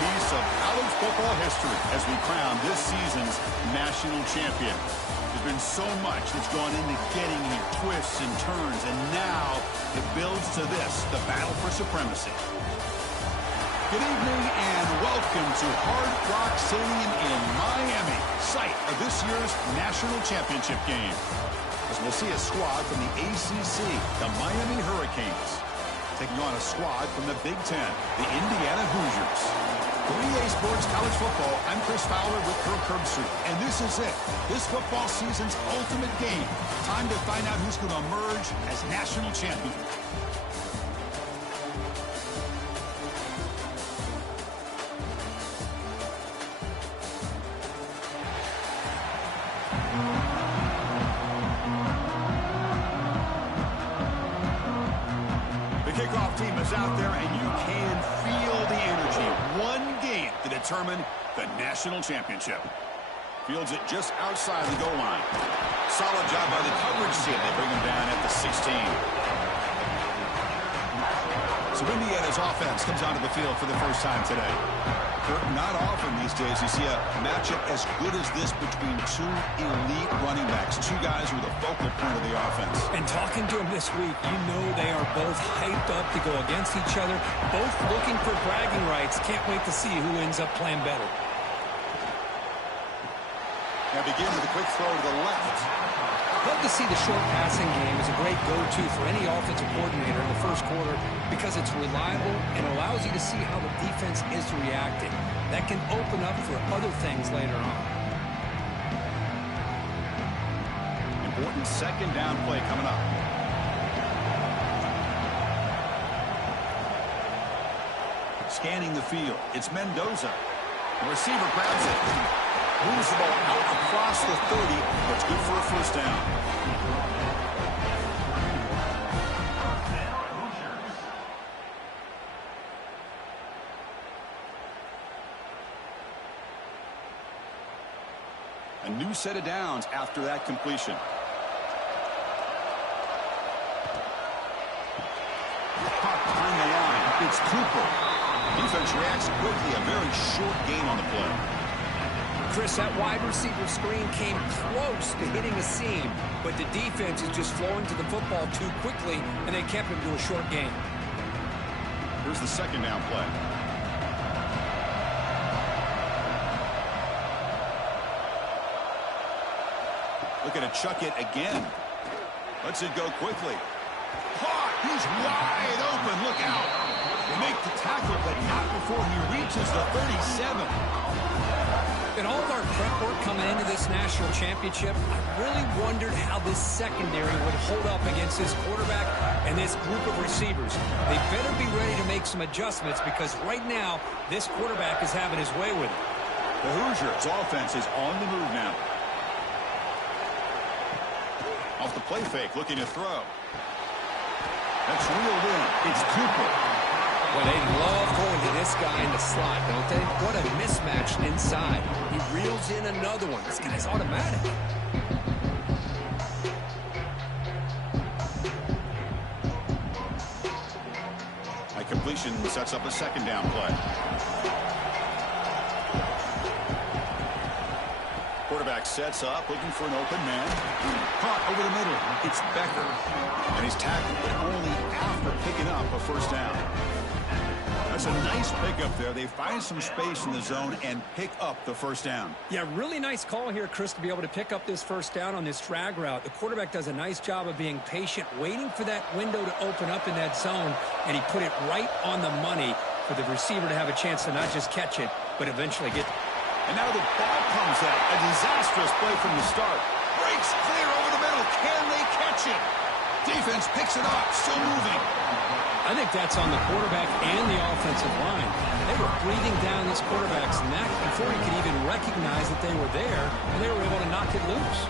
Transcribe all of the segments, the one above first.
piece of college football history as we crown this season's national champion. There's been so much that's gone into getting here, twists and turns, and now it builds to this, the battle for supremacy. Good evening and welcome to Hard Rock Stadium in Miami, site of this year's national championship game. As we'll see a squad from the ACC, the Miami Hurricanes, taking on a squad from the Big Ten, the Indiana Hoosiers. For EA Sports College Football, I'm Chris Fowler with Kirk Herbstreit, and this is it. This football season's ultimate game. Time to find out who's going to emerge as national champion. Team is out there, and you can feel the energy. One game to determine the national championship. Fields it just outside the goal line. Solid job by the coverage team. They bring him down at the 16. So Indiana's offense comes onto the field for the first time today. Not often these days you see a matchup as good as this between two elite running backs, two guys who are the focal point of the offense. And talking to them this week, you know they are both hyped up to go against each other, both looking for bragging rights. Can't wait to see who ends up playing better. Now begin with a quick throw to the left. Love to see the short passing game as a great go-to for any offensive coordinator in the first quarter because it's reliable and allows you to see how the defense is reacting. That can open up for other things later on. Important second down play coming up. Scanning the field, it's Mendoza. The receiver grabs it. Moves the ball out across the 30, but it's good for a first down. A new set of downs after that completion. Caught behind the line. It's Cooper. Defense reacts quickly. A very short gain on the play. Chris, that wide receiver screen came close to hitting a seam, but the defense is just flowing to the football too quickly, and they kept him to a short gain. Here's the second down play. Looking to chuck it again. Lets it go quickly. Caught! He's wide open. Look out. They make the tackle, but not before he reaches the 37. In all of our prep work coming into this national championship, I really wondered how this secondary would hold up against this quarterback and this group of receivers. They better be ready to make some adjustments because right now, this quarterback is having his way with it. The Hoosiers' offense is on the move now. Off the play fake, looking to throw. That's reeled in. It's Cooper. Well, they love going to this guy in the slot, don't they? What a mismatch inside. He reels in another one. This guy's automatic. A completion sets up a second down play. Quarterback sets up, looking for an open man. Caught over the middle. It's Becker. And he's tackled, but only after picking up a first down. That's a nice pickup there. They find some space in the zone and pick up the first down. Yeah, really nice call here, Chris, to be able to pick up this first down on this drag route. The quarterback does a nice job of being patient, waiting for that window to open up in that zone, and he put it right on the money for the receiver to have a chance to not just catch it, but eventually get it. And now the ball comes out. A disastrous play from the start. Breaks clear over the middle. Can they catch it? Defense picks it up. Still moving. I think that's on the quarterback and the offensive line. They were breathing down this quarterback's neck before he could even recognize that they were there, and they were able to knock it loose.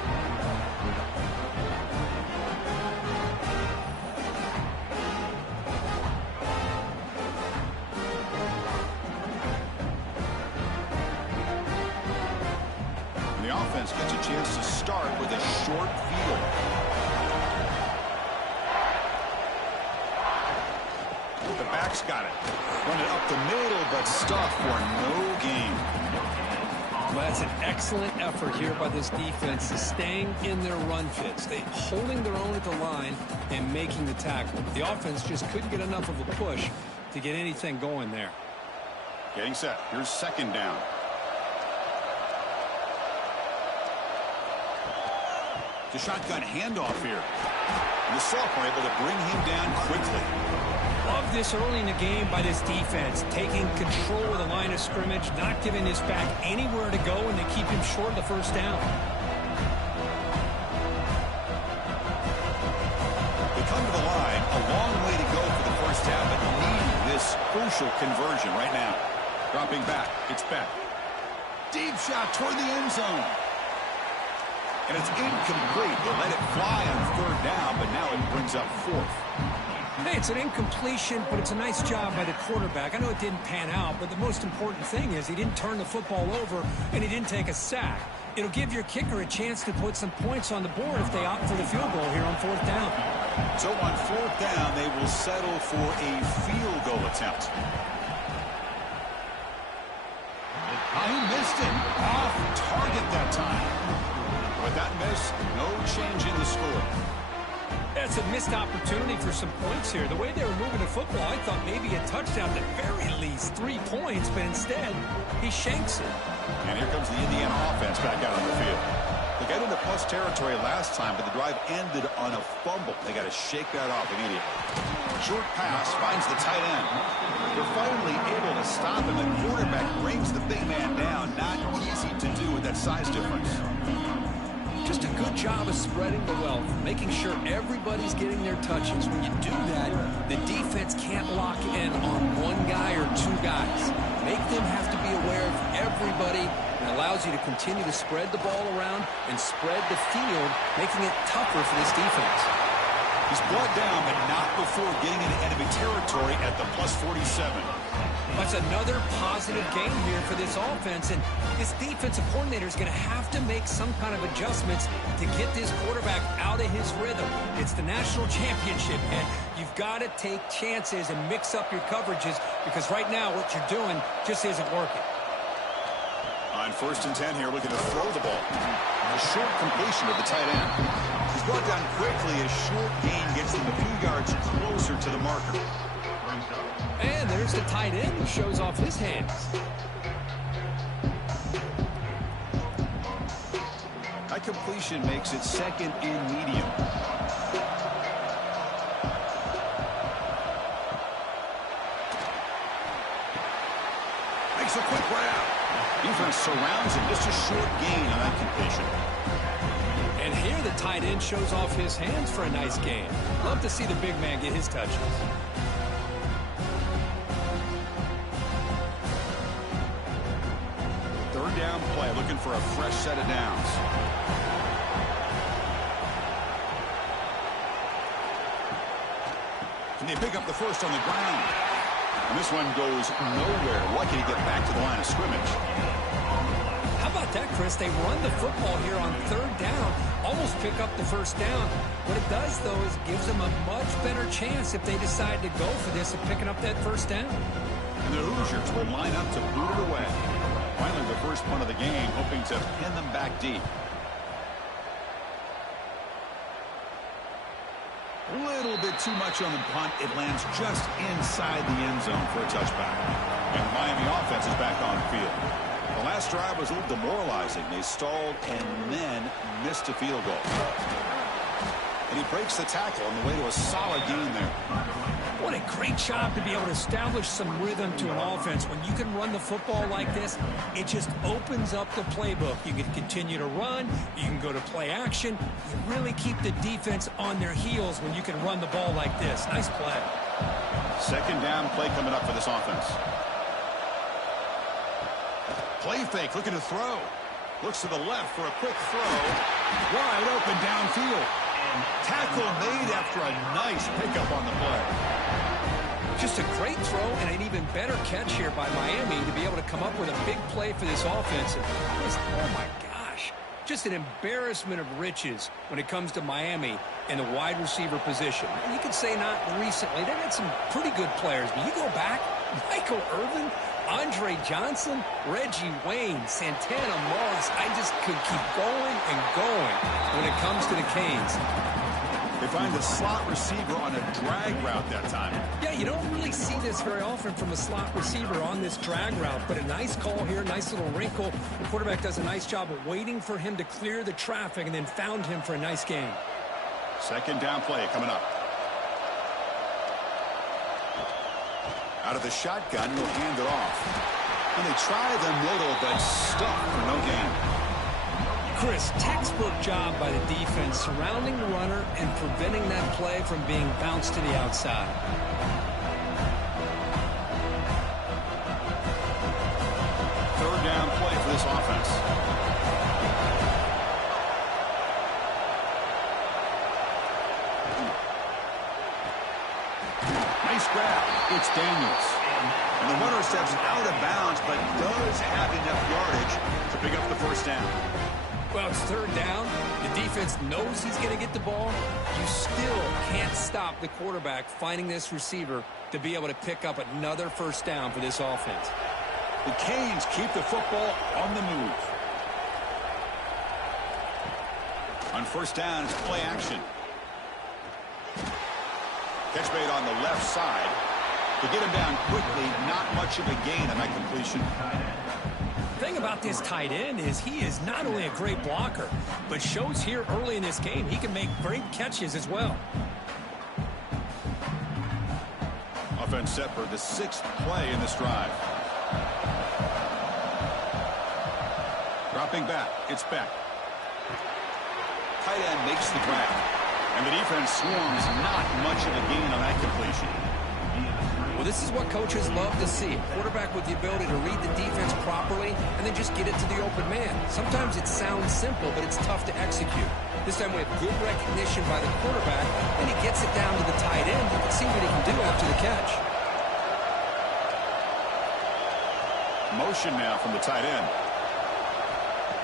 And the offense gets a chance to start with a short field. He's got it. Run it up the middle, but stuffed for no gain. Well, that's an excellent effort here by this defense, staying in their run fits. They holding their own at the line and making the tackle. The offense just couldn't get enough of a push to get anything going there. Getting set. Here's second down. The shotgun handoff here. And the sophomore able to bring him down quickly. Love this early in the game by this defense, taking control of the line of scrimmage, not giving this back anywhere to go, and to keep him short of the first down. They come to the line, a long way to go for the first down, but need this crucial conversion right now. Dropping back, it's back. Deep shot toward the end zone. And it's incomplete. They let it fly on third down, but now it brings up fourth. Hey, it's an incompletion, but it's a nice job by the quarterback. I know it didn't pan out, but the most important thing is he didn't turn the football over and he didn't take a sack. It'll give your kicker a chance to put some points on the board if they opt for the field goal here on fourth down. So on fourth down, they will settle for a field goal attempt. He missed it. Off target that time. With that miss, no change in the score. That's a missed opportunity for some points here. The way they were moving the football, I thought maybe a touchdown at the very least, 3 points, but instead, he shanks it. And here comes the Indiana offense back out on the field. They got into plus territory last time, but the drive ended on a fumble. They got to shake that off immediately. Short pass finds the tight end. They're finally able to stop him. The quarterback brings the big man down. Not easy to do with that size difference. Just a good job of spreading the wealth, making sure everybody's getting their touches. When you do that, the defense can't lock in on one guy or 2 guys. Make them have to be aware of everybody, and allows you to continue to spread the ball around and spread the field, making it tougher for this defense. He's brought down, but not before getting into enemy territory at the plus 47. That's another positive game here for this offense, and this defensive coordinator is going to have to make some kind of adjustments to get this quarterback out of his rhythm. It's the national championship, and you've got to take chances and mix up your coverages, because right now what you're doing just isn't working. On 1st and 10 here, looking to throw the ball. A short completion of the tight end. He's brought down quickly. A short gain gets him a few yards closer to the marker. And there's the tight end who shows off his hands. That completion makes it 2nd and medium. Makes a quick grab. Defense surrounds him. Just a short gain on that completion. And here the tight end shows off his hands for a nice gain. Love to see the big man get his touches. Third down play, looking for a fresh set of downs. Can they pick up the first on the ground? And this one goes nowhere. Lucky to get back to the line of scrimmage. How about that, Chris? They run the football here on third down, almost pick up the first down. What it does, though, is it gives them a much better chance if they decide to go for this of picking up that first down. And the Hoosiers will line up to boot it away. Finally, the first punt of the game, hoping to pin them back deep. A little bit too much on the punt. It lands just inside the end zone for a touchback. And the Miami offense is back on the field. The last drive was a little demoralizing. They stalled and then missed a field goal. And he breaks the tackle on the way to a solid gain there. What a great job to be able to establish some rhythm to an offense. When you can run the football like this, it just opens up the playbook. You can continue to run. You can go to play action. You really keep the defense on their heels when you can run the ball like this. Nice play. Second down play coming up for this offense. Play fake, looking to throw. Looks to the left for a quick throw. Wide open downfield. And tackle made after a nice pickup on the play. Just a great throw and an even better catch here by Miami to be able to come up with a big play for this offense. And just, oh my gosh, Just an embarrassment of riches when it comes to Miami in the wide receiver position. And you could say not recently. They've had some pretty good players, but you go back, Michael Irvin, Andre Johnson, Reggie Wayne, Santana Moss. I just could keep going and going when it comes to the Canes. They find the slot receiver on a drag route that time. Yeah, you don't really see this very often from a slot receiver on this drag route, but a nice call here, nice little wrinkle. The quarterback does a nice job of waiting for him to clear the traffic and then found him for a nice gain. Second down play coming up. Out of the shotgun, he'll hand it off. And they try the middle, but stuck for no gain. Chris, textbook job by the defense surrounding the runner and preventing that play from being bounced to the outside. Third down play for this offense. Nice grab. It's Daniels. And the runner steps out of bounds, but does have enough yardage to pick up the first down. Well, it's third down. The defense knows he's going to get the ball. You still can't stop the quarterback finding this receiver to be able to pick up another first down for this offense. The Canes keep the football on the move. On first down, it's play action. Catch made on the left side. To get him down quickly, not much of a gain on that completion. The thing about this tight end is he is not only a great blocker, but shows here early in this game he can make great catches as well. Offense set for the 6th play in this drive. Dropping back, it's Beck. Tight end makes the grab. And the defense swarms, not much of a gain on that completion. Well, this is what coaches love to see. A quarterback with the ability to read the defense properly and then just get it to the open man. Sometimes it sounds simple, but it's tough to execute. This time we have good recognition by the quarterback, and he gets it down to the tight end. You can see what he can do after the catch. Motion now from the tight end.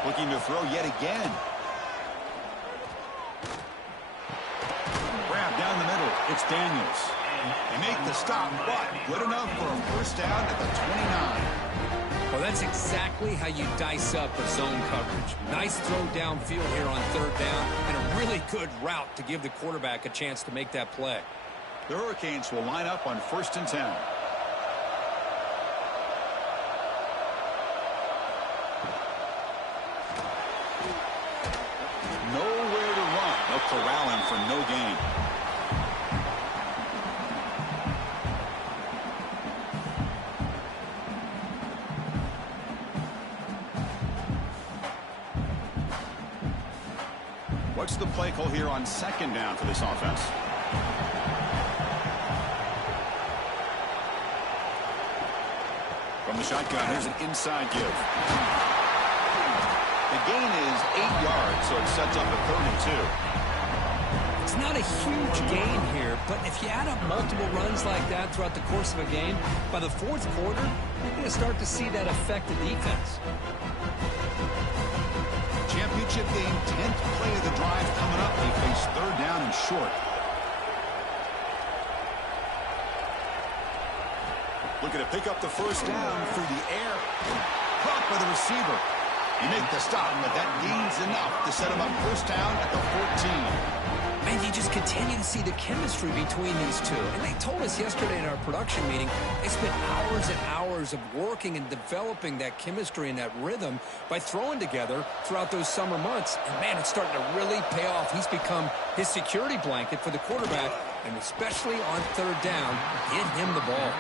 Looking to throw yet again. Grab down the middle. It's Daniels. They make the stop, but good enough for a first down at the 29. Well, that's exactly how you dice up a zone coverage. Nice throw downfield here on third down, and a really good route to give the quarterback a chance to make that play. The Hurricanes will line up on 1st and 10. Nowhere to run. They'll corral him for no gain. What's the play call here on 2nd down for this offense? From the shotgun, here's an inside give. The gain is 8 yards, so it sets up a 32. It's not a huge gain here, but if you add up multiple runs like that throughout the course of a game, by the 4th quarter, you're going to start to see that affect the defense. Championship game, 10th play of the drive coming up. They face 3rd down and short. Looking to pick up the first down through the air. Caught by the receiver. You make the stop, but that gains enough to set him up first down at the 14. And you just continue to see the chemistry between these two. And they told us yesterday in our production meeting, they spent hours and hours of working and developing that chemistry and that rhythm by throwing together throughout those summer months. And, man, it's starting to really pay off. He's become his security blanket for the quarterback, and especially on third down, get him the ball.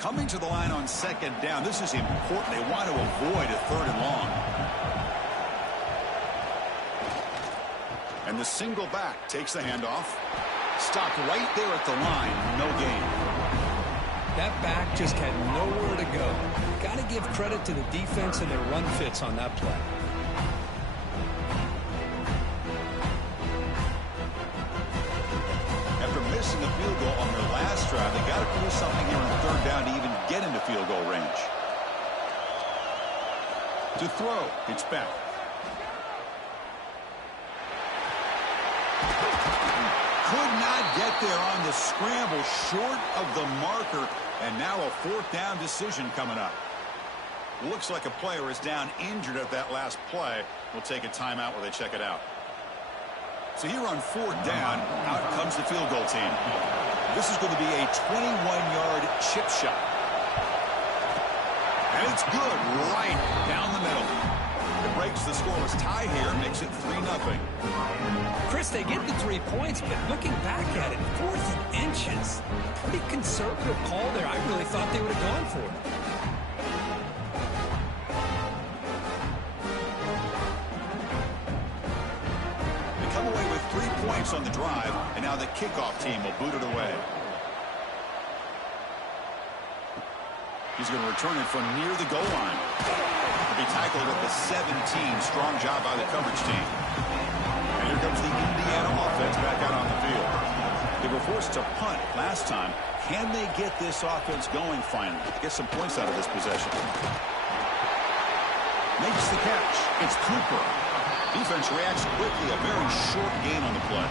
Coming to the line on 2nd down, this is important. They want to avoid a 3rd and long. And the single back takes the handoff. Stopped right there at the line. No gain. That back just had nowhere to go. Got to give credit to the defense and their run fits on that play. missing a field goal on their last drive. They got to produce something here on third down to even get into field goal range. To throw, it's back. Could not get there on the scramble, short of the marker, and now a fourth down decision coming up. Looks like a player is down injured at that last play. We'll take a timeout while they check it out. So here on fourth down, out comes the field goal team. This is going to be a 21-yard chip shot. And it's good right down the middle. It breaks the scoreless tie here, makes it 3-0. Chris, they get the 3 points, but looking back at it, 4th and inches. Pretty conservative call there. I really thought they would have gone for it. They come away with 3 points on the drive, and now the kickoff team will boot it away. He's going to return it from near the goal line. He'll be tackled at the 17. Strong job by the coverage team. And here comes the Indiana offense back out on the field. They were forced to punt last time. Can they get this offense going finally? Get some points out of this possession. Makes the catch. It's Cooper. Defense reacts quickly. A very short gain on the play.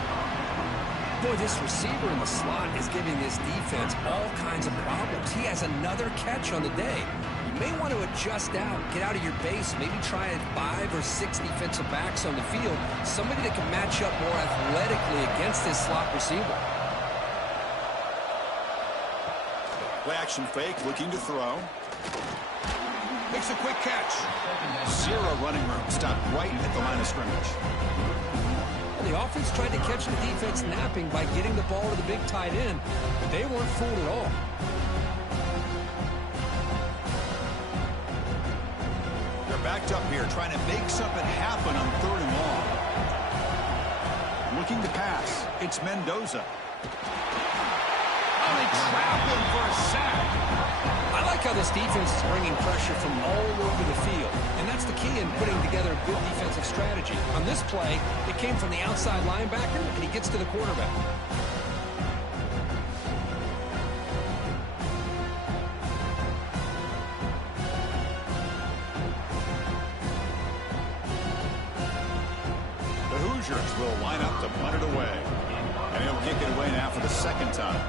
Boy, this receiver in the slot is giving this defense all kinds of problems. He has another catch on the day. You may want to adjust out, get out of your base, maybe try 5 or 6 defensive backs on the field, somebody that can match up more athletically against this slot receiver. Play action fake, looking to throw. Makes a quick catch. Zero running room. Stopped right at the line of scrimmage. The offense tried to catch the defense napping by getting the ball to the big tight end. They weren't fooled at all. They're backed up here, trying to make something happen on 3rd and long. Looking to pass. It's Mendoza. Oh, they trap him for a sack. I like how this defense is bringing pressure from all over the field, and that's the key in putting together a good defensive strategy. On this play, it came from the outside linebacker, and he gets to the quarterback. The Hoosiers will line up to punt it away, and he'll kick it away now for the 2nd time.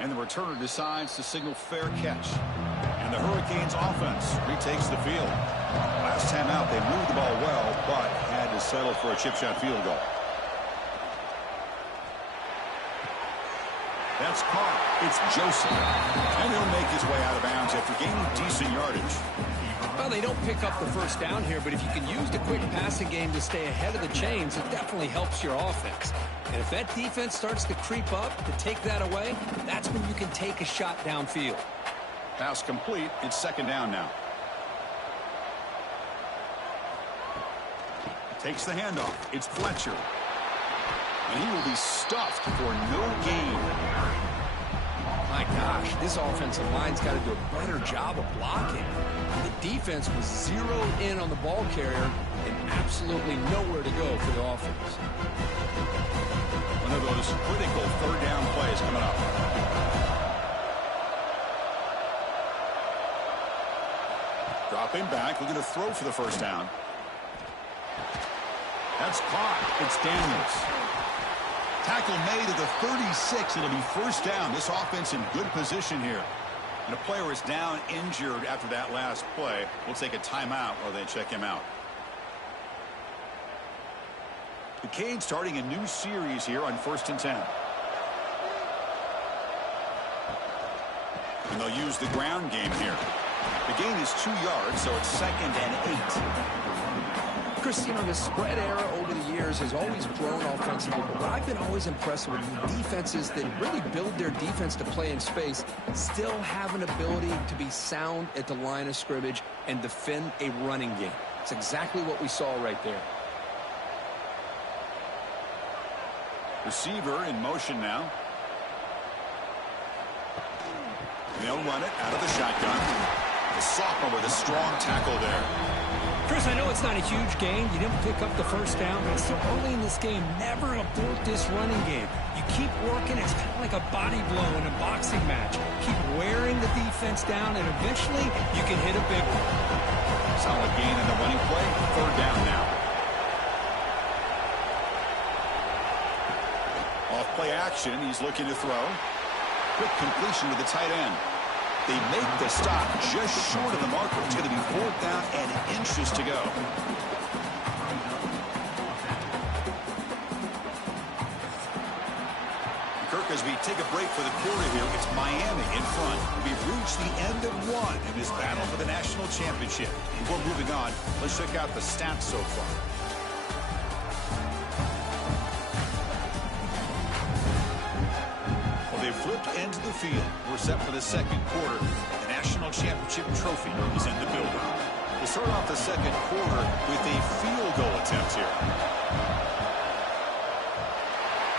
And the returner decides to signal fair catch. And the Hurricanes offense retakes the field. Last time out, they moved the ball well, but had to settle for a chip shot field goal. That's caught. It's Joseph. And he'll make his way out of bounds after gaining decent yardage. Well, they don't pick up the first down here, but if you can use the quick passing game to stay ahead of the chains, it definitely helps your offense. And if that defense starts to creep up to take that away, that's when you can take a shot downfield. Pass complete. It's 2nd down now. Takes the handoff. It's Fletcher. And he will be stuffed for no gain. My gosh, this offensive line's got to do a better job of blocking. The defense was zeroed in on the ball carrier and absolutely nowhere to go for the offense. One of those critical 3rd down plays coming up. Dropping back, looking to throw for the 1st down. That's caught. It's Daniels. Tackle made at the 36. It'll be 1st down. This offense in good position here. And a player is down injured after that last play. We'll take a timeout while they check him out. The Canes starting a new series here on 1st and 10. And they'll use the ground game here. The gain is 2 yards, so it's 2nd and 8. Chris, you know, the spread era over the years has always grown offensively, but what I've been always impressed with defenses that really build their defense to play in space still have an ability to be sound at the line of scrimmage and defend a running game. It's exactly what we saw right there. Receiver in motion now. They'll run it out of the shotgun. The sophomore with a strong tackle there. Chris, I know it's not a huge gain. You didn't pick up the first down, but it's still early in this game. Never abort this running game. You keep working. It's kind of like a body blow in a boxing match. Keep wearing the defense down, and eventually you can hit a big one. Solid gain in the running play. Third down now. Off play action. He's looking to throw. Quick completion to the tight end. They make the stop just short of the marker. It's going to be fourth down and inches to go. Kirk, as we take a break for the quarter here, it's Miami in front. We've reached the end of one in this battle for the national championship. Before moving on, let's check out the stats so far. They flipped into the field. We're set for the second quarter. The national championship trophy is in the building. We'll start off the second quarter with a field goal attempt here.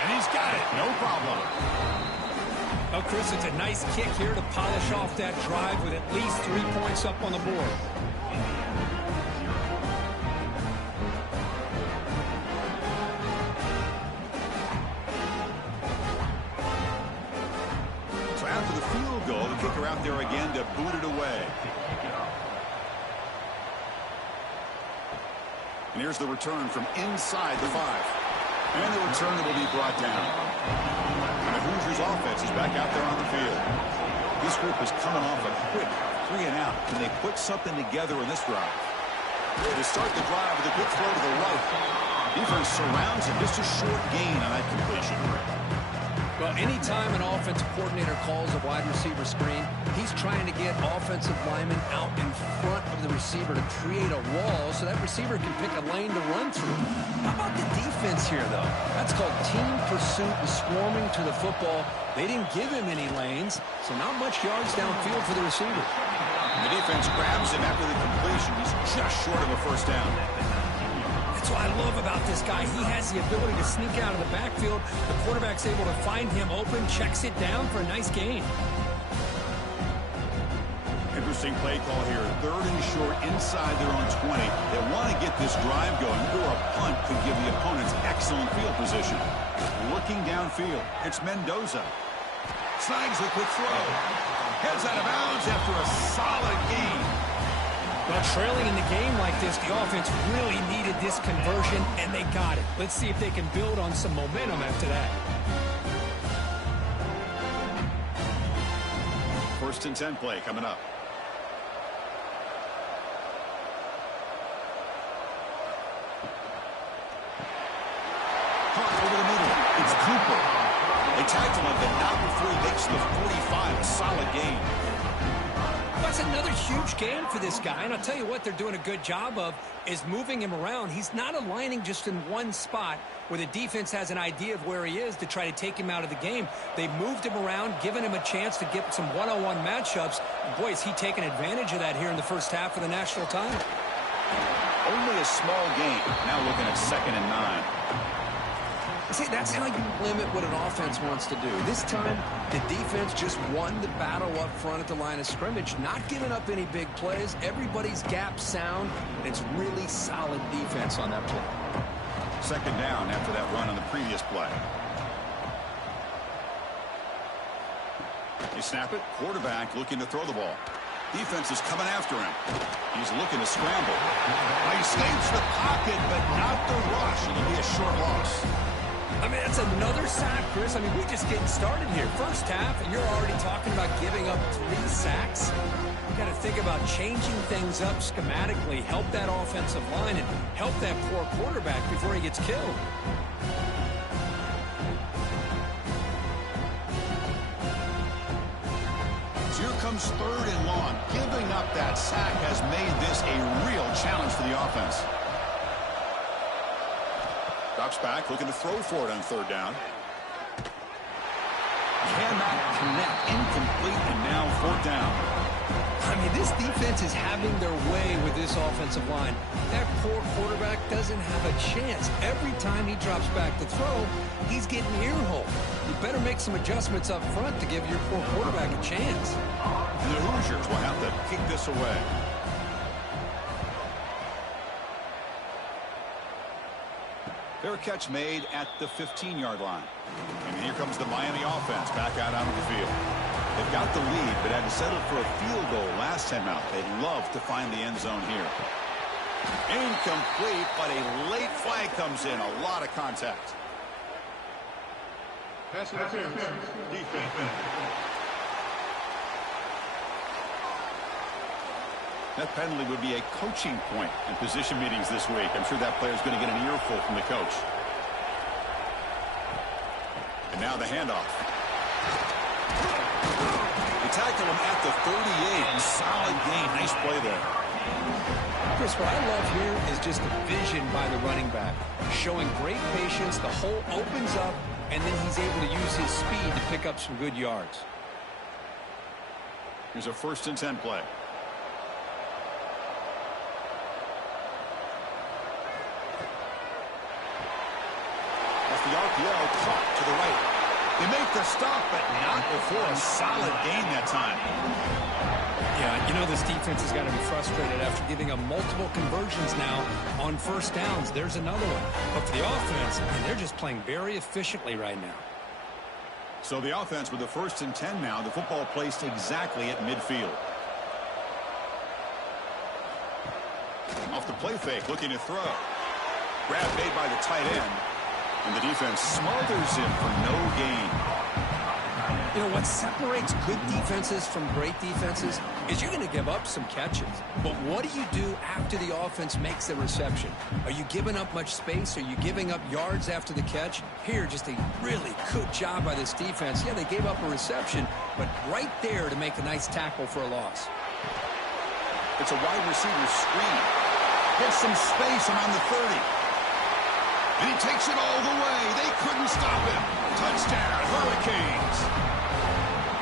And he's got it. No problem. Oh, Chris, it's a nice kick here to polish off that drive with at least 3 points up on the board. Kicker out there again to boot it away. And here's the return from inside the 5. And the return will be brought down. And the Hoosiers offense is back out there on the field. This group is coming off a quick 3 and out. Can they put something together in this drive? To start the drive with a quick throw to the right. Defense surrounds him. Just a short gain on that completion. Well, anytime an offensive coordinator calls a wide receiver screen, he's trying to get offensive linemen out in front of the receiver to create a wall so that receiver can pick a lane to run through. How about the defense here, though? That's called team pursuit and swarming to the football. They didn't give him any lanes, so not much yards downfield for the receiver. The defense grabs him after the completion. He's just short of a first down. That's what I love about this guy. He has the ability to sneak out of the backfield. The quarterback's able to find him open, checks it down for a nice gain. Interesting play call here. Third and short inside their own 20. They want to get this drive going, or a punt could give the opponents excellent field position. Looking downfield, it's Mendoza. Snags a quick throw. Heads out of bounds after a solid gain. Well, trailing in the game like this, the offense really needed this conversion, and they got it. Let's see if they can build on some momentum after that. First and 10 play coming up. Caught over the middle. It's Cooper. They tackle him, but not before he makes the 45. A solid gain. That's another huge game for this guy, and I'll tell you what they're doing a good job of is moving him around. He's not aligning just in one spot where the defense has an idea of where he is to try to take him out of the game. They moved him around, giving him a chance to get some one-on-one matchups. And boy, is he taking advantage of that here in the first half of the national title. Only a small gain. Now looking at 2nd and 9. See, that's how you limit what an offense wants to do. This time, the defense just won the battle up front at the line of scrimmage, not giving up any big plays. Everybody's gap sound, and it's really solid defense on that play. 2nd down after that run on the previous play. They snap it. Quarterback looking to throw the ball. Defense is coming after him. He's looking to scramble. He escapes the pocket, but not the rush. It'll be a short loss. I mean, that's another sack, Chris. I mean, we're just getting started here. First half, and you're already talking about giving up 3 sacks. You got to think about changing things up schematically, help that offensive line, and help that poor quarterback before he gets killed. So here comes 3rd and long. Giving up that sack has made this a real challenge for the offense. Drops back, looking to throw for it on 3rd down. Cannot connect, incomplete, and now 4th down. I mean, this defense is having their way with this offensive line. That poor quarterback doesn't have a chance. Every time he drops back to throw, he's getting ear-hole. You better make some adjustments up front to give your poor quarterback a chance. And the Hoosiers will have to kick this away. Fair catch made at the 15-yard line. And here comes the Miami offense back out onto the field. They've got the lead, but had to settle for a field goal last time out. They'd love to find the end zone here. Incomplete, but a late flag comes in. A lot of contact. Pass interference. Defense. That penalty would be a coaching point in position meetings this week. I'm sure that player's going to get an earful from the coach. And now the handoff. They tackle him at the 38. Solid gain. Nice play there. Chris, what I love here is just the vision by the running back. Showing great patience. The hole opens up, and then he's able to use his speed to pick up some good yards. Here's a 1st and 10 play. Off the RPO, caught to the right. They make the stop, but not before a solid gain that time. Yeah, you know this defense has got to be frustrated after giving up multiple conversions now on 1st downs. There's another one. But for the offense, and they're just playing very efficiently right now. So the offense with the 1st and 10 now. The football placed exactly at midfield. Off the play fake, looking to throw. Grab made by the tight end. And the defense smothers him for no gain. You know, what separates good defenses from great defenses is you're going to give up some catches. But what do you do after the offense makes the reception? Are you giving up much space? Are you giving up yards after the catch? Here, just a really good job by this defense. Yeah, they gave up a reception, but right there to make a nice tackle for a loss. It's a wide receiver screen. Gets some space around the 30. And he takes it all the way. They couldn't stop him. Touchdown, Hurricanes.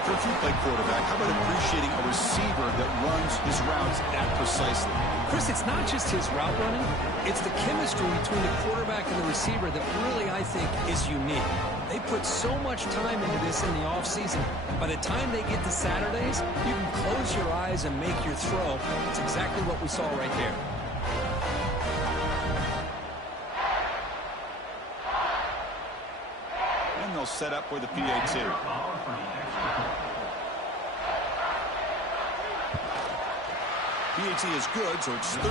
For a few-play quarterback, how about appreciating a receiver that runs his routes that precisely? Chris, it's not just his route running. It's the chemistry between the quarterback and the receiver that really, I think, is unique. They put so much time into this in the offseason. By the time they get to Saturdays, you can close your eyes and make your throw. It's exactly what we saw right there. And they'll set up with the PAT. PAT is good, so it's 13-0.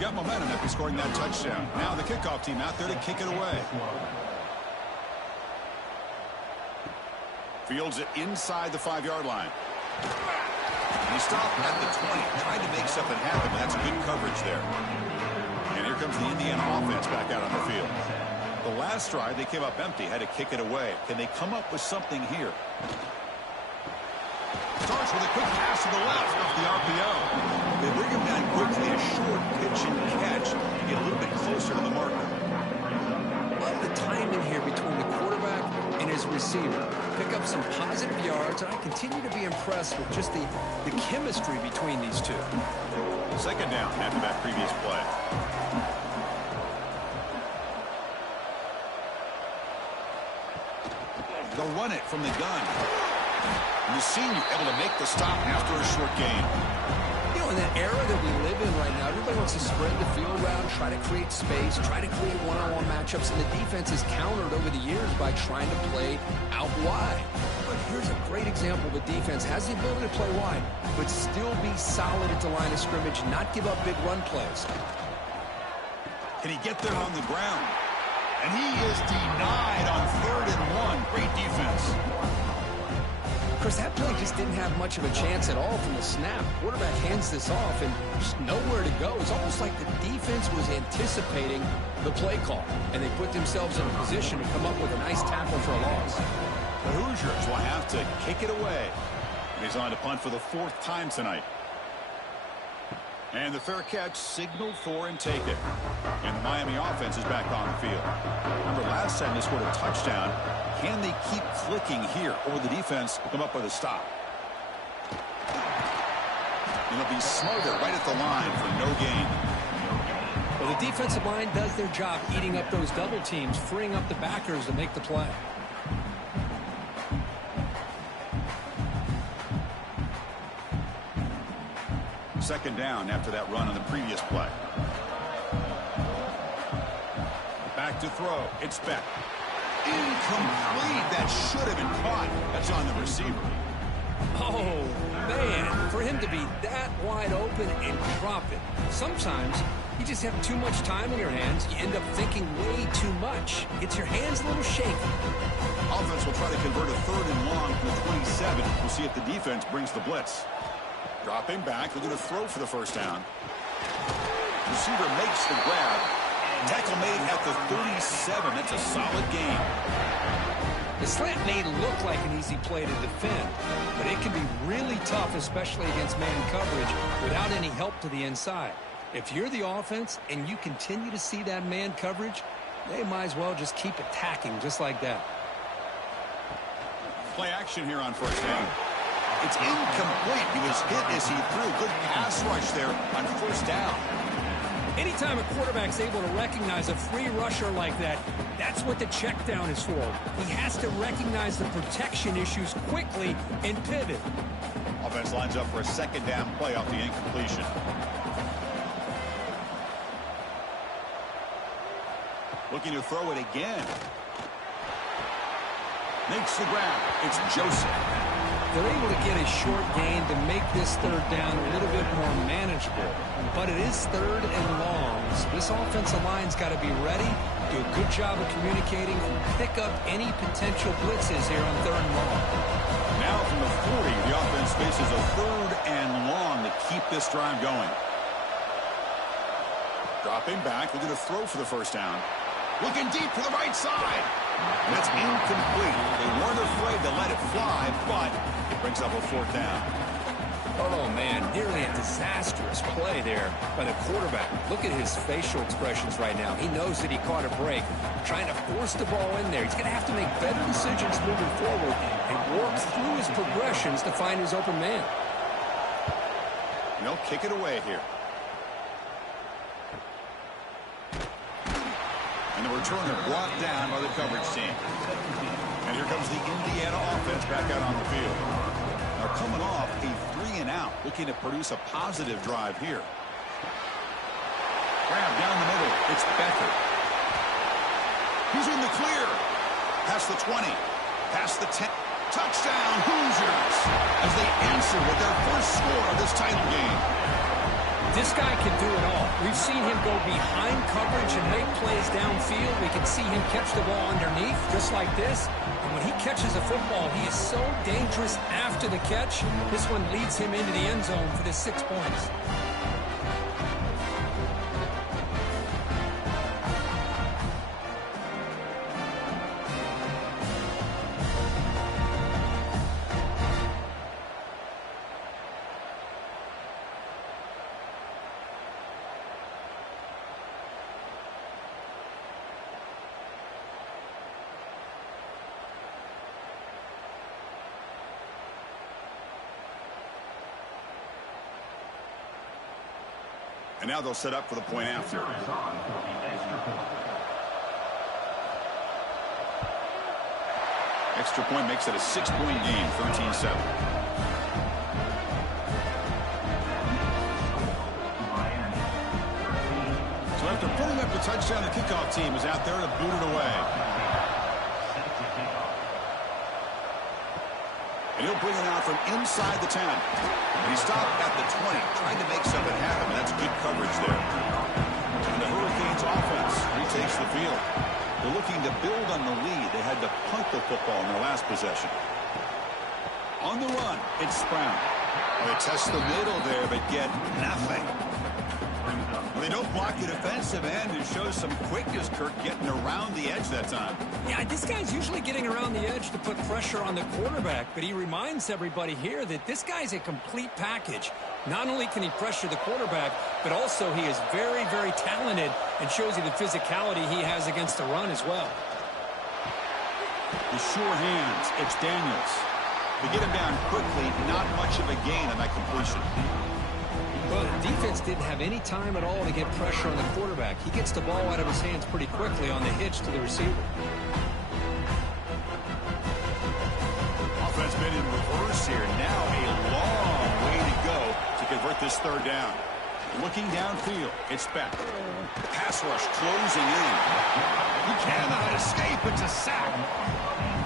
Got momentum after scoring that touchdown. Now the kickoff team out there to kick it away. Fields it inside the 5-yard line. And he stopped at the 20, trying to make something happen, but that's good coverage there. And here comes the Indiana offense back out on the field. The last drive, they came up empty, had to kick it away. Can they come up with something here? Starts with a quick pass to the left off the RPO. They bring him down quickly, a short pitch and catch to get a little bit closer to the marker. Love the timing here between the quarterback and his receiver. Pick up some positive yards, and I continue to be impressed with just the chemistry between these two. 2nd down after that previous play. They'll run it from the gun. And the senior able to make the stop after a short gain. You know, in that era that we live in right now, everybody wants to spread the field around, try to create space, try to create one-on-one matchups, and the defense is countered over the years by trying to play out wide. But here's a great example of a defense has the ability to play wide, but still be solid at the line of scrimmage, not give up big run plays. Can he get there on the ground? And he is denied on 3rd and 1. Great defense. Chris, that play just didn't have much of a chance at all from the snap. Quarterback hands this off and just nowhere to go. It's almost like the defense was anticipating the play call, and they put themselves in a position to come up with a nice tackle for a loss. The Hoosiers will have to kick it away. He's on to punt for the 4th time tonight. And the fair catch signaled for and take it. And the Miami offense is back on the field. Remember, last time they scored a touchdown. Can they keep clicking here, or will the defense come up with a stop? And they'll be smothered right at the line for no gain. Well, the defensive line does their job eating up those double teams, freeing up the backers to make the play. Second down after that run on the previous play. Back to throw. It's back. Incomplete. That should have been caught. That's on the receiver. Oh, man, for him to be that wide open and drop it. Sometimes you just have too much time in your hands. You end up thinking way too much. Gets your hands a little shaky. Offense will try to convert a 3rd and long from the 27. We'll see if the defense brings the blitz. Dropping back. They're going to throw for the first down. Receiver makes the grab. Tackle made at the 37. That's a solid gain. The slant may look like an easy play to defend, but it can be really tough, especially against man coverage, without any help to the inside. If you're the offense and you continue to see that man coverage, they might as well just keep attacking just like that. Play action here on first down. It's incomplete. He was hit as he threw. Good pass rush there on first down. Anytime a quarterback's able to recognize a free rusher like that, that's what the check down is for. He has to recognize the protection issues quickly and pivot. Offense lines up for a second down play off the incompletion. Looking to throw it again. Makes the grab. It's Joseph. They're able to get a short gain to make this 3rd down a little bit more manageable. But it is 3rd and long, so this offensive line's got to be ready, do a good job of communicating, and pick up any potential blitzes here on 3rd and long. Now from the 40, the offense faces a 3rd and long to keep this drive going. Dropping back, they're going to throw for the first down. Looking deep to the right side. And that's incomplete. They weren't afraid to let it fly, but it brings up a 4th down. Oh, man, nearly a disastrous play there by the quarterback. Look at his facial expressions right now. He knows that he caught a break, trying to force the ball in there. He's going to have to make better decisions moving forward and work through his progressions to find his open man. They'll kick it away here. And the returner brought down by the coverage team. And here comes the Indiana offense back out on the field. Now coming off a 3-and-out, looking to produce a positive drive here. Grab down the middle. It's Becker. He's in the clear. Past the 20. Past the 10. Touchdown, Hoosiers, as they answer with their first score of this title game. This guy can do it all. We've seen him go behind coverage and make plays downfield. We can see him catch the ball underneath, just like this. And when he catches a football, he is so dangerous after the catch. This one leads him into the end zone for the 6 points. And now they'll set up for the point after. Extra point makes it a 6-point game, 13-7. So after putting up the touchdown, the kickoff team is out there to boot it away. And he'll bring it out from inside the 10. And he stopped at the 20, trying to make something happen. That's good coverage there. And the Hurricanes offense retakes the field. They're looking to build on the lead. They had to punt the football in their last possession. On the run, it's Brown. They test the middle there, but get nothing. They don't block the defensive end. It shows some quickness, Kirk, getting around the edge that time. Yeah, this guy's usually getting around the edge to put pressure on the quarterback, but he reminds everybody here that this guy's a complete package. Not only can he pressure the quarterback, but also he is very, very talented and shows you the physicality he has against the run as well. The sure hands, it's Daniels. They get him down quickly, not much of a gain on that completion. Well, the defense didn't have any time at all to get pressure on the quarterback. He gets the ball out of his hands pretty quickly on the hitch to the receiver. Offense made in reverse here. Now a long way to go to convert this third down. Looking downfield, it's Beck. Pass rush closing in. He cannot escape. It's a sack.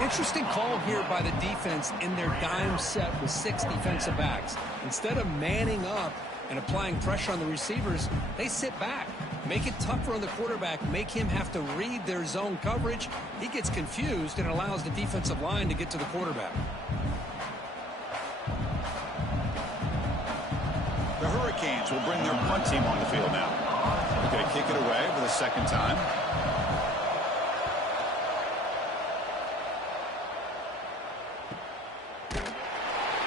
Interesting call here by the defense in their dime set with 6 defensive backs. Instead of manning up and applying pressure on the receivers, they sit back. Make it tougher on the quarterback. Make him have to read their zone coverage. He gets confused and allows the defensive line to get to the quarterback. The Hurricanes will bring their punt team on the field now. They're going to kick it away for the second time.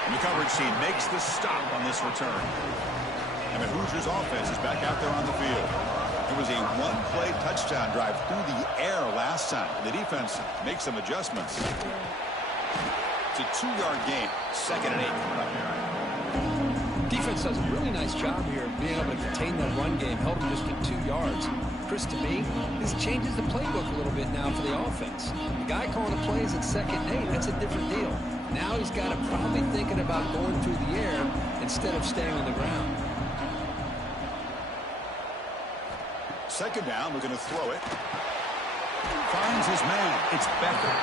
And the coverage team makes the stop on this return. And the Hoosiers offense is back out there on the field. It was a one-play touchdown drive through the air last time. The defense makes some adjustments. It's a 2-yard gain. 2nd and 8 coming up here. Defense does a really nice job here of being able to contain that run game, held him just at 2 yards. Chris, to me, this changes the playbook a little bit now for the offense. The guy calling the plays at 2nd and 8, that's a different deal. Now he's got to probably thinking about going through the air instead of staying on the ground. 2nd down, we're going to throw it. Finds his man. It's Becker.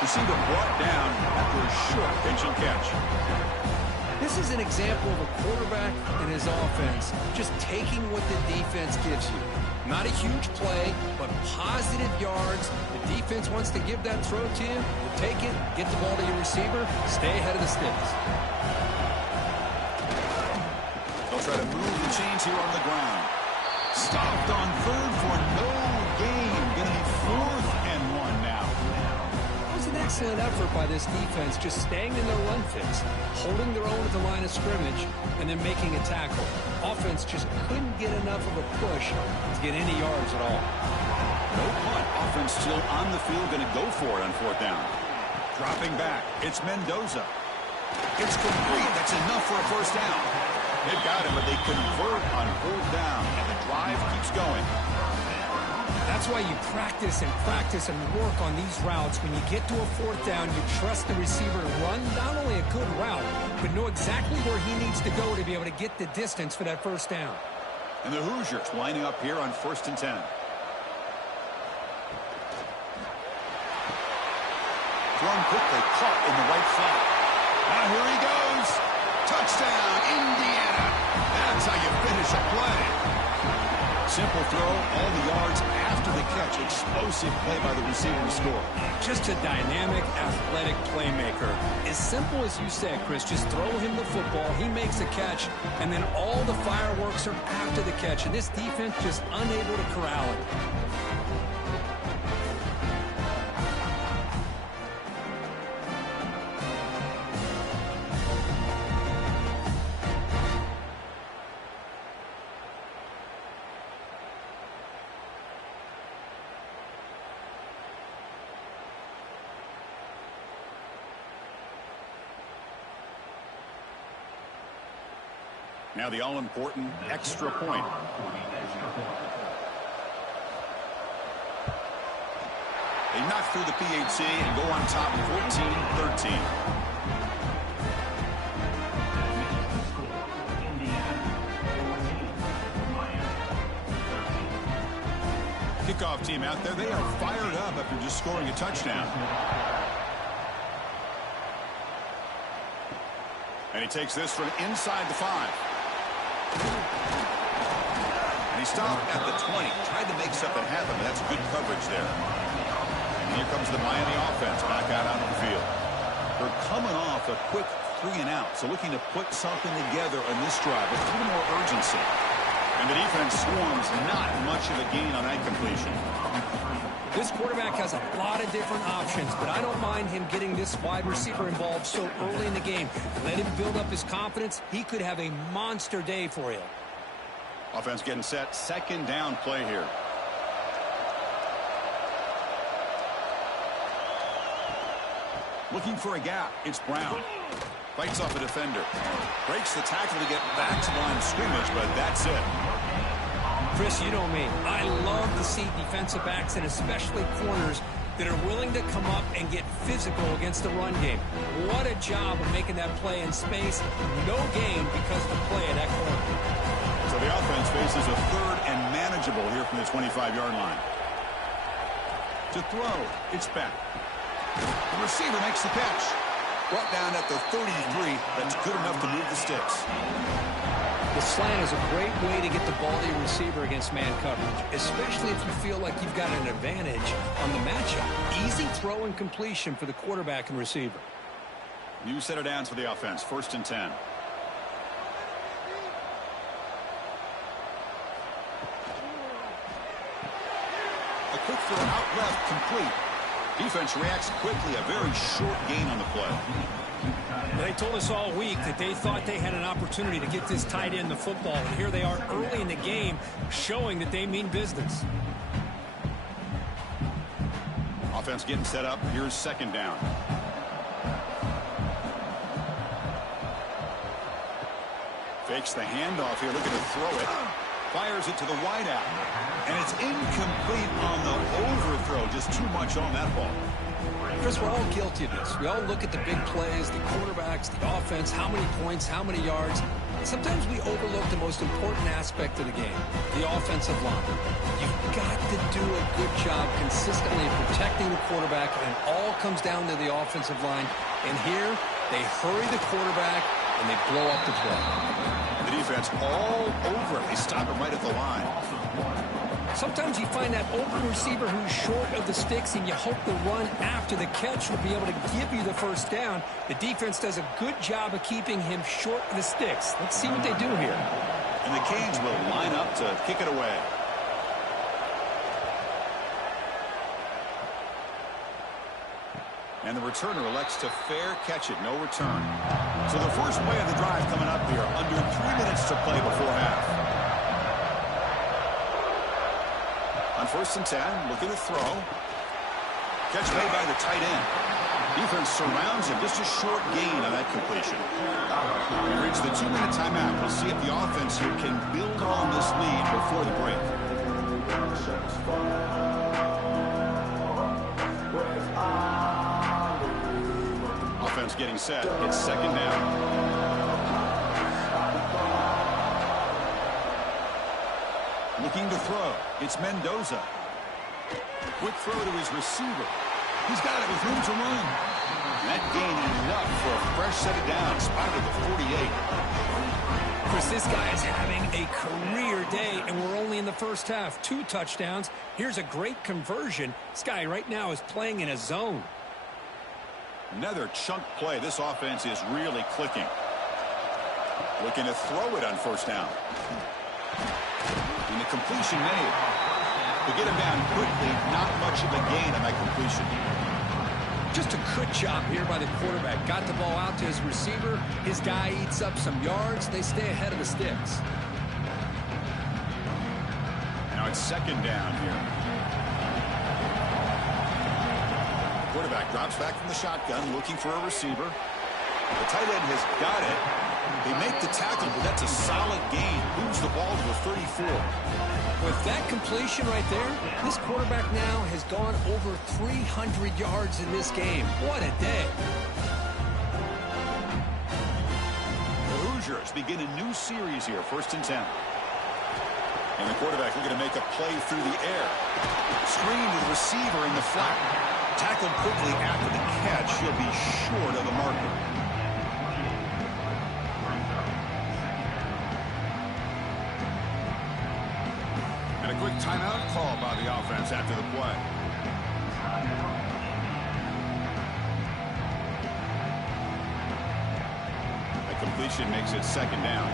Receiver brought down after a short pitch and catch. This is an example of a quarterback and his offense just taking what the defense gives you. Not a huge play, but positive yards. The defense wants to give that throw to you. Take it, get the ball to your receiver, stay ahead of the sticks. They'll try to move the chains here on the ground. Stopped on 3rd for no gain. Going to be 4th and 1 now. It was an excellent effort by this defense, just staying in their run fits, holding their own at the line of scrimmage, and then making a tackle. Offense just couldn't get enough of a push to get any yards at all. No punt. Offense still on the field, going to go for it on 4th down. Dropping back. It's Mendoza. It's complete. That's enough for a 1st down. They've got him, but they convert on 4th down, and the drive keeps going. That's why you practice and work on these routes. When you get to a 4th down, you trust the receiver to run not only a good route, but know exactly where he needs to go to be able to get the distance for that 1st down. And the Hoosiers lining up here on 1st and 10. Thrown quickly, caught in the right flat. Now here he goes. Touchdown, Indiana. That's how you finish a play. Simple throw, all the yards after the catch. Explosive play by the receiver to score. Just a dynamic, athletic playmaker. As simple as you said, Chris, just throw him the football, he makes a catch, and then all the fireworks are after the catch. And this defense just unable to corral it. Now the all-important extra point. They knock through the PAT and go on top 14-13. Kickoff team out there. They are fired up after just scoring a touchdown. And he takes this from inside the 5. And he stopped at the 20. Tried to make something happen, but that's good coverage there. And here comes the Miami offense back out on the field. They're coming off a quick 3 and out, so looking to put something together on this drive with a little more urgency. And the defense swarms not much of a gain on that completion. This quarterback has a lot of different options, but I don't mind him getting this wide receiver involved so early in the game. Let him build up his confidence. He could have a monster day for you. Offense getting set. 2nd down play here. Looking for a gap. It's Brown. Fights off a defender. Breaks the tackle to get back to the line of scrimmage, but that's it. Chris, you know me. I love to see defensive backs and especially corners that are willing to come up and get physical against the run game. What a job of making that play in space. No gain because of the play at that corner. So the offense faces a third and manageable here from the 25-yard line. To throw, it's back. The receiver makes the catch. Brought down at the 33. That's good enough to move the sticks. The slant is a great way to get the ball to your receiver against man coverage, especially if you feel like you've got an advantage on the matchup. Easy throw and completion for the quarterback and receiver. New set of downs for the offense. 1st and 10. A quick throw out left, complete. Defense reacts quickly. A very short gain on the play. They told us all week that they thought they had an opportunity to get this tight end the football, and here they are early in the game showing that they mean business. Offense getting set up. Here's 2nd down. Fakes the handoff here, looking to throw it. Fires it to the wideout. And it's incomplete on the overthrow. Just too much on that ball. Chris, we're all guilty of this. We all look at the big plays, the quarterbacks, the offense, how many points, how many yards. Sometimes we overlook the most important aspect of the game, the offensive line. You've got to do a good job consistently protecting the quarterback, and it all comes down to the offensive line. And here, they hurry the quarterback, and they blow up the play. The defense all over it. They stop it right at the line. Sometimes you find that open receiver who's short of the sticks, and you hope the run after the catch will be able to give you the 1st down. The defense does a good job of keeping him short of the sticks. Let's see what they do here. And the Canes will line up to kick it away. And the returner elects to fair catch it. No return. So the first play of the drive coming up here. Under 3 minutes to play before half. On 1st and 10, looking to throw. Catch made by the tight end. Defense surrounds him. Just a short gain on that completion. We reach the 2-minute timeout. We'll see if the offense here can build on this lead before the break. Offense getting set. It's 2nd down. Looking to throw. It's Mendoza. Quick throw to his receiver. He's got it with room to run. That gain enough for a fresh set of downs. Spotted at the 48. Chris, this guy is having a career day, and we're only in the 1st half. 2 touchdowns. Here's a great conversion. This guy right now is playing in a zone. Another chunk play. This offense is really clicking. Looking to throw it on 1st down. And the completion made. To get him down quickly, not much of a gain on that completion. Just a good job here by the quarterback. Got the ball out to his receiver. His guy eats up some yards. They stay ahead of the sticks. Now it's 2nd down here. Quarterback drops back from the shotgun, looking for a receiver. The tight end has got it. They make the tackle, but that's a solid gain. Moves the ball to the 34. With that completion right there, this quarterback now has gone over 300 yards in this game. What a day. The Hoosiers begin a new series here, 1st and 10. And the quarterback looking to make a play through the air. Screen to the receiver in the flat. Tackled quickly after the catch. He'll be short of the marker. And a quick timeout call by the offense after the play. The completion makes it 2nd down.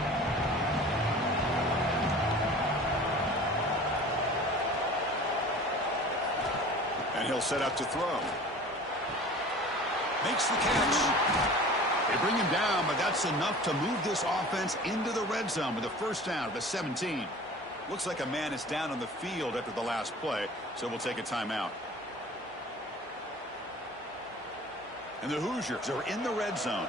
And he'll set up to throw. Makes the catch. They bring him down, but that's enough to move this offense into the red zone with a 1st down at the 17. Looks like a man is down on the field after the last play, so we'll take a timeout. And the Hoosiers are in the red zone.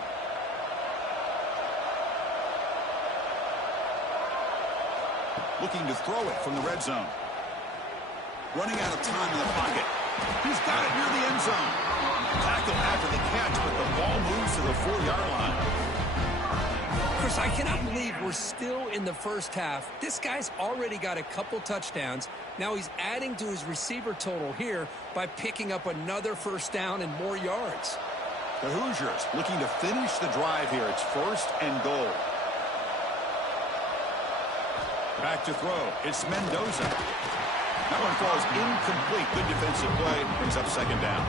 Looking to throw it from the red zone. Running out of time in the pocket. He's got it near the end zone. Tackle after the catch, but the ball moves to the 4-yard line. Chris, I cannot believe we're still in the first half. This guy's already got a couple touchdowns. Now he's adding to his receiver total here by picking up another first down and more yards. The Hoosiers looking to finish the drive here. It's 1st and goal. Back to throw. It's Mendoza. That one falls incomplete. Good defensive play. Brings up 2nd down.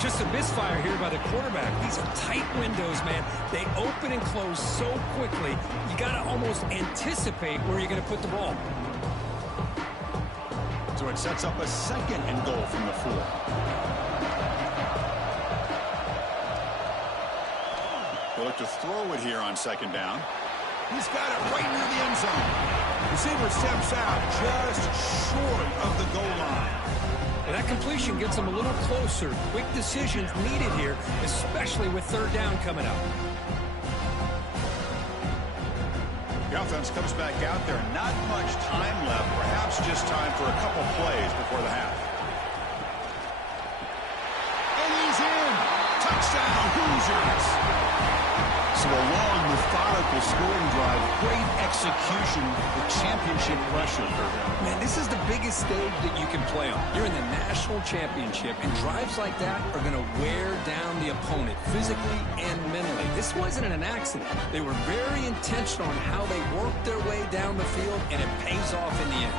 Just a misfire here by the quarterback. These are tight windows, man. They open and close so quickly. You got to almost anticipate where you're going to put the ball. So it sets up a 2nd and goal from the 4. They'll look to throw it here on 2nd down. He's got it right near the end zone. Receiver steps out just short of the goal line. And that completion gets them a little closer. Quick decisions needed here, especially with 3rd down coming up. The offense comes back out there. Not much time left. Perhaps just time for a couple plays before the half. And he's in. Touchdown, Hoosiers. So a long, methodical scoring drive. Great execution with championship pressure. Man, this is the biggest stage that you can play on. You're in the national championship, and drives like that are going to wear down the opponent physically and mentally. This wasn't an accident. They were very intentional on how they worked their way down the field, and it pays off in the end.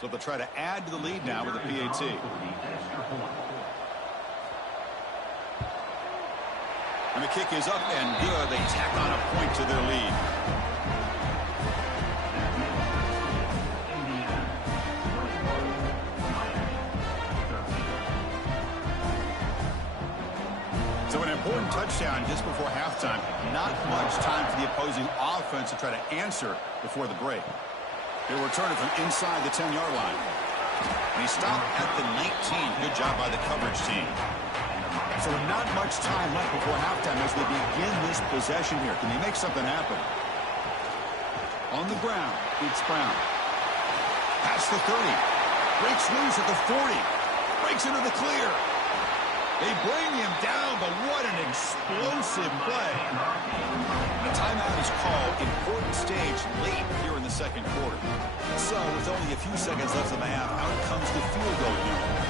So they'll try to add to the lead now with a PAT. And the kick is up and good. They tack on a point to their lead. So an important touchdown just before halftime. Not much time for the opposing offense to try to answer before the break. He'll return it from inside the 10-yard line. And he stopped at the 19. Good job by the coverage team. So not much time left before halftime as they begin this possession here. Can they make something happen? On the ground, it's Brown. Past the 30. Breaks loose at the 40. Breaks into the clear. They bring him down, but what an explosive play. A timeout is called. Important stage late here in the 2nd quarter. So with only a few seconds left in the half, out comes the field goal unit.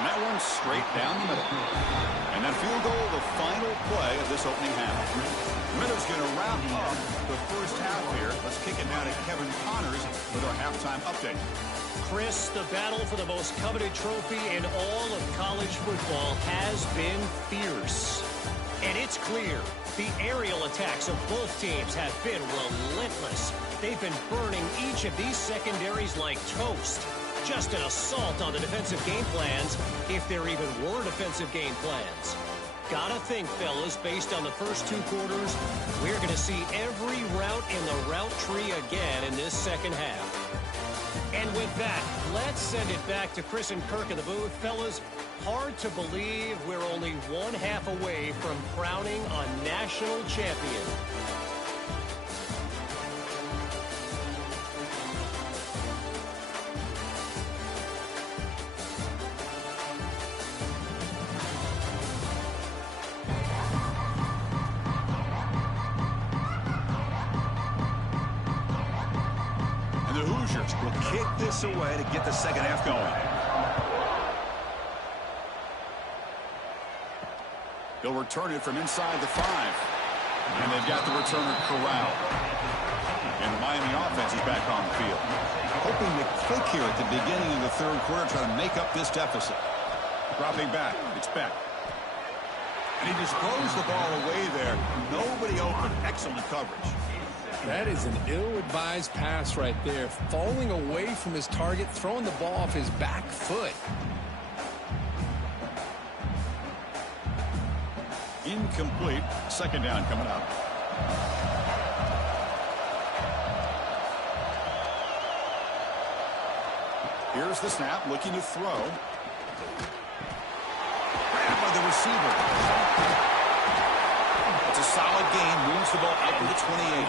And that one straight down the middle. And that field goal, the final play of this opening half. Minnows going to wrap up the first half here. Let's kick it now to Kevin Connors with our halftime update. Chris, the battle for the most coveted trophy in all of college football has been fierce. And it's clear the aerial attacks of both teams have been relentless. They've been burning each of these secondaries like toast. Just an assault on the defensive game plans, if there even were defensive game plans. Gotta think, fellas, based on the first 2 quarters, we're going to see every route in the route tree again in this 2nd half. And with that, let's send it back to Chris and Kirk in the booth. Fellas, hard to believe we're only 1 half away from crowning a national champion. Will kick this away to get the 2nd half going. They'll return it from inside the 5. And they've got the returner corralled. And the Miami offense is back on the field. Hoping to click here at the beginning of the 3rd quarter, trying to make up this deficit. Dropping back, it's Beck. And he just throws the ball away there. Nobody open. Excellent coverage. That is an ill-advised pass right there. Falling away from his target, throwing the ball off his back foot. Incomplete. 2nd down coming up. Here's the snap, looking to throw. Grabbed by the receiver. It's a solid gain, moves the ball out to the 28.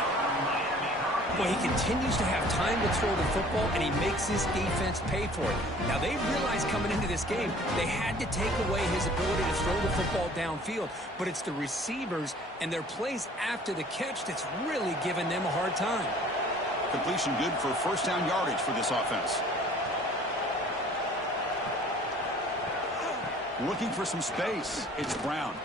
Well, he continues to have time to throw the football, and he makes his defense pay for it. Now, they realized coming into this game, they had to take away his ability to throw the football downfield. But it's the receivers and their plays after the catch that's really giving them a hard time. Completion good for first down yardage for this offense. Looking for some space. It's Brown.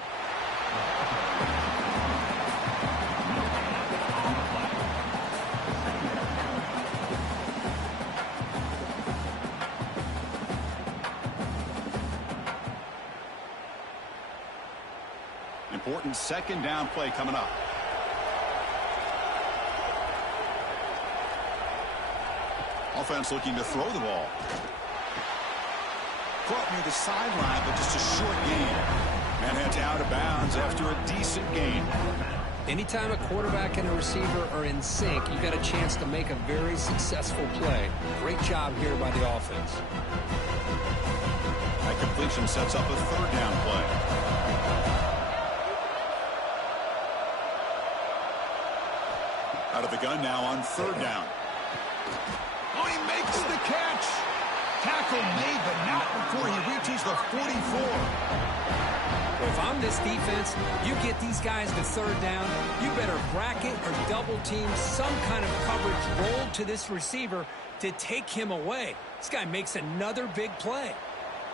Important second down play coming up. Offense looking to throw the ball. Caught near the sideline, but just a short gain. And heads out of bounds after a decent gain. Anytime a quarterback and a receiver are in sync, you've got a chance to make a very successful play. Great job here by the offense. That completion sets up a third down play. Out of the gun now on third down. Oh, he makes the catch. Tackle made, but not before he reaches the 44. If I'm this defense, you get these guys to third down, you better bracket or double team some kind of coverage roll to this receiver to take him away. This guy makes another big play.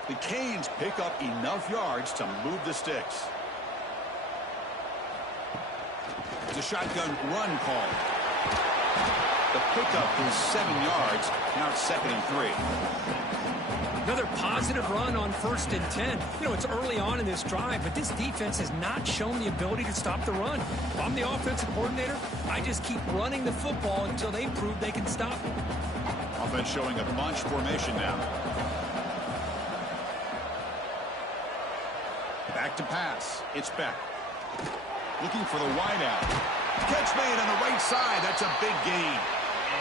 The Canes pick up enough yards to move the sticks. The shotgun run call. The pickup is 7 yards. Now it's 2nd and 3. Another positive run on 1st and 10. You know, it's early on in this drive, but this defense has not shown the ability to stop the run. If I'm the offensive coordinator, I just keep running the football until they prove they can stop it. Offense showing a bunch formation now. Back to pass. It's Beck. Looking for the wideout. Catch made on the right side. That's a big gain.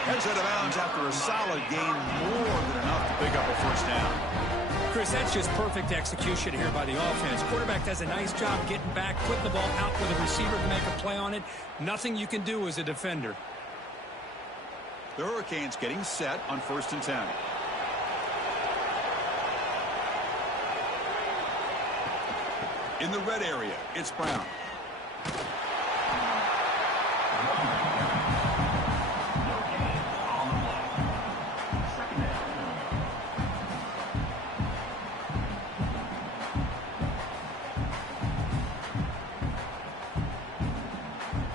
Heads out of bounds after a solid gain, more than enough to pick up a first down. Chris, that's just perfect execution here by the offense. Quarterback does a nice job getting back, putting the ball out where the receiver can make a play on it. Nothing you can do as a defender. The Hurricanes getting set on 1st and 10. In the red area, it's Brown.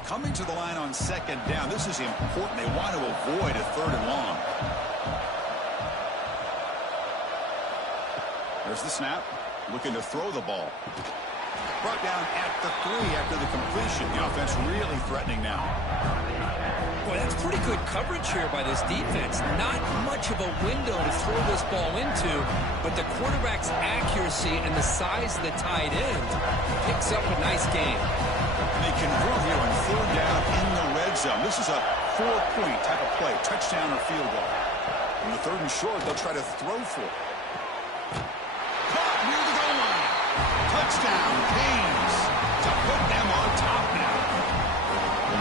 Coming to the line on 2nd down. This is important. They want to avoid a 3rd and long. There's the snap. Looking to throw the ball. Brought down at the 3 after the completion. The offense really threatening now. Boy, that's pretty good coverage here by this defense. Not much of a window to throw this ball into, but the quarterback's accuracy and the size of the tight end picks up a nice gain. They convert here on 3rd down in the red zone. This is a 4-point type of play, touchdown or field goal. On the 3rd and short, they'll try to throw for it. Caught near the goal line. Touchdown, Canes, to put them on top now.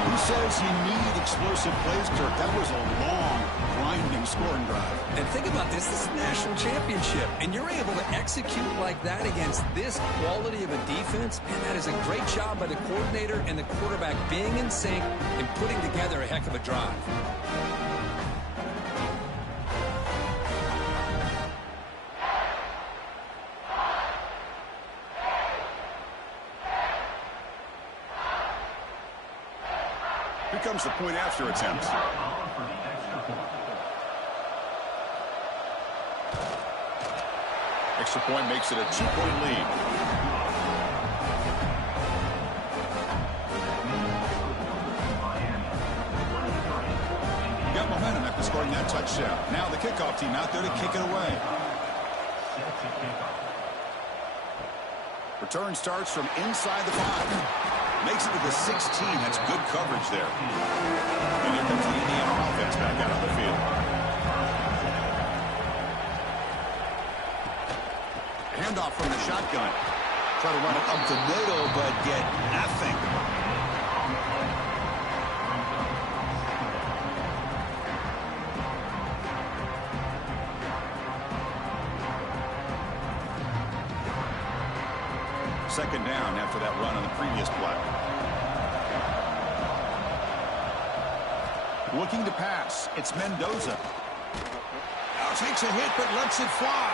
Who says you need explosive plays, Kirk? That was a long, grinding scoring drive. And think about this. This is a national championship, and you're able to execute like that against this quality of a defense, and that is a great job by the coordinator and the quarterback being in sync and putting together a heck of a drive. Here comes the point after attempt. Extra point makes it a 2-point lead. Got momentum after scoring that touchdown. Now the kickoff team out there to kick it away. Return starts from inside the 5. Makes it to the 16. That's good coverage there. And here comes the Indiana offense back out on the field. handoff from the shotgun. Try to run it up the middle, but get nothing. Second down after that run on the previous play. Looking to pass. It's Mendoza. Now takes a hit but lets it fly.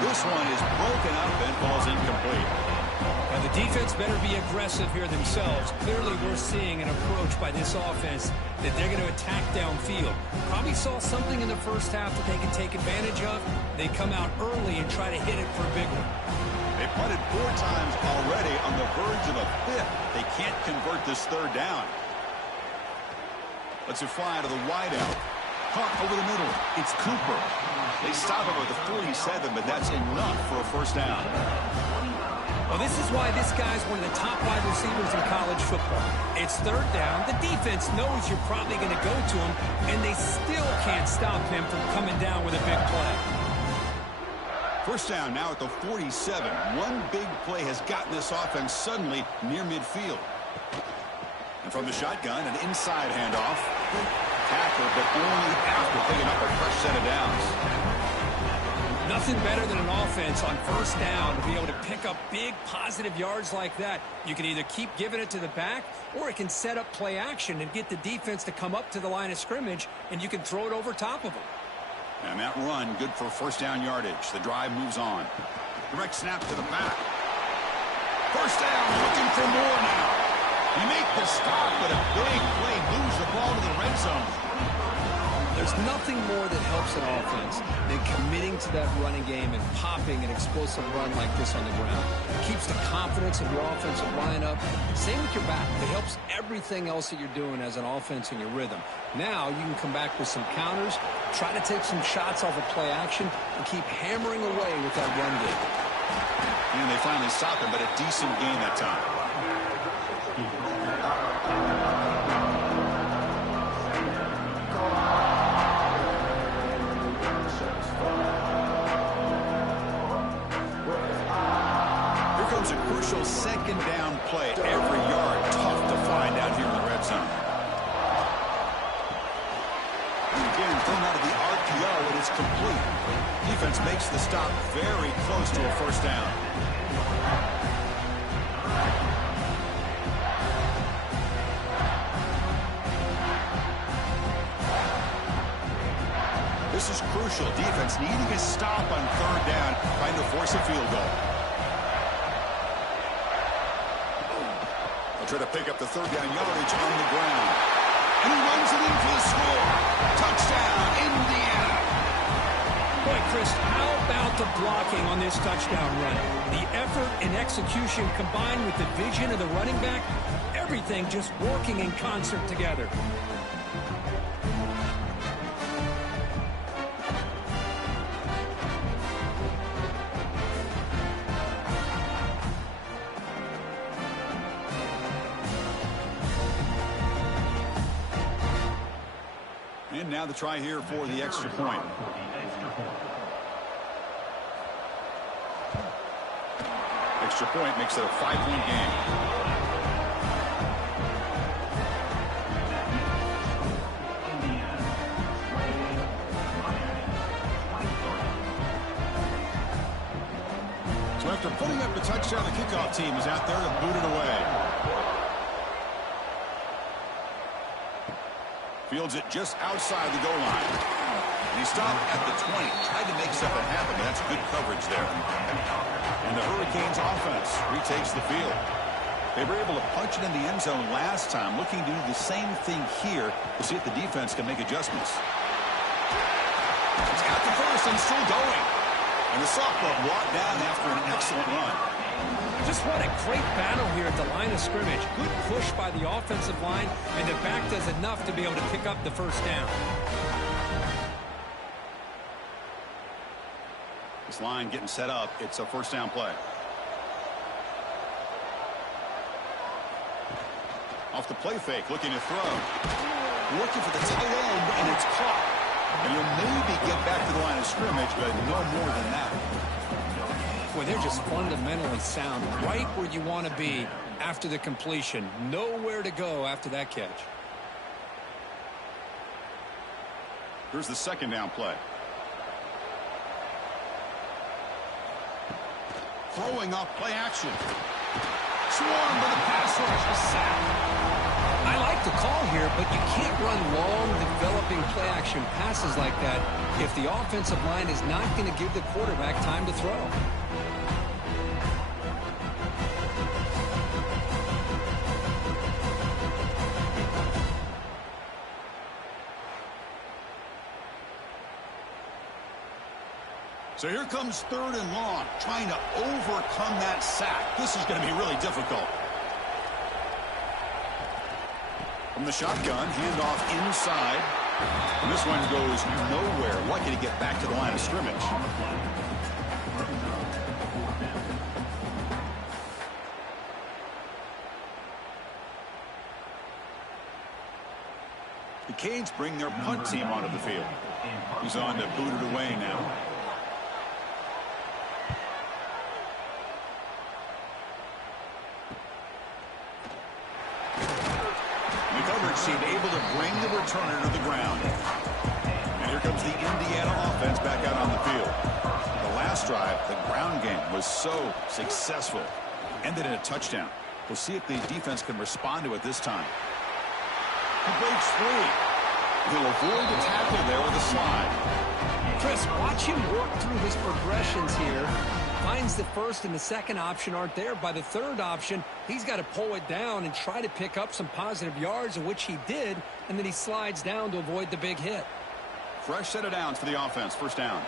This one is broken up and falls incomplete. Now the defense better be aggressive here themselves. Clearly we're seeing an approach by this offense that they're going to attack downfield. Probably saw something in the first half that they can take advantage of. They come out early and try to hit it for a big one. They punted 4 times already, on the verge of a 5th. They can't convert this third down. Lets it fly to the wideout. Caught over the middle. It's Cooper. They stop him with the 47, but that's enough for a first down. Well, this is why this guy's one of the top wide receivers in college football. It's third down. The defense knows you're probably going to go to him, and they still can't stop him from coming down with a big play. First down now at the 47. One big play has gotten this offense suddenly near midfield. And from the shotgun, an inside handoff. Tackle, but only after picking up a fresh set of downs. Nothing better than an offense on first down to be able to pick up big positive yards like that. You can either keep giving it to the back, or it can set up play action and get the defense to come up to the line of scrimmage, and you can throw it over top of them. And that run, good for first down yardage. The drive moves on. Direct snap to the back. First down, looking for more now. You make the stop, but a big play moves the ball to the red zone. There's nothing more that helps an offense than committing to that running game and popping an explosive run like this on the ground. It keeps the confidence of your offensive lineup. Same with your back. It helps everything else that you're doing as an offense in your rhythm. Now you can come back with some counters, try to take some shots off of play action, and keep hammering away with that run game. And they finally stop him, but a decent gain that time. A crucial second down play. Every yard tough to find out here in the red zone. Again, thrown out of the RPO, and it's complete. Defense makes the stop very close to a first down. This is crucial. Defense needing a stop on third down, trying to force a field goal. Try to pick up the third down yardage on the ground. And he runs it in for the score. Touchdown, Indiana. Boy, Chris, how about the blocking on this touchdown run? The effort and execution combined with the vision of the running back, everything just working in concert together. And now the try here for the extra point. Extra point makes it a 5-point game. So after putting up the touchdown, the kickoff team is out there to boot it away. Fields it just outside the goal line. And he stopped at the 20. Tried to make something happen, but that's good coverage there. And the Hurricanes offense retakes the field. They were able to punch it in the end zone last time, looking to do the same thing here to see if the defense can make adjustments. He's got the first and still going. And the sophomore brought down after an excellent run. Just what a great battle here at the line of scrimmage. Good push by the offensive line, and the back does enough to be able to pick up the first down. This line getting set up. It's a first down play. Off the play fake, looking to throw. Looking for the tight end, and it's caught. And he'll maybe get back to the line of scrimmage, but no more than that. Boy, they're just fundamentally sound, right where you want to be after the completion. Nowhere to go after that catch. Here's the second down play. Throwing up play action. Swarmed by the pass rush. A sack. I like the call here, but you can't run long, developing play-action passes like that if the offensive line is not going to give the quarterback time to throw. So here comes third and long, trying to overcome that sack. This is going to be really difficult. From the shotgun, handoff inside. And this one goes nowhere. Lucky to get back to the line of scrimmage. The Canes bring their punt team onto the field. He's on to boot it away now. Seemed able to bring the returner to the ground. And here comes the Indiana offense back out on the field. The last drive, the ground game was so successful. Ended in a touchdown. We'll see if the defense can respond to it this time. He breaks free. He'll avoid the tackle there with a slide. Chris, watch him work through his progressions here. Finds the first and the second option aren't there. By the third option, he's got to pull it down and try to pick up some positive yards, of which he did, and then he slides down to avoid the big hit. Fresh set of downs for the offense. First down.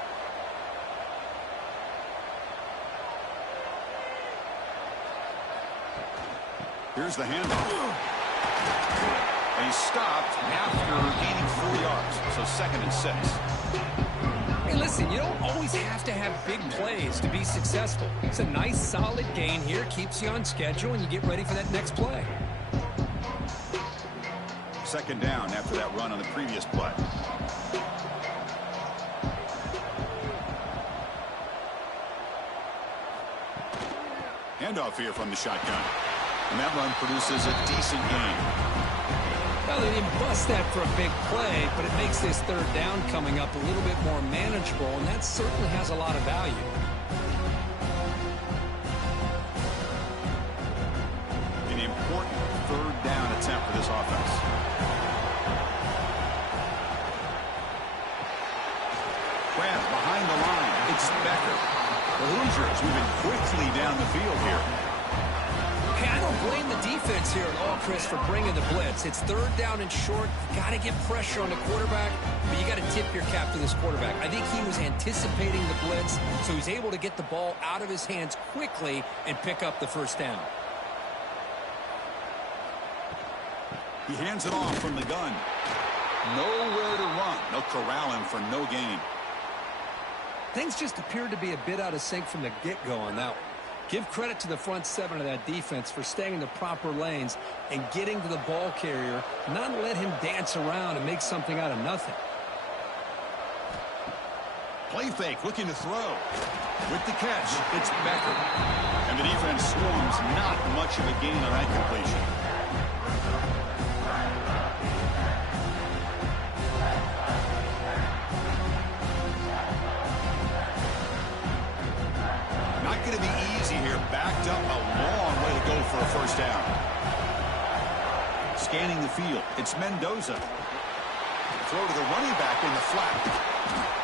Here's the handoff. And he's stopped after gaining 4 yards. So 2nd and 6. Hey, listen, you don't always have to have big plays to be successful. It's a nice, solid gain here. Keeps you on schedule, and you get ready for that next play. 2nd down after that run on the previous play. Handoff here from the shotgun. And that run produces a decent gain. Well, they didn't bust that for a big play, but it makes this third down coming up a little bit more manageable, and that certainly has a lot of value. An important third down attempt for this offense. Grant behind the line. It's Becker. The Hoosiers moving quickly down the field here. Hey, I don't blame the defense here at all, Chris, for bringing the blitz. It's third down and short. You got to get pressure on the quarterback, but you got to tip your cap to this quarterback. I think he was anticipating the blitz, so he's able to get the ball out of his hands quickly and pick up the first down. He hands it off from the gun. Nowhere to run. No corralling for no gain. Things just appeared to be a bit out of sync from the get-go on that one. Give credit to the front 7 of that defense for staying in the proper lanes and getting to the ball carrier, not let him dance around and make something out of nothing. Play fake, looking to throw. With the catch, it's Becker. And the defense swarms, not much of a gain on that completion. Not going to be easy here. Backed up a long way to go for a first down. Scanning the field. It's Mendoza. Throw to the running back in the flat.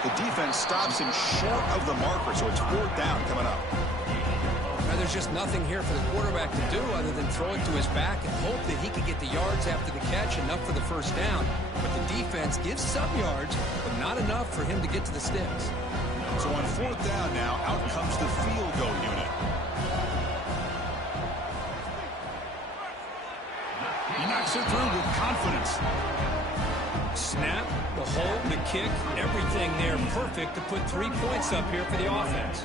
The defense stops him short of the marker, so it's 4th down coming up. Now, there's just nothing here for the quarterback to do other than throw it to his back and hope that he can get the yards after the catch, enough for the first down. But the defense gives some yards, but not enough for him to get to the sticks. So on 4th down now, out comes the field goal unit. He knocks it through with confidence. Snap, the hold, the kick, everything there perfect to put 3 points up here for the offense.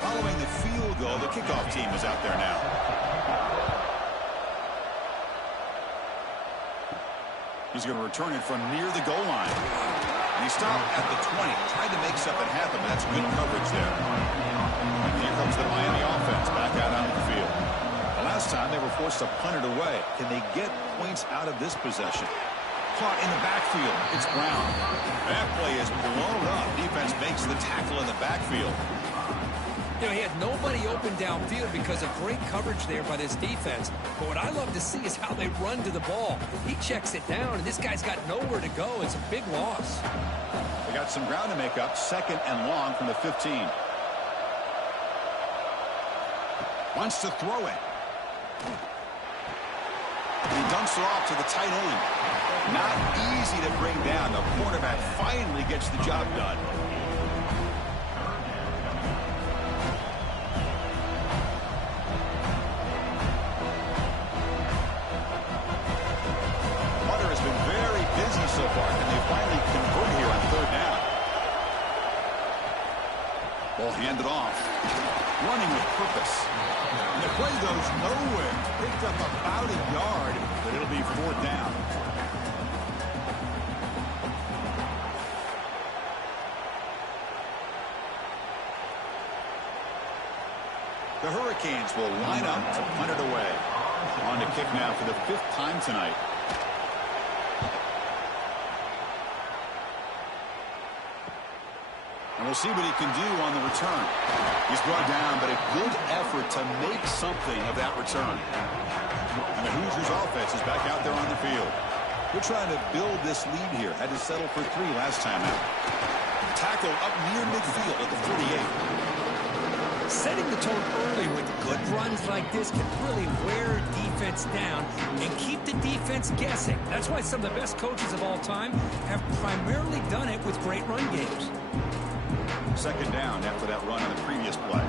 Following the field goal, the kickoff team is out there now. He's going to return it from near the goal line. And he stopped at the 20. Tried to make something happen, but that's good coverage there. And here comes the Miami offense back out on the field. The last time they were forced to punt it away. Can they get points out of this possession? Caught in the backfield. It's Brown. That play is blown up. Defense makes the tackle in the backfield. You know, he had nobody open downfield because of great coverage there by this defense. But what I love to see is how they run to the ball. He checks it down, and this guy's got nowhere to go. It's a big loss. They got some ground to make up. 2nd and long from the 15. Wants to throw it. And he dumps it off to the tight end. Not easy to bring down. The quarterback finally gets the job done. So far, and they finally convert here on 3rd down. Ball handed off. Running with purpose. And the play goes nowhere. Picked up about a yard, but it'll be 4th down. The Hurricanes will line up to punt it away. On to kick now for the 5th time tonight. And we'll see what he can do on the return. He's brought down, but a good effort to make something of that return. And the Hoosiers offense is back out there on the field. We're trying to build this lead here. Had to settle for 3 last time out. Tackle up near midfield at the 48. Setting the tone early with good runs like this can really wear defense down and keep the defense guessing. That's why some of the best coaches of all time have primarily done it with great run games. 2nd down after that run on the previous play.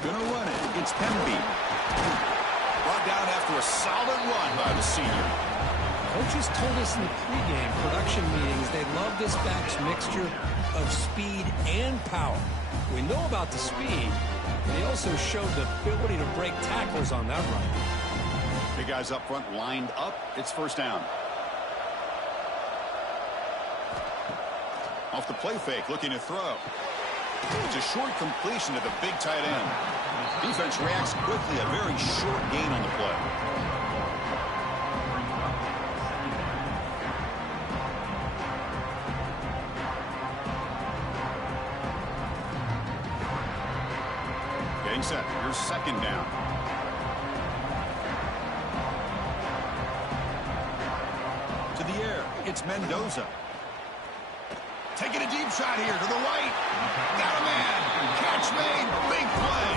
Gonna run it. It's Pemby. Brought down after a solid run by the senior. Coaches told us in the pregame production meetings they love this back's mixture of speed and power. We know about the speed, but he also showed the ability to break tackles on that run. Big guys up front lined up. It's 1st down. Off the play fake, looking to throw. It's a short completion to the big tight end. Defense reacts quickly, a very short gain on the play. Getting set, here's 2nd down. To the air, it's Mendoza. Taking a deep shot here to the right. Got a man. Catch made. Big play.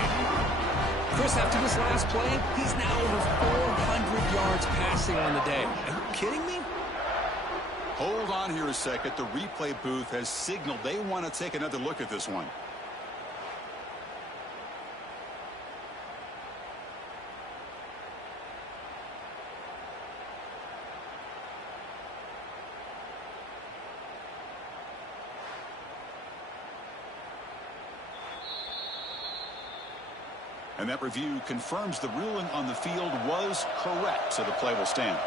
Chris, after this last play, he's now over 400 yards passing on the day. Are you kidding me? Hold on here a second. The replay booth has signaled they want to take another look at this one. And that review confirms the ruling on the field was correct, so the play will stand.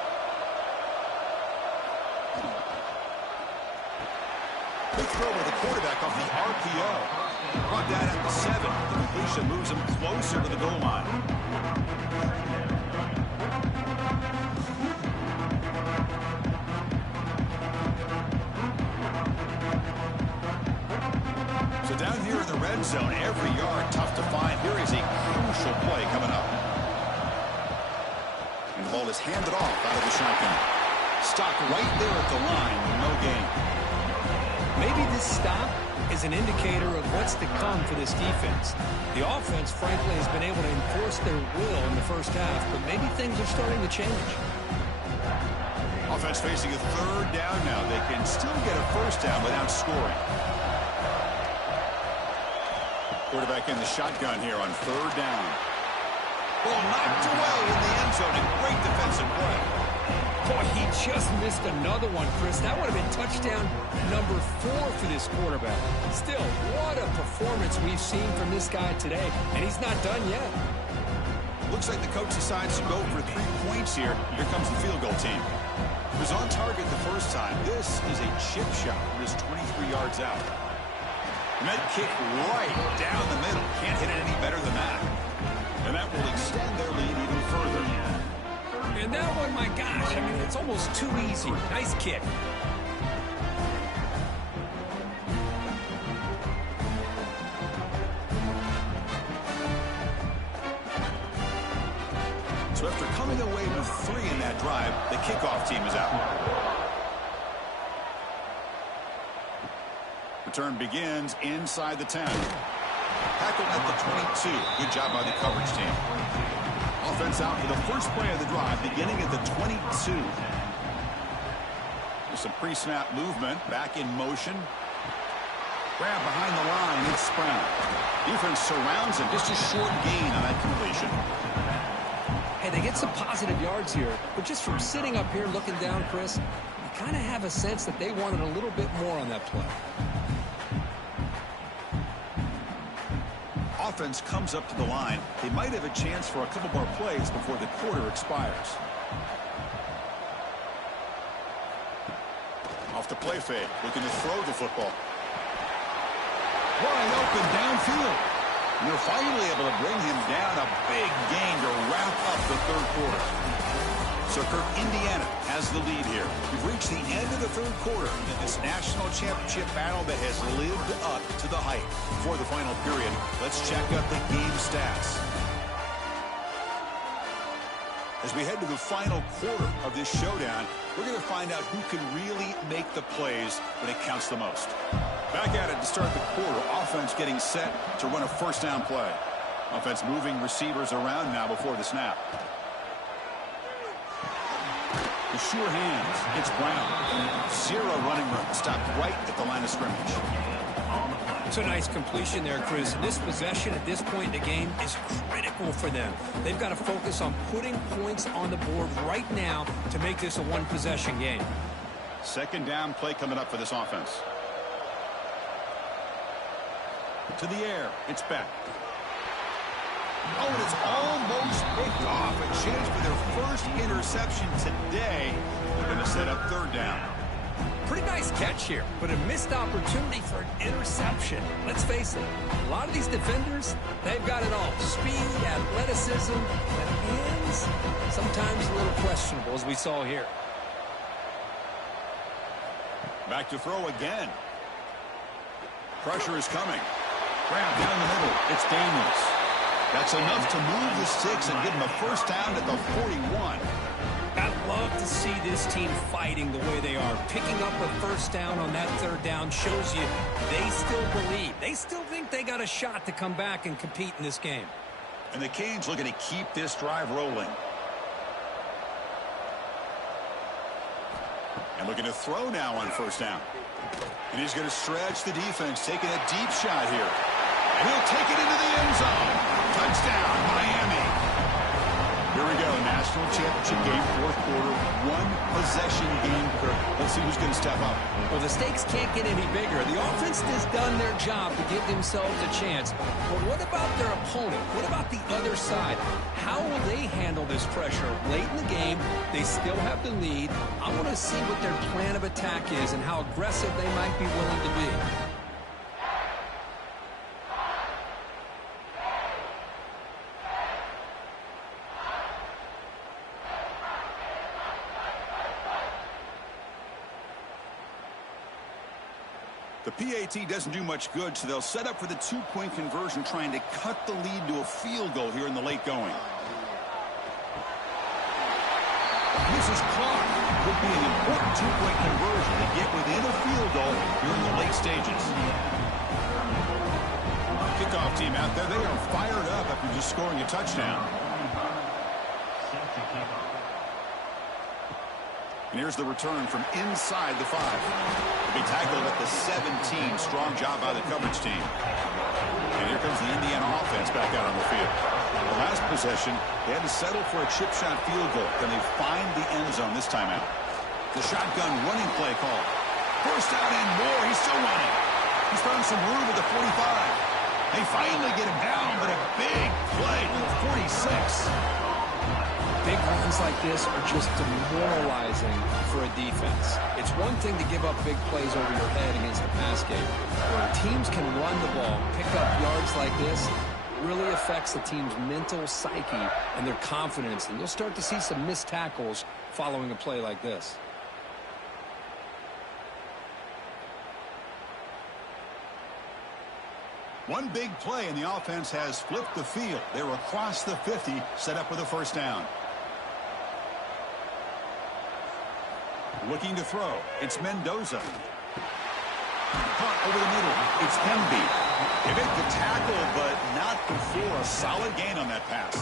Good throw by the quarterback off the RPO. Brought down at the 7. The completion moves him closer to the goal line. So down here in the red zone, every yard tough to find. Here is a crucial play coming up. And the ball is handed off out of the shotgun. Stopped right there at the line, no gain. Maybe this stop is an indicator of what's to come for this defense. The offense, frankly, has been able to enforce their will in the first half, but maybe things are starting to change. Offense facing a 3rd down now. They can still get a 1st down without scoring. Quarterback in the shotgun here on 3rd down. Ball knocked away in the end zone. A great defensive play. Boy, he just missed another one, Chris. That would have been touchdown number 4 for this quarterback. Still, what a performance we've seen from this guy today, and he's not done yet. Looks like the coach decides to go for 3 points here. Here comes the field goal team. It was on target the first time. This is a chip shot. It is 23 yards out. Med kick right down the middle. Can't hit it any better than that. And that will extend their lead even further. And that one, my gosh, I mean, it's almost too easy. Nice kick. So after coming away with 3 in that drive, the kickoff team is out. Return begins inside the 10. Tackled at the 22. Good job by the coverage team. Offense out for the first play of the drive, beginning at the 22. With some pre-snap movement, back in motion. Grab behind the line, it's Brown. Defense surrounds him, just a short gain on that completion. Hey, they get some positive yards here, but just from sitting up here looking down, Chris, you kind of have a sense that they wanted a little bit more on that play. Offense comes up to the line. They might have a chance for a couple more plays before the quarter expires. Off the play fake, looking to throw the football. Wide open downfield. And they're finally able to bring him down. A big gain to wrap up the third quarter. So Kirk, Indiana has the lead here. We've reached the end of the third quarter in this national championship battle that has lived up to the hype. For the final period, let's check out the game stats. As we head to the final quarter of this showdown, we're going to find out who can really make the plays when it counts the most. Back at it to start the quarter. Offense getting set to run a first down play. Offense moving receivers around now before the snap. The sure hands. It's Brown. 0 running room. Stopped right at the line of scrimmage. It's a nice completion there, Chris. This possession at this point in the game is critical for them. They've got to focus on putting points on the board right now to make this a one-possession game. Second down play coming up for this offense. To the air. It's back. Oh, and it's almost picked off. A chance for their first interception today. They're going to set up third down. Pretty nice catch here, but a missed opportunity for an interception. Let's face it, a lot of these defenders, they've got it all. Speed, athleticism, but hands, sometimes a little questionable, as we saw here. Back to throw again. Pressure is coming. Brown down the middle. It's Daniels. That's enough to move the sticks and give them a first down at the 41. I'd love to see this team fighting the way they are. Picking up a first down on that third down shows you they still believe. They still think they got a shot to come back and compete in this game. And the Canes looking to keep this drive rolling. And looking to throw now on first down. And he's going to stretch the defense, taking a deep shot here. And he'll take it into the end zone. Touchdown, Miami. Here we go, national championship game, fourth quarter, one-possession game. Let's see who's going to step up. Well, the stakes can't get any bigger. The offense has done their job to give themselves a chance. But what about their opponent? What about the other side? How will they handle this pressure? Late in the game, they still have the lead. I want to see what their plan of attack is and how aggressive they might be willing to be. The PAT doesn't do much good, so they'll set up for the two-point conversion, trying to cut the lead to a field goal here in the late going. This is clock. Could be an important two-point conversion to get within a field goal here in the late stages. Kickoff team out there, they are fired up after just scoring a touchdown. And here's the return from inside the 5. They tackled at the 17. Strong job by the coverage team. And here comes the Indiana offense back out on the field. The last possession, they had to settle for a chip shot field goal. Then they find the end zone this time out. The shotgun running play call. First down and more. He's still running. He's found some room at the 45. They finally get him down, but a big play to the 46. Big runs like this are just demoralizing for a defense. It's one thing to give up big plays over your head against the pass game. When teams can run the ball, pick up yards like this, it really affects the team's mental psyche and their confidence. And you'll start to see some missed tackles following a play like this. One big play, and the offense has flipped the field. They're across the 50, set up with a first down. Looking to throw. It's Mendoza. Caught over the middle. It's Hemby. They make the tackle, but not before a solid gain on that pass.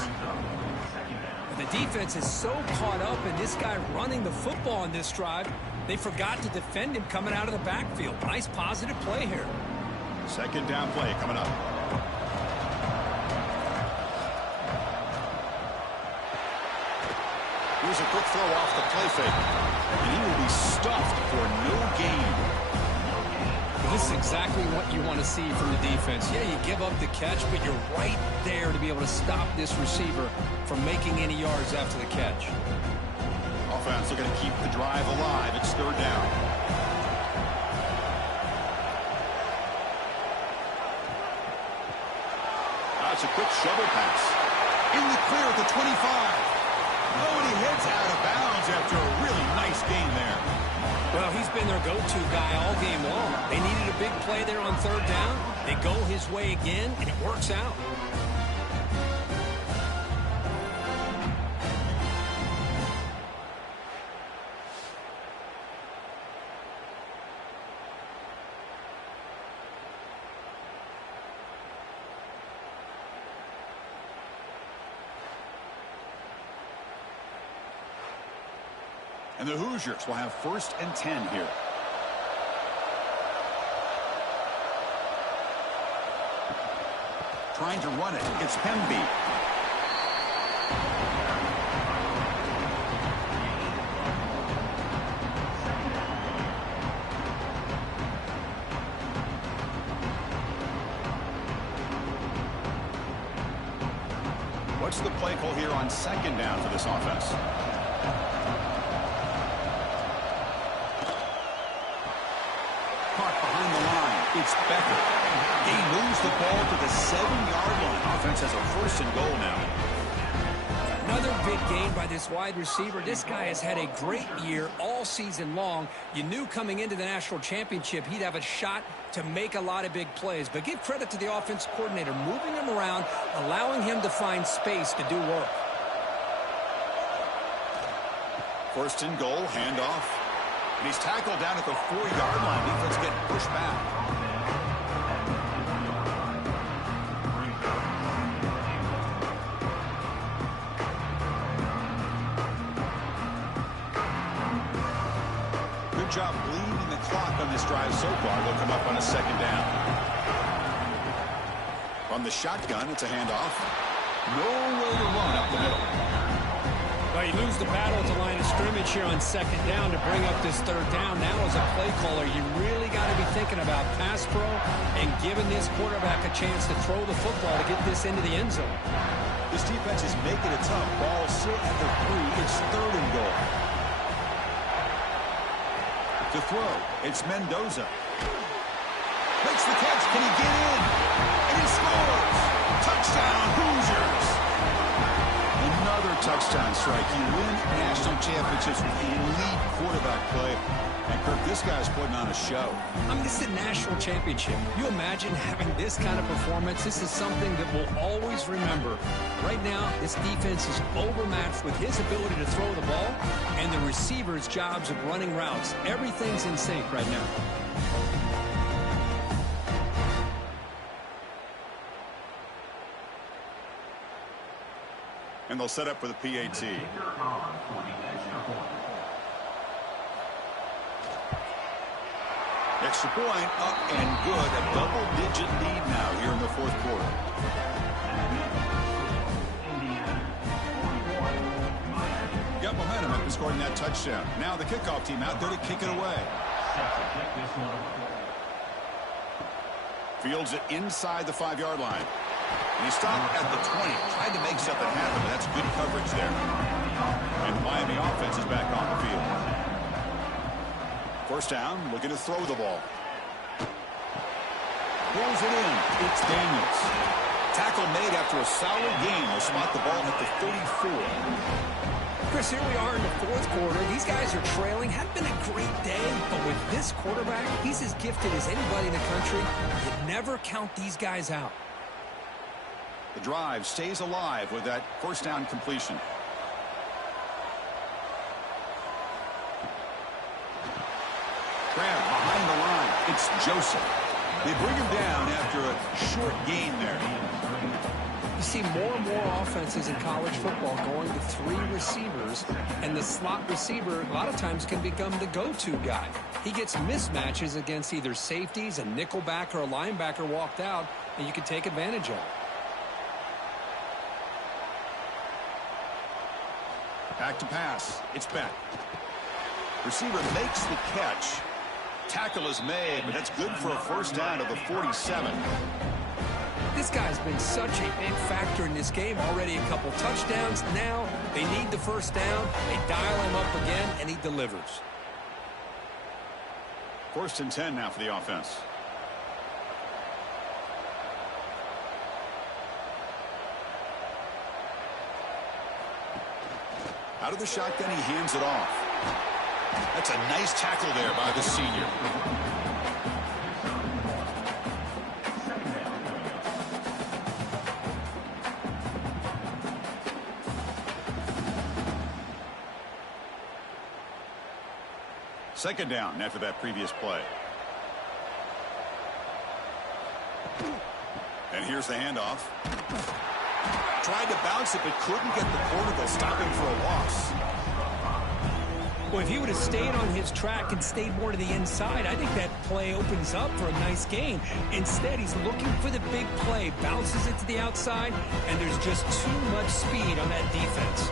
The defense is so caught up in this guy running the football in this drive, they forgot to defend him coming out of the backfield. Nice positive play here. Second down play coming up. Here's a quick throw off the play fake. And he will be stuffed for no gain. Well, this is exactly what you want to see from the defense. Yeah, you give up the catch, but you're right there to be able to stop this receiver from making any yards after the catch. Offense looking to keep the drive alive. It's third down. That's a quick shovel pass. In the clear at the 25. Nobody hits out of bounds after a really nice gain there. Well, he's been their go-to guy all game long. They needed a big play there on third down. They go his way again, and it works out. And the Hoosiers will have 1st and 10 here. Trying to run it. It's Hemby. What's the play call here on second down for this offense? It's Becker. He moves the ball to the 7-yard line. Offense has a 1st and goal now. Another big gain by this wide receiver. This guy has had a great year all season long. You knew coming into the national championship he'd have a shot to make a lot of big plays. But give credit to the offense coordinator, moving him around, allowing him to find space to do work. 1st and goal, handoff. And he's tackled down at the 4-yard line. Defense getting pushed back. Good job bleeding the clock on this drive so far. They'll come up on a 2nd down. From the shotgun, it's a handoff. Nowhere to run up the middle. Well, you lose the battle at the line of scrimmage here on 2nd down to bring up this 3rd down. Now as a play caller, you really got to be thinking about pass pro and giving this quarterback a chance to throw the football to get this into the end zone. This defense is making it tough. Ball still at the 3. It's 3rd and goal. To throw, it's Mendoza. Makes the catch. Can he get in? And he scores. Touchdown, Hoosiers. Another touchdown strike. You win national championships with elite quarterback play. And Kirk, this guy's putting on a show. I mean, this is a national championship. You imagine having this kind of performance? This is something that we'll always remember. Right now, this defense is overmatched with his ability to throw the ball and the receivers' jobs of running routes. Everything's in sync right now. And they'll set up for the PAT. Extra point up and good. A double-digit lead now here in the 4th quarter. Got momentum after scoring that touchdown. Now the kickoff team out there to kick it away. Fields it inside the 5-yard line. And he stopped at the 20. Tried to make something happen, but that's good coverage there. And the Miami offense is back on the field. First down, looking to throw the ball. Throws it in. It's Daniels. Tackle made after a solid game. Will spot the ball at the 34. Chris, here we are in the fourth quarter. These guys are trailing. Hadn't been a great day, but with this quarterback, he's as gifted as anybody in the country. You never count these guys out. The drive stays alive with that first down completion. Grab behind the line. It's Joseph. They bring him down after a short gain there. You see more and more offenses in college football going to 3 receivers, and the slot receiver a lot of times can become the go-to guy. He gets mismatches against either safeties, a nickelback, or a linebacker walked out, and you can take advantage of it. Back to pass. It's Beck. Receiver makes the catch. Tackle is made, but that's good for a first down of the 47. This guy's been such a big factor in this game. Already a couple touchdowns. Now they need the first down. They dial him up again, and he delivers. First and 10 now for the offense. Out of the shotgun, he hands it off. That's a nice tackle there by the senior. Second down after that previous play. And here's the handoff. Tried to bounce it, but couldn't get the corner. They'll stop him for a loss. Well, if he would have stayed on his track and stayed more to the inside, I think that play opens up for a nice gain. Instead, he's looking for the big play, bounces it to the outside, and there's just too much speed on that defense.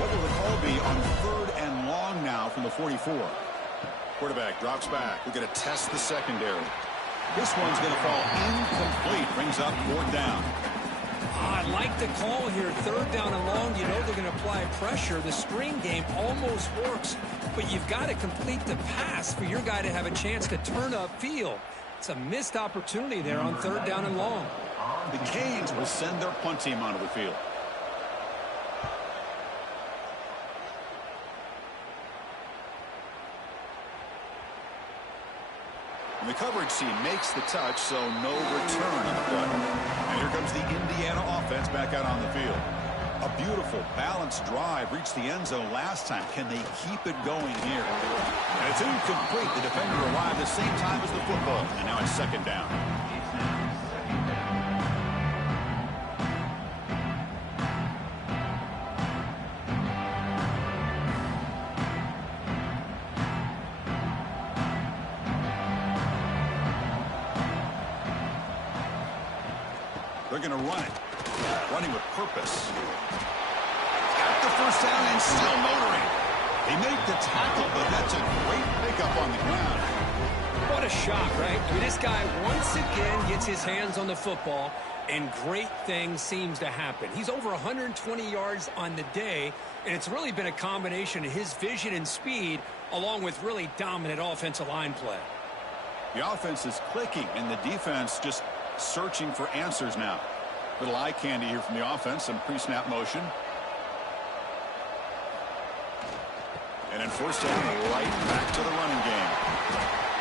What will the call be on 3rd and long now from the 44? Quarterback drops back. We're going to test the secondary. This one's going to fall incomplete. Brings up 4th down. I like the call here. 3rd down and long. You know they're going to apply pressure. The screen game almost works, but you've got to complete the pass for your guy to have a chance to turn upfield. It's a missed opportunity there on 3rd down and long. The Canes will send their punt team onto the field. And the coverage team makes the touch, so no return on the play. And here comes the Indiana offense back out on the field. A beautiful, balanced drive reached the end zone last time. Can they keep it going here? And it's incomplete. The defender arrived the same time as the football. And now it's 2nd down. They're going to run it. Running with purpose. Got the first down and still motoring. They make the tackle, but that's a great pickup on the ground. What a shot, right? I mean, this guy once again gets his hands on the football, and great things seems to happen. He's over 120 yards on the day, and it's really been a combination of his vision and speed, along with really dominant offensive line play. The offense is clicking, and the defense just searching for answers now. Little eye candy here from the offense, some pre-snap motion. And then first down, right back to the running game.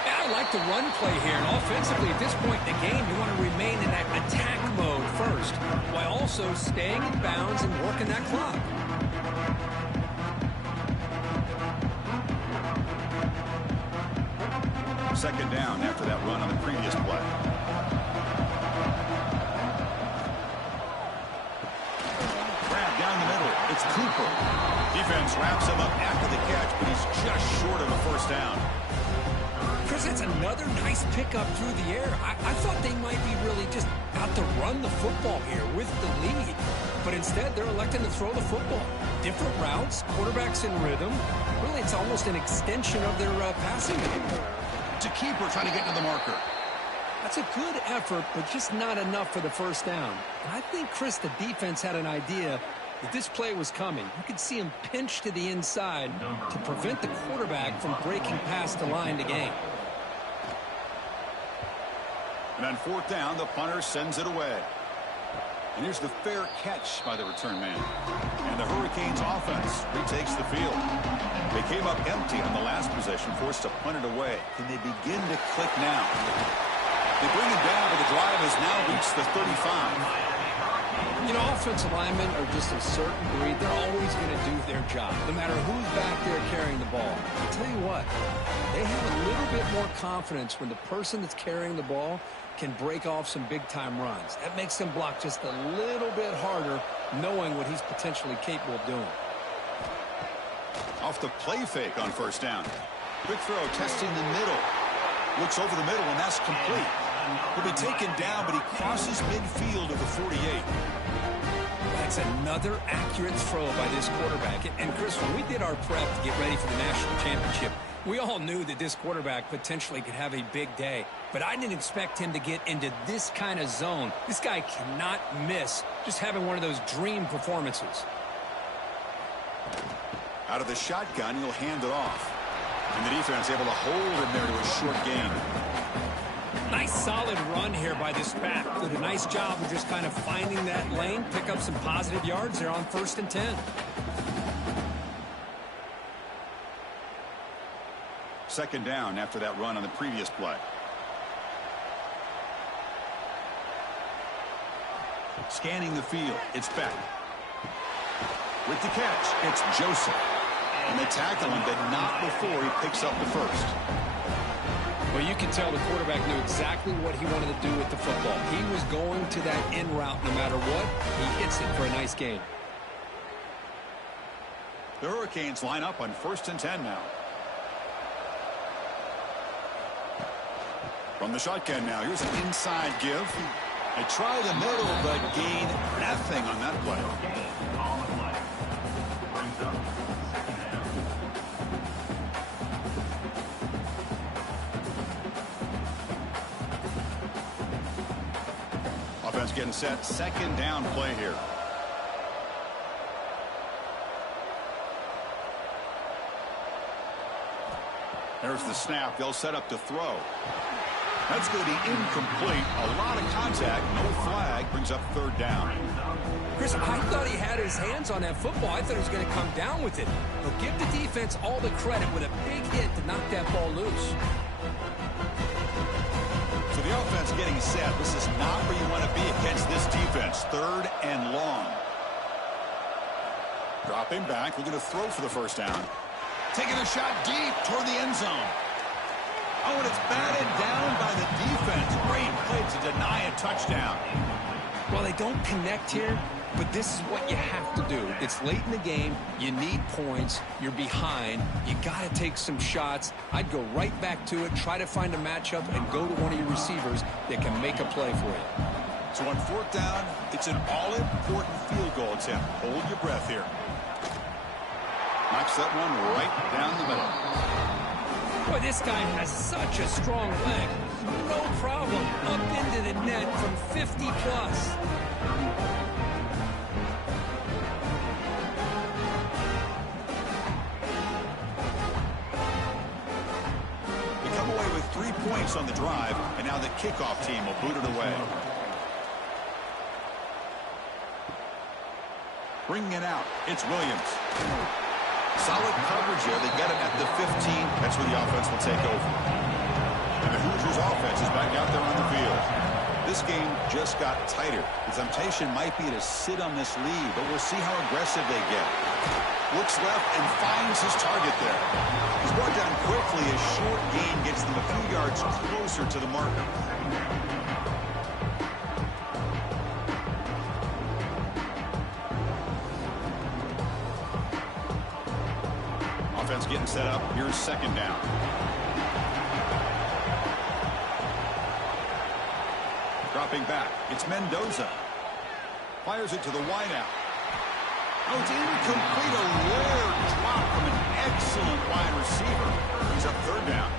Yeah, I like the run play here. And offensively, at this point in the game, you want to remain in that attack mode first, while also staying in bounds and working that clock. Second down after that run on the previous play. Grab down the middle. It's Cooper. Defense wraps him up after the catch, but he's just short of a first down. Chris, that's another nice pickup through the air. I thought they might be really just out to run the football here with the lead. But instead, they're electing to throw the football. Different routes, quarterbacks in rhythm. Really, it's almost an extension of their passing game. To keeper trying to get to the marker. That's a good effort, but just not enough for the first down. And I think, Chris, the defense had an idea that this play was coming. You could see him pinch to the inside to prevent the quarterback from breaking past the line to gain. And on fourth down, the punter sends it away. And here's the fair catch by the return man. And the Hurricanes offense retakes the field. They came up empty on the last possession, forced to punt it away. Can they begin to click now? They bring it down, but the drive has now reached the 35. You know, offensive linemen are just a certain breed. They're always going to do their job, no matter who's back there carrying the ball. I'll tell you what, they have a little bit more confidence when the person that's carrying the ball can break off some big-time runs. That makes them block just a little bit harder, knowing what he's potentially capable of doing. Off the play fake on first down. Quick throw, testing the middle. Looks over the middle, and that's complete. He'll be taken down, but he crosses midfield of the 48. That's another accurate throw by this quarterback. And Chris, when we did our prep to get ready for the national championship, we all knew that this quarterback potentially could have a big day. But I didn't expect him to get into this kind of zone. This guy cannot miss just having one of those dream performances. Out of the shotgun, he'll hand it off. And the defense able to hold him there to a short gain. Nice solid run here by this back. Did a nice job of just kind of finding that lane, pick up some positive yards there on 1st and 10. Second down after that run on the previous play. Scanning the field, it's Beck. With the catch, it's Joseph. And they tackle him, but not before he picks up the first. Well, you can tell the quarterback knew exactly what he wanted to do with the football. He was going to that in route no matter what. He hits it for a nice gain. The Hurricanes line up on 1st and 10 now. From the shotgun now, here's an inside give. They try the middle, but gain nothing on that play. Offense getting set. Second down play here. There's the snap. They'll set up to throw. That's going to be incomplete. A lot of contact. No flag. Brings up third down. Chris, I thought he had his hands on that football. I thought he was going to come down with it. But give the defense all the credit with a big hit to knock that ball loose. So the offense getting set. This is not where you want to be against this defense. Third and long. Dropping back. We're going to throw for the first down. Taking a shot deep toward the end zone. Oh, and it's batted down by the defense. Great play to deny a touchdown. Well, they don't connect here, but this is what you have to do. It's late in the game. You need points. You're behind. You got to take some shots. I'd go right back to it, try to find a matchup, and go to one of your receivers that can make a play for you. So on fourth down, it's an all-important field goal attempt. Hold your breath here. Knocks that one right down the middle. Boy, this guy has such a strong leg. No problem. Up into the net from 50 plus. They come away with 3 points on the drive, and now the kickoff team will boot it away. Bringing it out, it's Williams. Solid coverage here. They get it at the 15. That's where the offense will take over. And the Hoosiers offense is back out there on the field. This game just got tighter. The temptation might be to sit on this lead, but we'll see how aggressive they get. Looks left and finds his target there. He's brought down quickly. A short gain gets them a few yards closer to the marker. Offense getting set up. Here's second down. Dropping back. It's Mendoza. Fires it to the wideout. Oh, it's incomplete. A rare drop from an excellent wide receiver. He's up third down.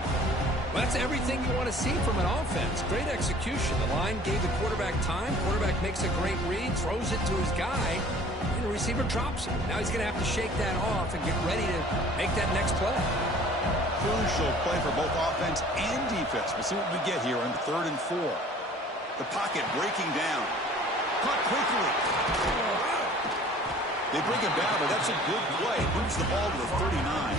That's everything you want to see from an offense. Great execution. The line gave the quarterback time. Quarterback makes a great read, throws it to his guy, and the receiver drops it. Now he's going to have to shake that off and get ready to make that next play. Crucial play for both offense and defense. We'll see what we get here on 3rd and 4. The pocket breaking down. Caught quickly. They bring him down, but that's a good play. Moves the ball to the 39.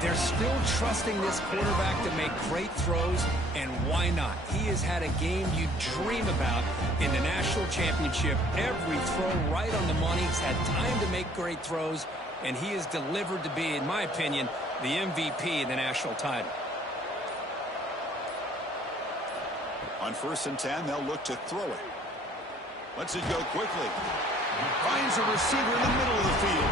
They're still trusting this quarterback to make great throws, and why not? He has had a game you dream about in the national championship. Every throw right on the money. He's had time to make great throws, and he is delivered to be, in my opinion, the MVP in the national title. On 1st and 10, they'll look to throw it. Lets it go quickly. Finds a receiver in the middle of the field.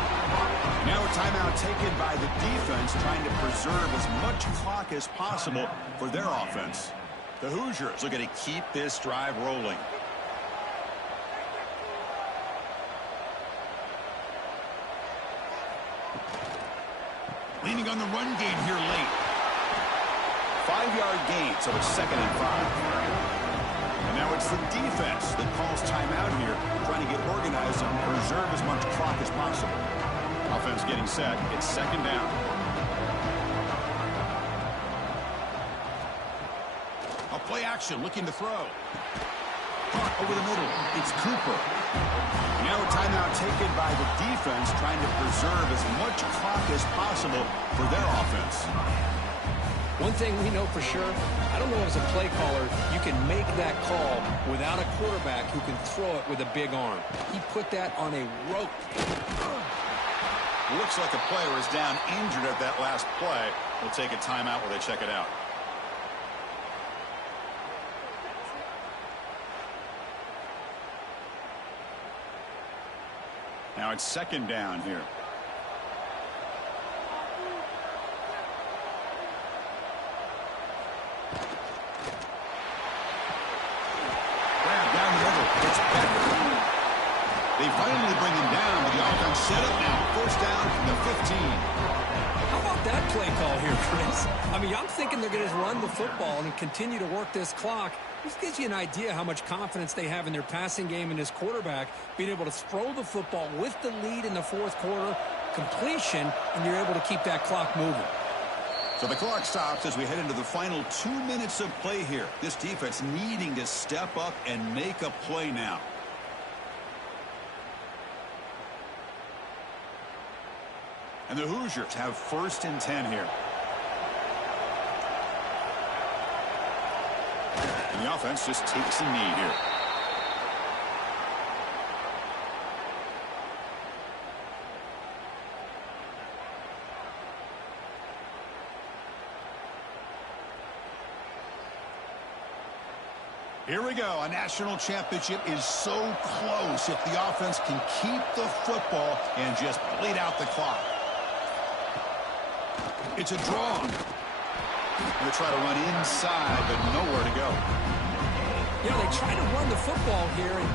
Now a timeout taken by the defense, trying to preserve as much clock as possible for their offense. The Hoosiers looking to keep this drive rolling. Leaning on the run game here late. 5-yard gain, so it's 2nd and 5. And now it's the defense that calls timeout here, trying to get organized and preserve as much clock as possible. Offense getting set. It's 2nd down. A play action, looking to throw. Caught over the middle. It's Cooper. Now a timeout taken by the defense, trying to preserve as much clock as possible for their offense. One thing we know for sure, I don't know as a play caller, you can make that call without a quarterback who can throw it with a big arm. He put that on a rope. Looks like a player is down injured at that last play. We'll take a timeout while they check it out. Now it's 2nd down here. They finally bring him down, but the offense set up now. 1st down from the 15. How about that play call here, Chris? I mean, I'm thinking they're going to run the football and continue to work this clock. This gives you an idea how much confidence they have in their passing game and his quarterback, being able to throw the football with the lead in the 4th quarter, completion, and you're able to keep that clock moving. So the clock stops as we head into the final 2 minutes of play here. This defense needing to step up and make a play now. And the Hoosiers have 1st and 10 here. And the offense just takes a knee here. Here we go. A national championship is so close if the offense can keep the football and just bleed out the clock. It's a draw. They try to run inside, but nowhere to go. You know, they try to run the football here, and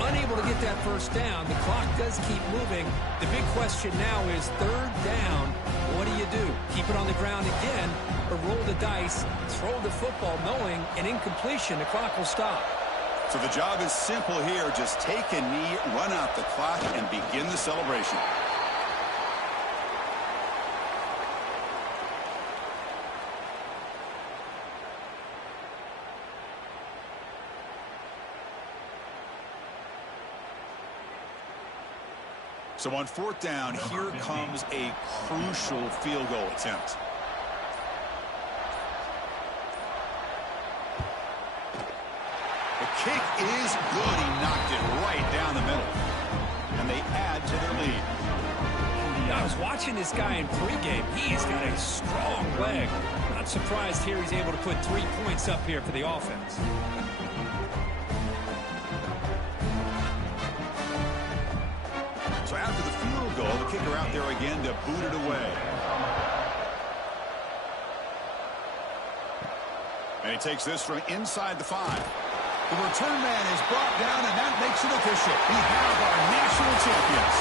they're unable to get that 1st down. The clock does keep moving. The big question now is 3rd down. What do? Keep it on the ground again, or roll the dice, throw the football, knowing an incompletion, the clock will stop. So the job is simple here. Just take a knee, run out the clock, and begin the celebration. So on 4th down, here comes a crucial field goal attempt. The kick is good. He knocked it right down the middle. And they add to their lead. I was watching this guy in pregame. He's got a strong leg. Not surprised here he's able to put 3 points up here for the offense. So after the field goal, the kicker out there again to boot it away. And he takes this from inside the 5. The return man is brought down, and that makes it official. We have our national champions.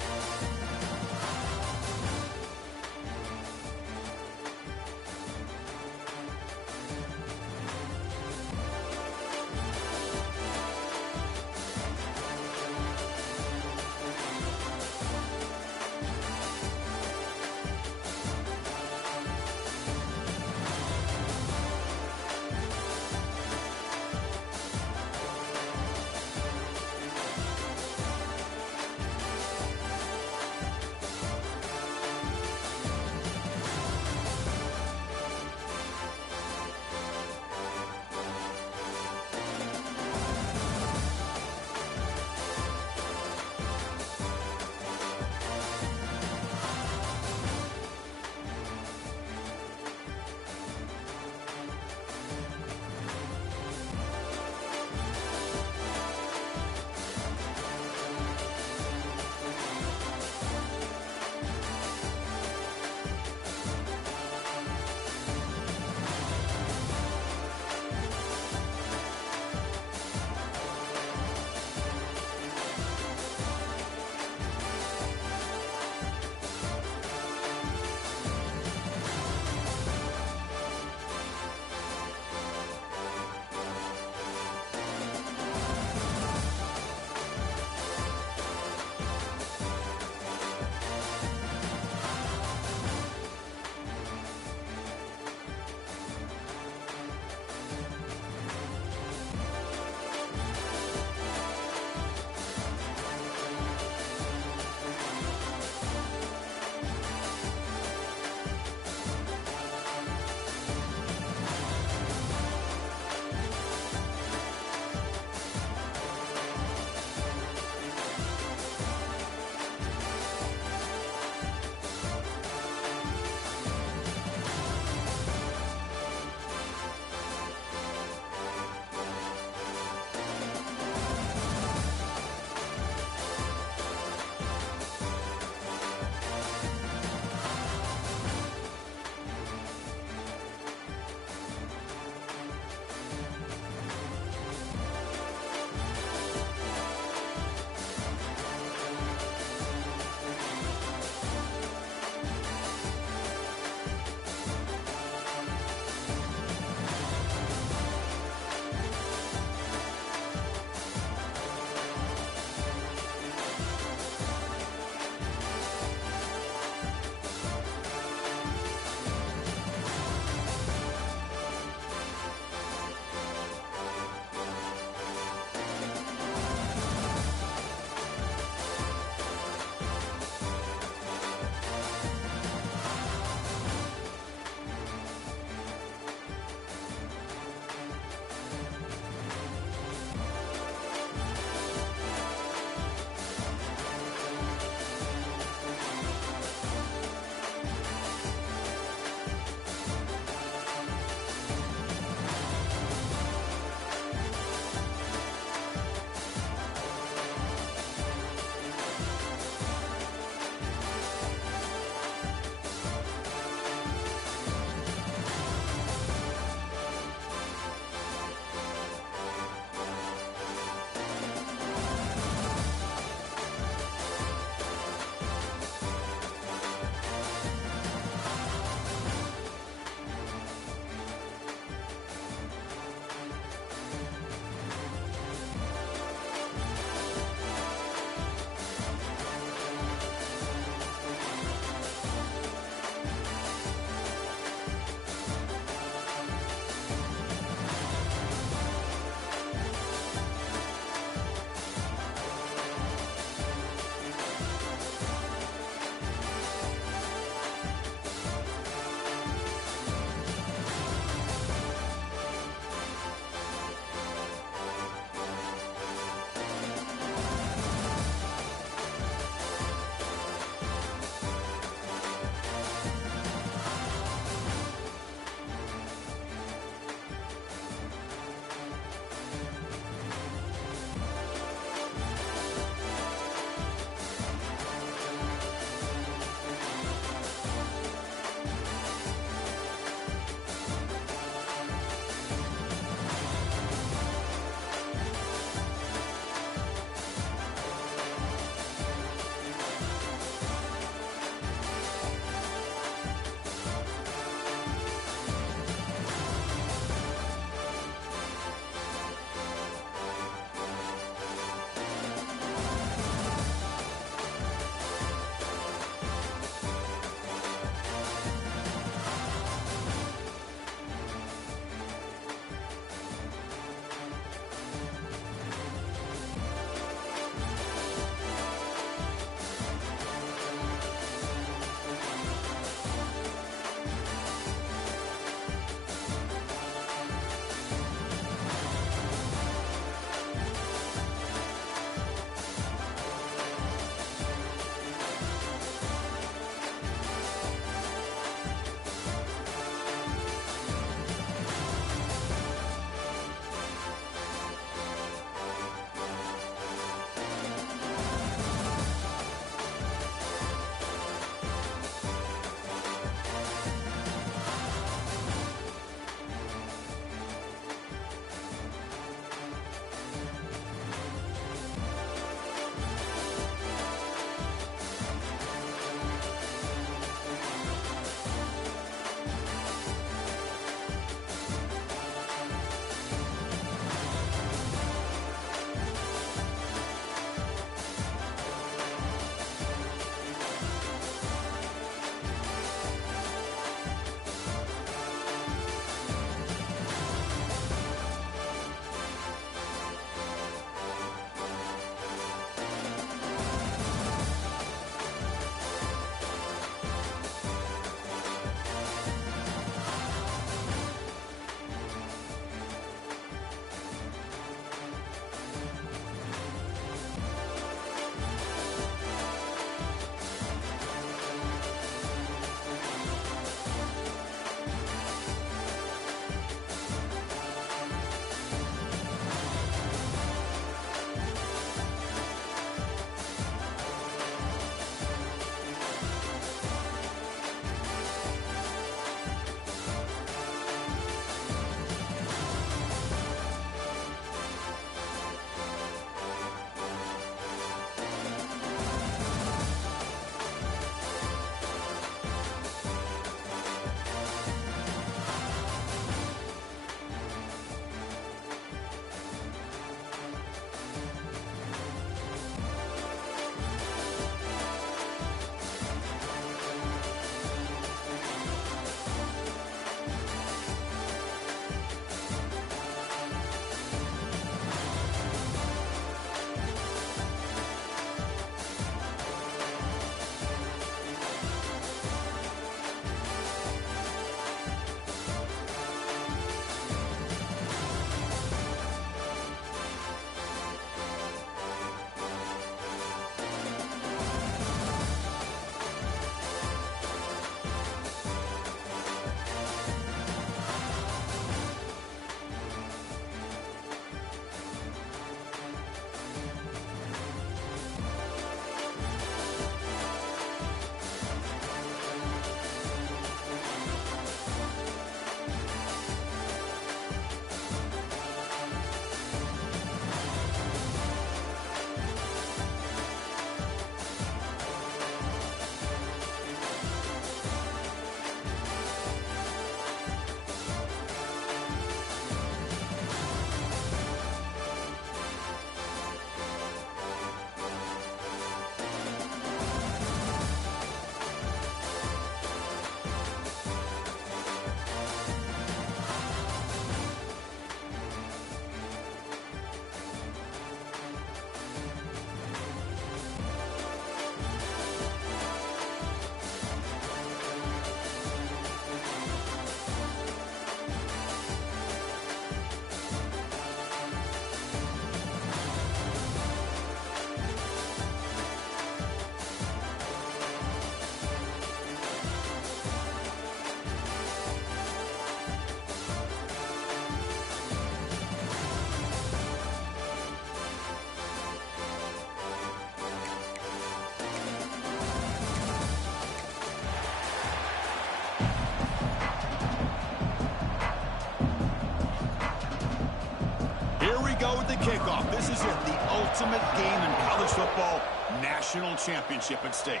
kickoff. This is it, the ultimate game in college football, national championship at stake.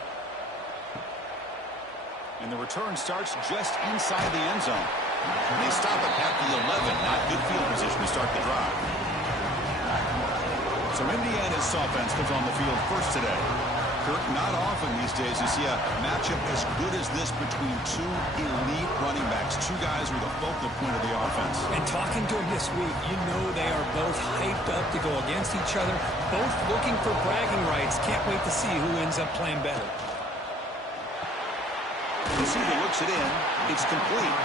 And the return starts just inside the end zone. And they stop it at the 11. Not good field position to start the drive. So Indiana's offense comes on the field first today. Kirk, not often these days you see a matchup as good as this between two elite running backs. Two guys who are the focal point of the offense. And talking to them this week, you know they are both hyped up to go against each other, both looking for bragging rights. Can't wait to see who ends up playing better. Receiver looks it in. It's complete.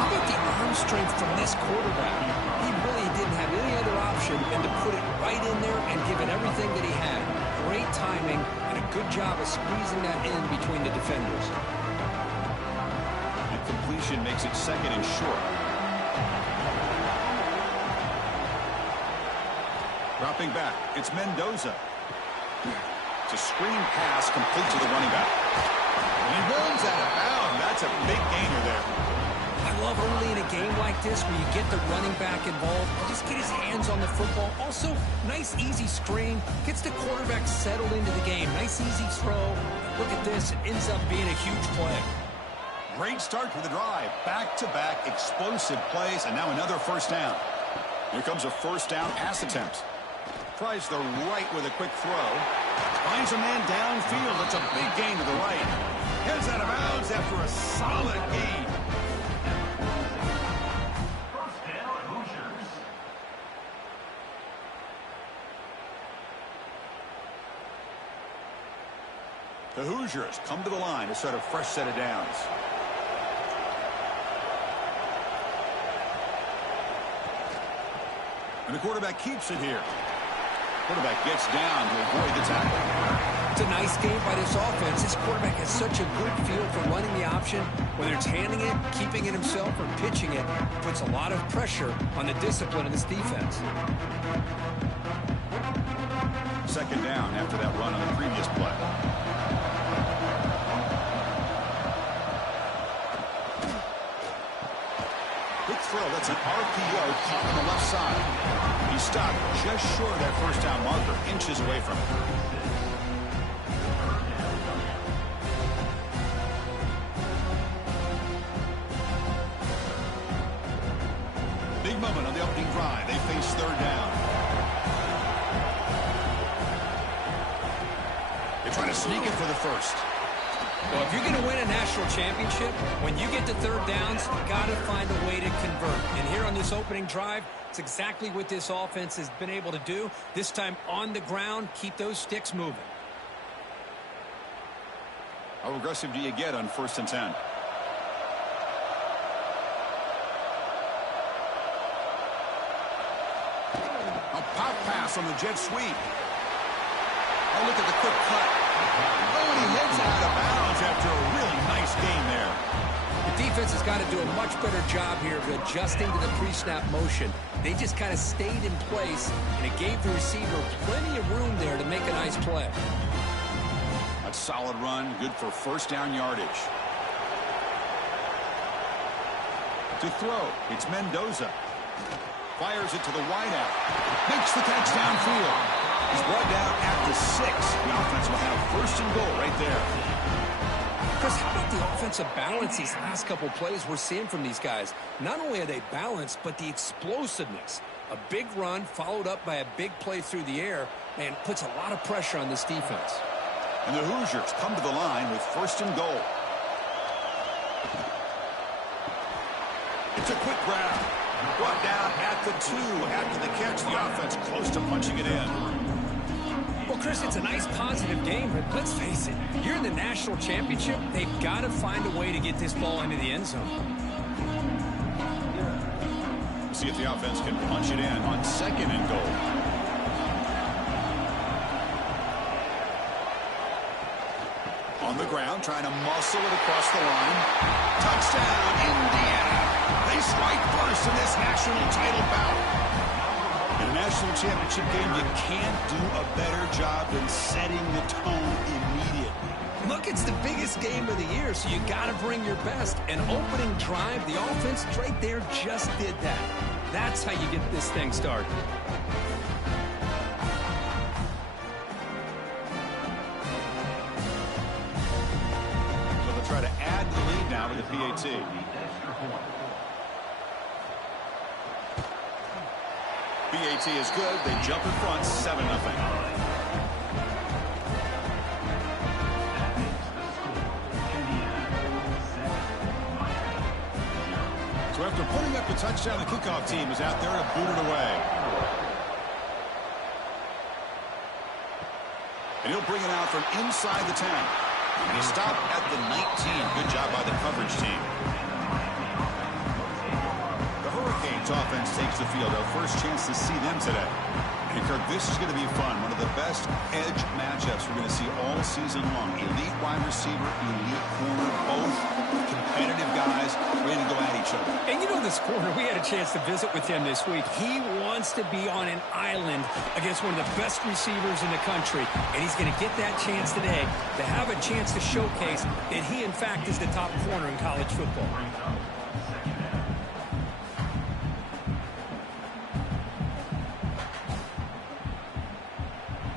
How about the arm strength from this quarterback? He really didn't have any other option than to put it right in there and give it everything that he had. Great timing and a good job of squeezing that in between the defenders. And completion makes it second and short. Dropping back, it's Mendoza. It's a screen pass complete to the running back. He runs out of bounds. That's a big gainer there. I love early in a game like this where you get the running back involved. Just get his hands on the football. Also, nice, easy screen. Gets the quarterback settled into the game. Nice, easy throw. Look at this. It ends up being a huge play. Great start to the drive. Back-to-back explosive plays, and now another first down. Here comes a first down pass attempt. Tries the right with a quick throw. Finds a man downfield. It's a big gain to the right. Heads out of bounds after a solid gain. The Hoosiers come to the line to start a fresh set of downs. And the quarterback keeps it here. Quarterback gets down to avoid the tackle. It's a nice game by this offense. This quarterback has such a good feel for running the option. Whether it's handing it, keeping it himself, or pitching it, puts a lot of pressure on the discipline of this defense. Second down after that run on the previous play. Quick throw. That's an RPO caught on the left side. He stopped just short of that first down marker, inches away from it. Big moment on the opening drive. They face third down. They're trying to sneak it for the first. Well, if you're going to win a national championship, when you get to third downs, you got to find a way to convert. And here on this opening drive, it's exactly what this offense has been able to do. This time on the ground, keep those sticks moving. How aggressive do you get on 1st and 10? A pop pass on the jet sweep. Oh, look at the quick cut. Oh, and he heads out of bounds after a really nice game there. The defense has got to do a much better job here of adjusting to the pre-snap motion. They just kind of stayed in place, and it gave the receiver plenty of room there to make a nice play. A solid run, good for first down yardage. To throw, it's Mendoza. Fires it to the wideout. Makes the catch downfield. He's brought down at the 6. The offense will have first and goal right there. Chris, how about the offensive balance these last couple plays we're seeing from these guys? Not only are they balanced, but the explosiveness. A big run followed up by a big play through the air, and puts a lot of pressure on this defense. And the Hoosiers come to the line with first and goal. It's a quick grab. Brought down at the 2 after the catch. The offense close to punching it in. Well, Chris, it's a nice positive game, but let's face it, you're in the national championship. They've got to find a way to get this ball into the end zone. See if the offense can punch it in on 2nd and goal. On the ground, trying to muscle it across the line. Touchdown, Indiana. They strike first in this national title bout. In a national championship game, you can't do a better job than setting the tone immediately. Look, it's the biggest game of the year, so you got to bring your best. An opening drive, the offense right there just did that. That's how you get this thing started. PAT. PAT is good. They jump in front, 7-0. So after putting up the touchdown, the kickoff team is out there to boot it away. And he'll bring it out from inside the 10. And he stopped at the 19. Good job by the coverage team. The Hurricanes offense takes the field. Our first chance to see them today. And Kirk, this is going to be fun. One of the best edge matchups we're going to see all season long. Elite wide receiver, elite corner, both competitive guys ready to go at each other. And you know this corner, we had a chance to visit with him this week. He wants to be on an island against one of the best receivers in the country. And he's going to get that chance today to have a chance to showcase that he, in fact, is the top corner in college football.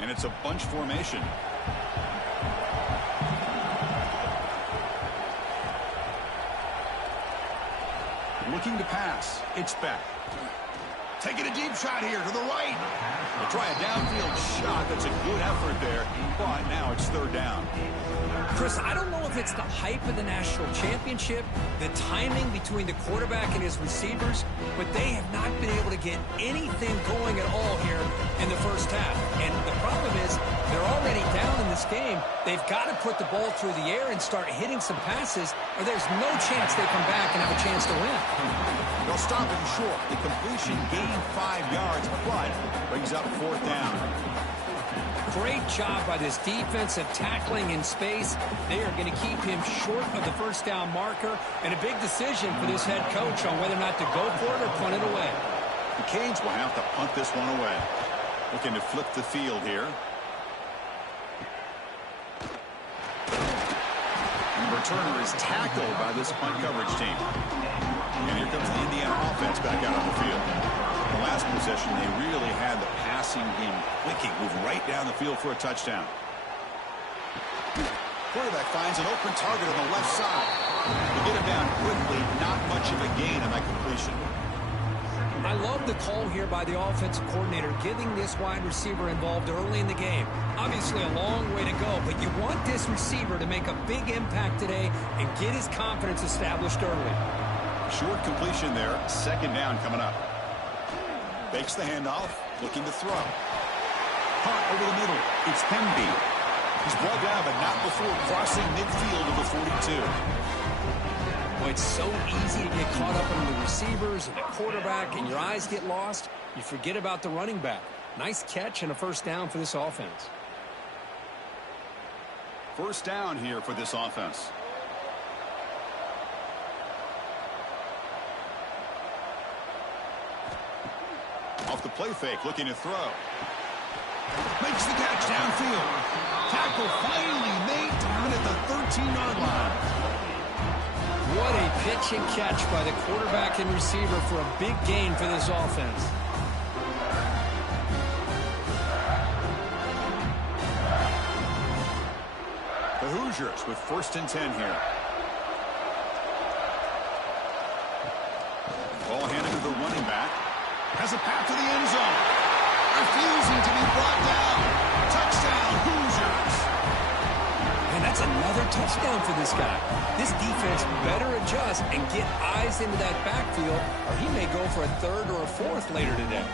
And it's a bunch formation. Looking to pass. It's Beck. Taking a deep shot here to the right. They'll try a downfield shot. That's a good effort there. But now it's third down. Chris, I don't know if it's the hype of the national championship, the timing between the quarterback and his receivers, but they have not been able to get anything going at all here in the first half. And the problem is they're already down in this game. They've got to put the ball through the air and start hitting some passes, or there's no chance they come back and have a chance to win. They'll stop him short. The completion gained 5 yards, but brings up fourth down. Great job by this defensive tackling in space. They are going to keep him short of the first down marker, and a big decision for this head coach on whether or not to go for it or punt it away. The Canes will have to punt this one away. Looking to flip the field here. And the returner is tackled by this punt coverage team. And here comes the Indiana offense back out on the field. The last possession, they really had the passing game clicking, move right down the field for a touchdown. Quarterback finds an open target on the left side. They get him down quickly, not much of a gain on that completion. I love the call here by the offensive coordinator, getting this wide receiver involved early in the game. Obviously a long way to go, but you want this receiver to make a big impact today and get his confidence established early. Short completion there, second down coming up. Fakes the handoff, looking to throw. Punt over the middle, it's Hemby. He's brought down, but not before crossing midfield of the 42. Boy, it's so easy to get caught up in the receivers and the quarterback, and your eyes get lost. You forget about the running back. Nice catch and a first down for this offense. First down here for this offense. Off the play fake, looking to throw. Makes the catch downfield. Tackle finally made down at the 13-yard line. What a pitch and catch by the quarterback and receiver for a big gain for this offense. The Hoosiers with 1st and 10 here. Ball handed to the running back. Has a path to the end zone. Refusing to be brought down. Touchdown, Hoosiers. And that's another touchdown for this guy. This defense better adjust and get eyes into that backfield, or he may go for a third or a fourth later today.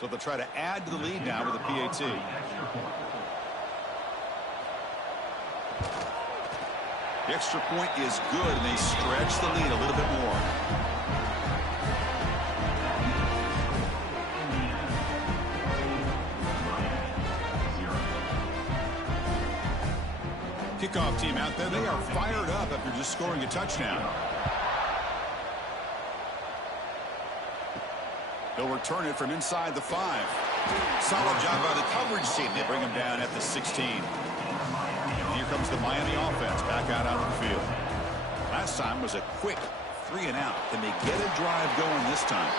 So they'll try to add to the lead now with a PAT. The extra point is good, and they stretch the lead a little bit more. Kickoff team out there. They are fired up after just scoring a touchdown. They'll return it from inside the 5. Solid job by the coverage team. They bring him down at the 16. And here comes the Miami offense back out onto the field. Last time was a quick 3 and out. Can they get a drive going this time?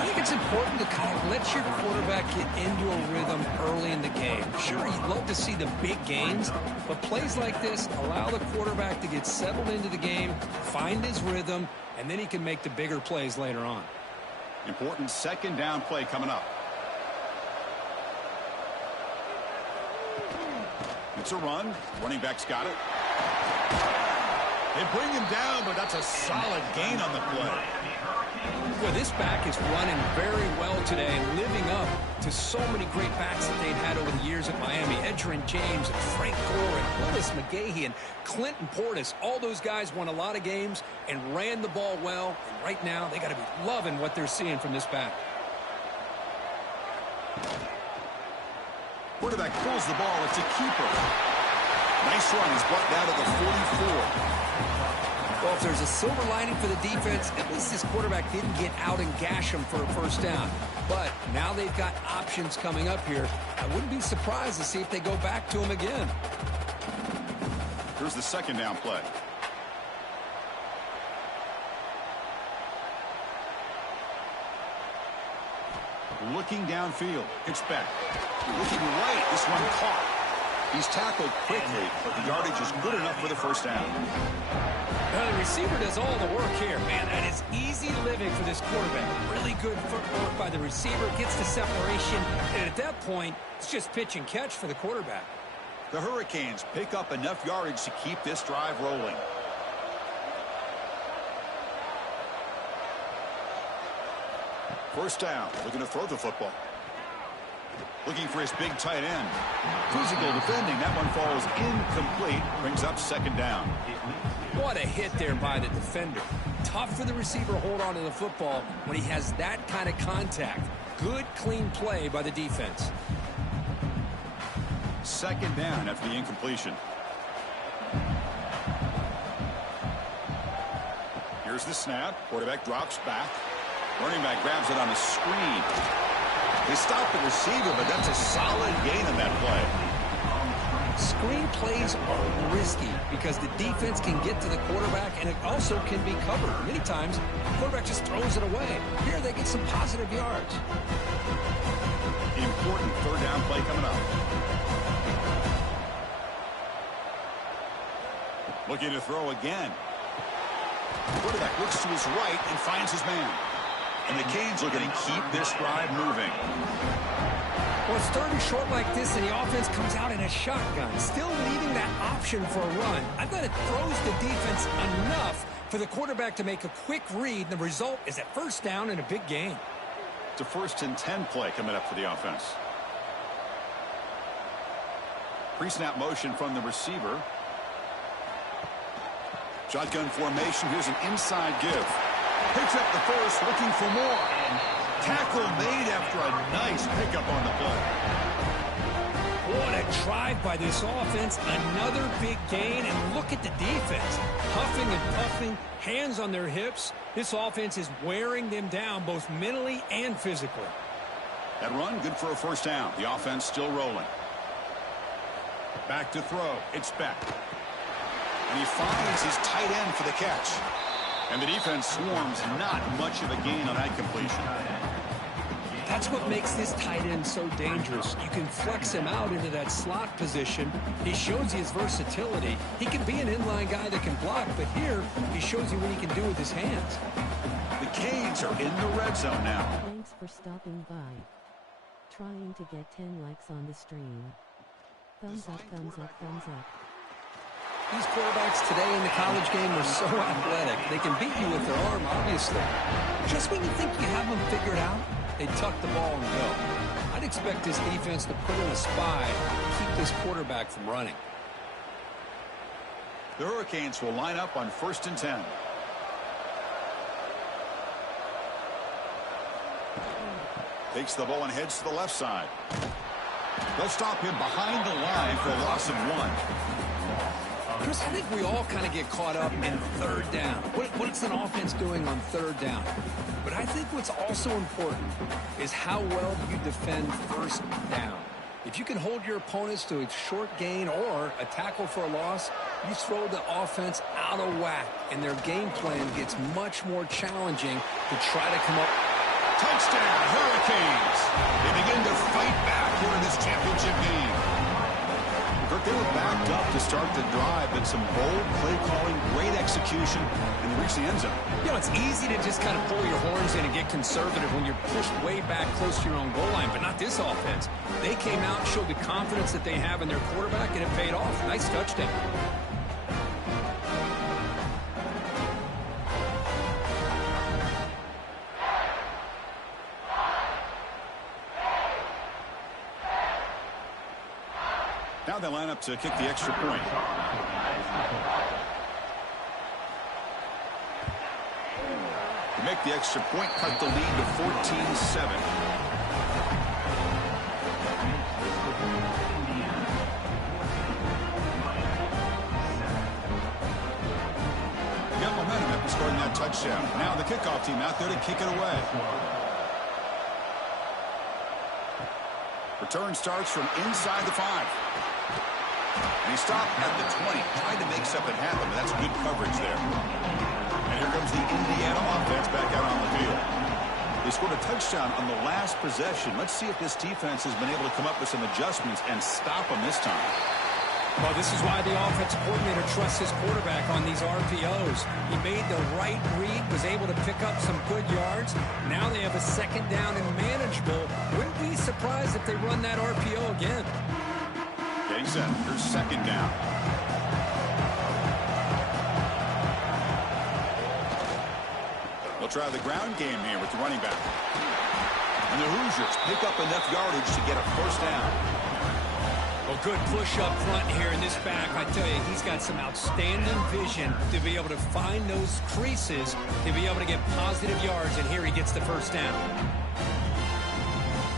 I think it's important to kind of let your quarterback get into a rhythm early in the game. Sure, you'd love to see the big gains, but plays like this allow the quarterback to get settled into the game, find his rhythm, and then he can make the bigger plays later on. Important second down play coming up. It's a run. Running back's got it. They bring him down, but that's a solid gain on the play. Well, this back is running very well today and living up to so many great backs that they've had over the years at Miami. Edgerrin James and Frank Gore and Willis McGahee and Clinton Portis. All those guys won a lot of games and ran the ball well. And right now, they got to be loving what they're seeing from this back. Quarterback pulls the ball. It's a keeper. Nice run. He's brought down to the 44. Well, if there's a silver lining for the defense, at least this quarterback didn't get out and gash him for a first down. But now they've got options coming up here. I wouldn't be surprised to see if they go back to him again. Here's the second down play. Looking downfield. It's back. Looking right. This one caught. He's tackled quickly, but the yardage is good enough for the first down. Well, the receiver does all the work here. Man, that is easy living for this quarterback. Really good footwork by the receiver. Gets the separation. And at that point, it's just pitch and catch for the quarterback. The Hurricanes pick up enough yardage to keep this drive rolling. First down. Looking to throw the football. Looking for his big tight end. Physical defending. That one falls incomplete. Brings up second down. What a hit there by the defender. Tough for the receiver to hold on to the football when he has that kind of contact. Good, clean play by the defense. Second down after the incompletion. Here's the snap. Quarterback drops back. Running back grabs it on a screen. They stop the receiver, but that's a solid gain on that play. Screen plays are risky because the defense can get to the quarterback and it also can be covered. Many times, the quarterback just throws it away. Here they get some positive yards. Important third down play coming up. Looking to throw again. Quarterback looks to his right and finds his man. And the Canes looking to keep this drive moving. Well, it's third and short like this, and the offense comes out in a shotgun, still leaving that option for a run. I thought it throws the defense enough for the quarterback to make a quick read, and the result is a first down and a big gain. It's a 1st and 10 play coming up for the offense. Pre-snap motion from the receiver. Shotgun formation. Here's an inside give. Picks up the first, looking for more. Tackle made after a nice pickup on the play. What a drive by this offense. Another big gain, and look at the defense. Huffing and puffing, hands on their hips. This offense is wearing them down both mentally and physically. That run, good for a first down. The offense still rolling. Back to throw. It's Beck. And he finds his tight end for the catch. And the defense swarms. Not much of a gain on that completion. That's what makes this tight end so dangerous. You can flex him out into that slot position. He shows you his versatility. He can be an inline guy that can block, but here he shows you what he can do with his hands. The Canes are in the red zone now. Thanks for stopping by. Trying to get 10 likes on the stream. Thumbs up, thumbs up, thumbs up. These quarterbacks today in the college game are so athletic. They can beat you with their arm, obviously. Just when you think you have them figured out, they tuck the ball and go. I'd expect this defense to put in a spy and keep this quarterback from running. The Hurricanes will line up on 1st and 10. Takes the ball and heads to the left side. They'll stop him behind the line for a loss of 1. Chris, I think we all kind of get caught up in third down. What's an offense doing on third down? But I think what's also important is how well you defend first down. If you can hold your opponents to a short gain or a tackle for a loss, you throw the offense out of whack, and their game plan gets much more challenging to try to come up. Touchdown, Hurricanes. They begin to fight back here in this championship game. They were backed up to start the drive, but some bold play calling, great execution, and they reached the end zone. You know, it's easy to just kind of pull your horns in and get conservative when you're pushed way back close to your own goal line, but not this offense. They came out and showed the confidence that they have in their quarterback, and it paid off. Nice touchdown. Now they line up to kick the extra point. To make the extra point, cut the lead to 14-7. Got momentum after scoring that touchdown. Now the kickoff team out there to kick it away. Return starts from inside the 5. And he stopped at the 20, trying to make something happen, but that's good coverage there. And here comes the Indiana offense back out on the field. They scored a touchdown on the last possession. Let's see if this defense has been able to come up with some adjustments and stop them this time. Well, this is why the offensive coordinator trusts his quarterback on these RPOs. He made the right read, was able to pick up some good yards. Now they have a second down and manageable. Wouldn't be surprised if they run that RPO again. Getting set. Here's second down. They'll try the ground game here with the running back. And the Hoosiers pick up enough yardage to get a first down. Well, good push up front here in this back. I tell you, he's got some outstanding vision to be able to find those creases, to be able to get positive yards, and here he gets the first down.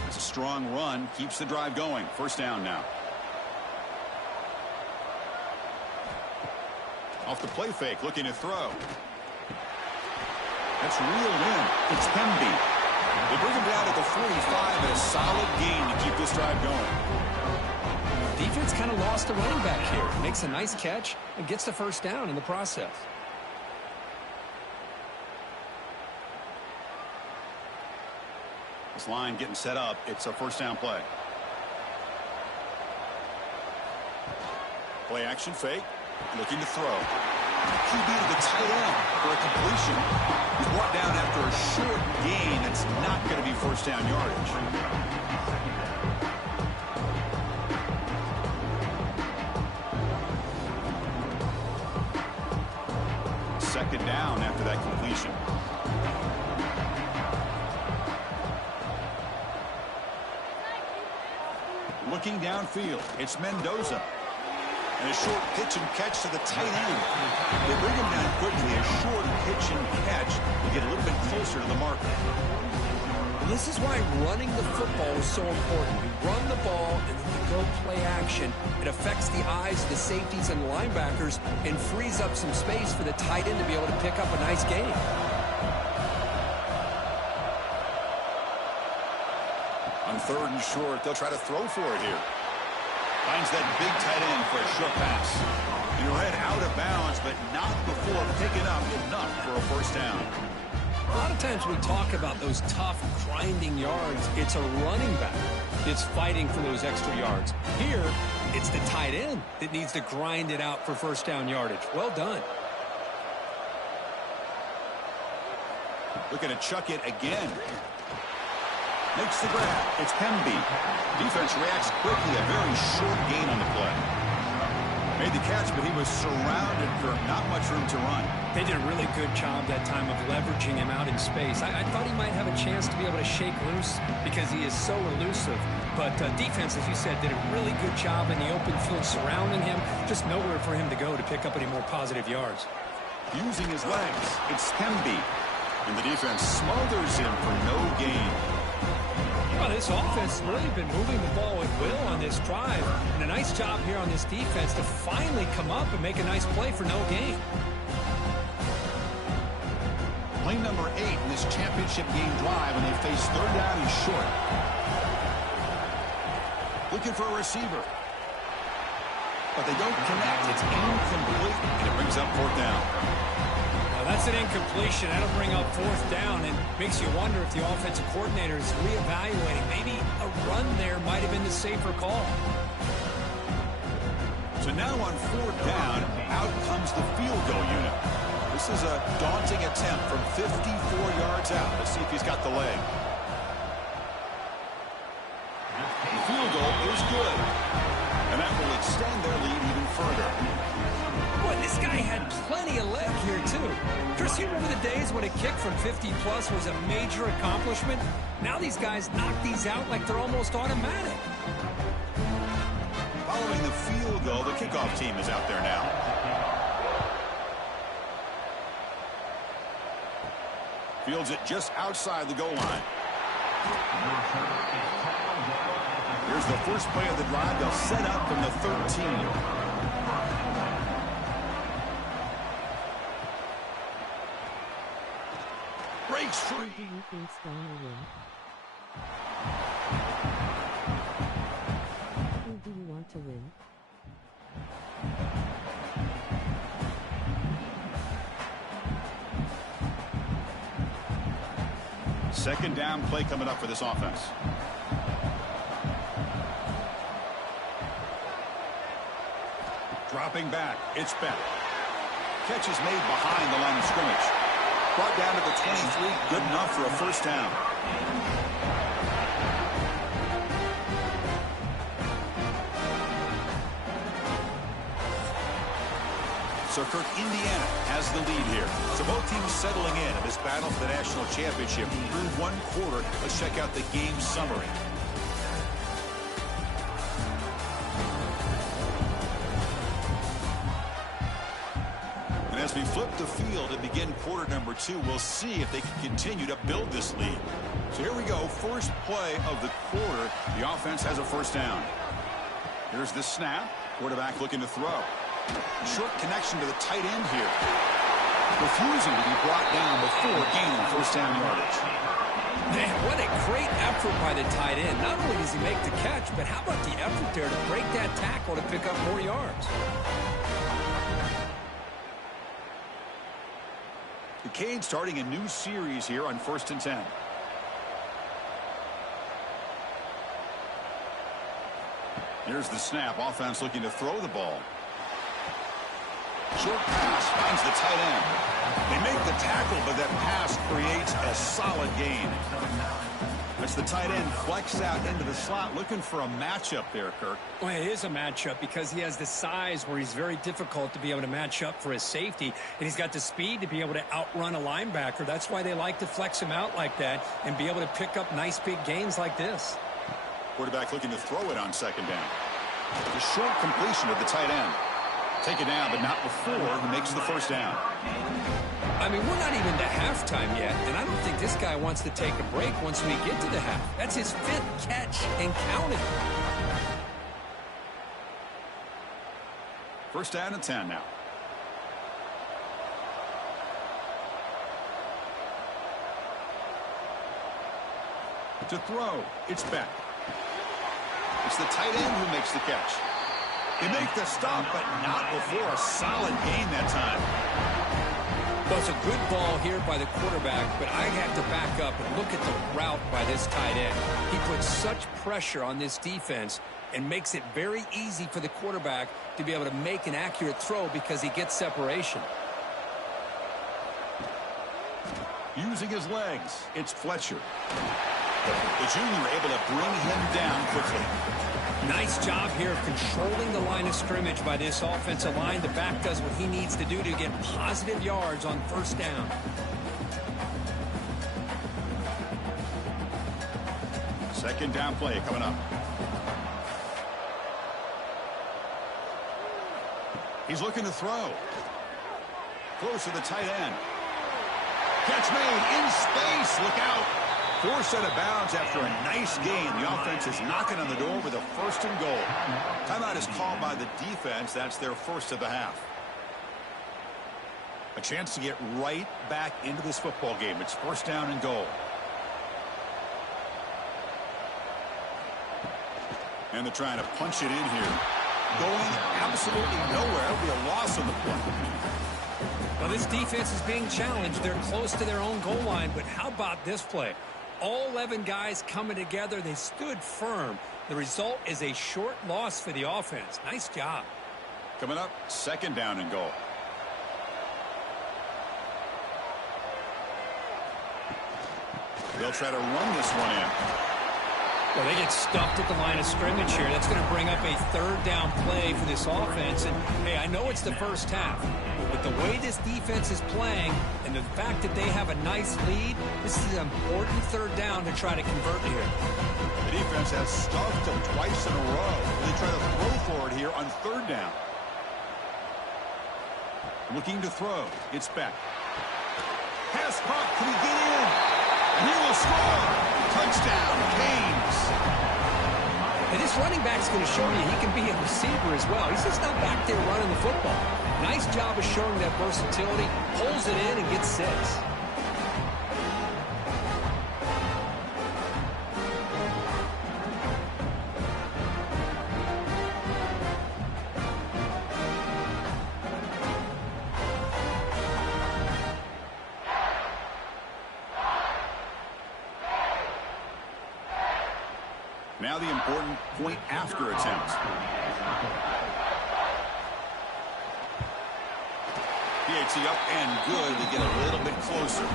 It's a strong run, keeps the drive going. First down now. Off the play fake, looking to throw. That's reeled in. It's Hemby. They bring him down at the 45 and a solid gain to keep this drive going. Defense kind of lost a running back here. Makes a nice catch and gets the first down in the process. This line getting set up. It's a first down play. Play action fake. Looking to throw. QB to the tight end for a completion. He's brought down after a short gain. That's not going to be first down yardage. Second down after that completion. Looking downfield, it's Mendoza. And a short pitch and catch to the tight end. They bring him down quickly. A short pitch and catch to get a little bit closer to the marker. And this is why running the football is so important. You run the ball and then you go play action. It affects the eyes of the safeties and the linebackers and frees up some space for the tight end to be able to pick up a nice gain. On third and short, they'll try to throw for it here. Finds that big tight end for a short pass. And he'll head out of bounds, but not before picking up enough for a first down. A lot of times we talk about those tough, grinding yards. It's a running back that's fighting for those extra yards. Here, it's the tight end that needs to grind it out for first down yardage. Well done. Looking to chuck it again. Makes the grab. It's Hemby. Defense reacts quickly. A very short gain on the play. Made the catch, but he was surrounded for not much room to run. They did a really good job that time of leveraging him out in space. I thought he might have a chance to be able to shake loose because he is so elusive. But defense, as you said, did a really good job in the open field surrounding him. Just nowhere for him to go to pick up any more positive yards. Using his legs, it's Hemby. And the defense smothers him for no gain. Well, this offense has really been moving the ball with will on this drive. And a nice job here on this defense to finally come up and make a nice play for no gain. Play number 8 in this championship game drive when they face third down and short. Looking for a receiver. But they don't connect. It's incomplete, and it brings up fourth down. Now that's an incompletion. That'll bring up fourth down, and makes you wonder if the offensive coordinator is reevaluating. Maybe a run there might have been the safer call. So now on fourth down, out comes the field goal unit. This is a daunting attempt from 54 yards out. Let's see if he's got the leg. The field goal is good. And that will extend their lead even further. Boy, this guy had plenty of leg here, too. Chris, you remember the days when a kick from 50-plus was a major accomplishment? Now these guys knock these out like they're almost automatic. Following the field goal, the kickoff team is out there now. Fields it just outside the goal line. Here's the first play of the drive. They'll set up from the 13. Breaks free. Who do you think's gonna win? Who do you want to win? Second down play coming up for this offense. Dropping back. It's Beck. Catch is made behind the line of scrimmage. Brought down to the 23. Good enough for a first down. So Kirk, Indiana has the lead here. So both teams settling in this battle for the national championship. Through one quarter, let's check out the game summary. And as we flip the field and begin quarter number 2, we'll see if they can continue to build this lead. So here we go. First play of the quarter. The offense has a first down. Here's the snap. Quarterback looking to throw. Short connection to the tight end here. Refusing to be brought down before gaining first down yardage. Man, what a great effort by the tight end. Not only does he make the catch, but how about the effort there to break that tackle to pick up more yards? The Canes starting a new series here on 1st and 10. Here's the snap. Offense looking to throw the ball. Short pass finds the tight end. They make the tackle, but that pass creates a solid gain. As the tight end flexed out into the slot, looking for a matchup there, Kirk. Well, it is a matchup because he has the size where he's very difficult to be able to match up for his safety, and he's got the speed to be able to outrun a linebacker. That's why they like to flex him out like that and be able to pick up nice big gains like this. Quarterback looking to throw it on second down. The short completion of the tight end. Take it down, but not before he makes the first down. I mean, we're not even to halftime yet, and I don't think this guy wants to take a break once we get to the half. That's his 5th catch and counting. First down and 10 now. To throw, it's Beck. It's the tight end who makes the catch. They make the stop, but not before a solid gain that time. Well, it's a good ball here by the quarterback, but I have to back up and look at the route by this tight end. He puts such pressure on this defense and makes it very easy for the quarterback to be able to make an accurate throw because he gets separation. Using his legs, it's Fletcher. The junior able to bring him down quickly. Nice job here of controlling the line of scrimmage by this offensive line. The back does what he needs to do to get positive yards on first down. Second down play coming up. He's looking to throw. Close to the tight end. Catch made in space. Look out. Forced out of bounds after a nice gain. The offense is knocking on the door with a first and goal. Timeout is called by the defense. That's their first of the half. A chance to get right back into this football game. It's first down and goal. And they're trying to punch it in here. Going absolutely nowhere. It'll be a loss on the play. Well, this defense is being challenged. They're close to their own goal line, but how about this play? All 11 guys coming together. They stood firm. The result is a short loss for the offense. Nice job. Coming up, 2nd down and goal. They'll try to run this one in. Well, they get stuffed at the line of scrimmage here. That's going to bring up a 3rd down play for this offense. And, hey, I know it's the first half, but with the way this defense is playing and the fact that they have a nice lead, this is an important 3rd down to try to convert here. The defense has stuffed them twice in a row. They try to throw for it here on 3rd down. Looking to throw. It's back. Pass caught. Can he get in? And he will score. Touchdown, Canes. And this running back's going to show you he can be a receiver as well. He's just not back there running the football. Nice job of showing that versatility. Pulls it in and gets 6. Now the important point after attempt. PAT up and good. They get a little bit closer.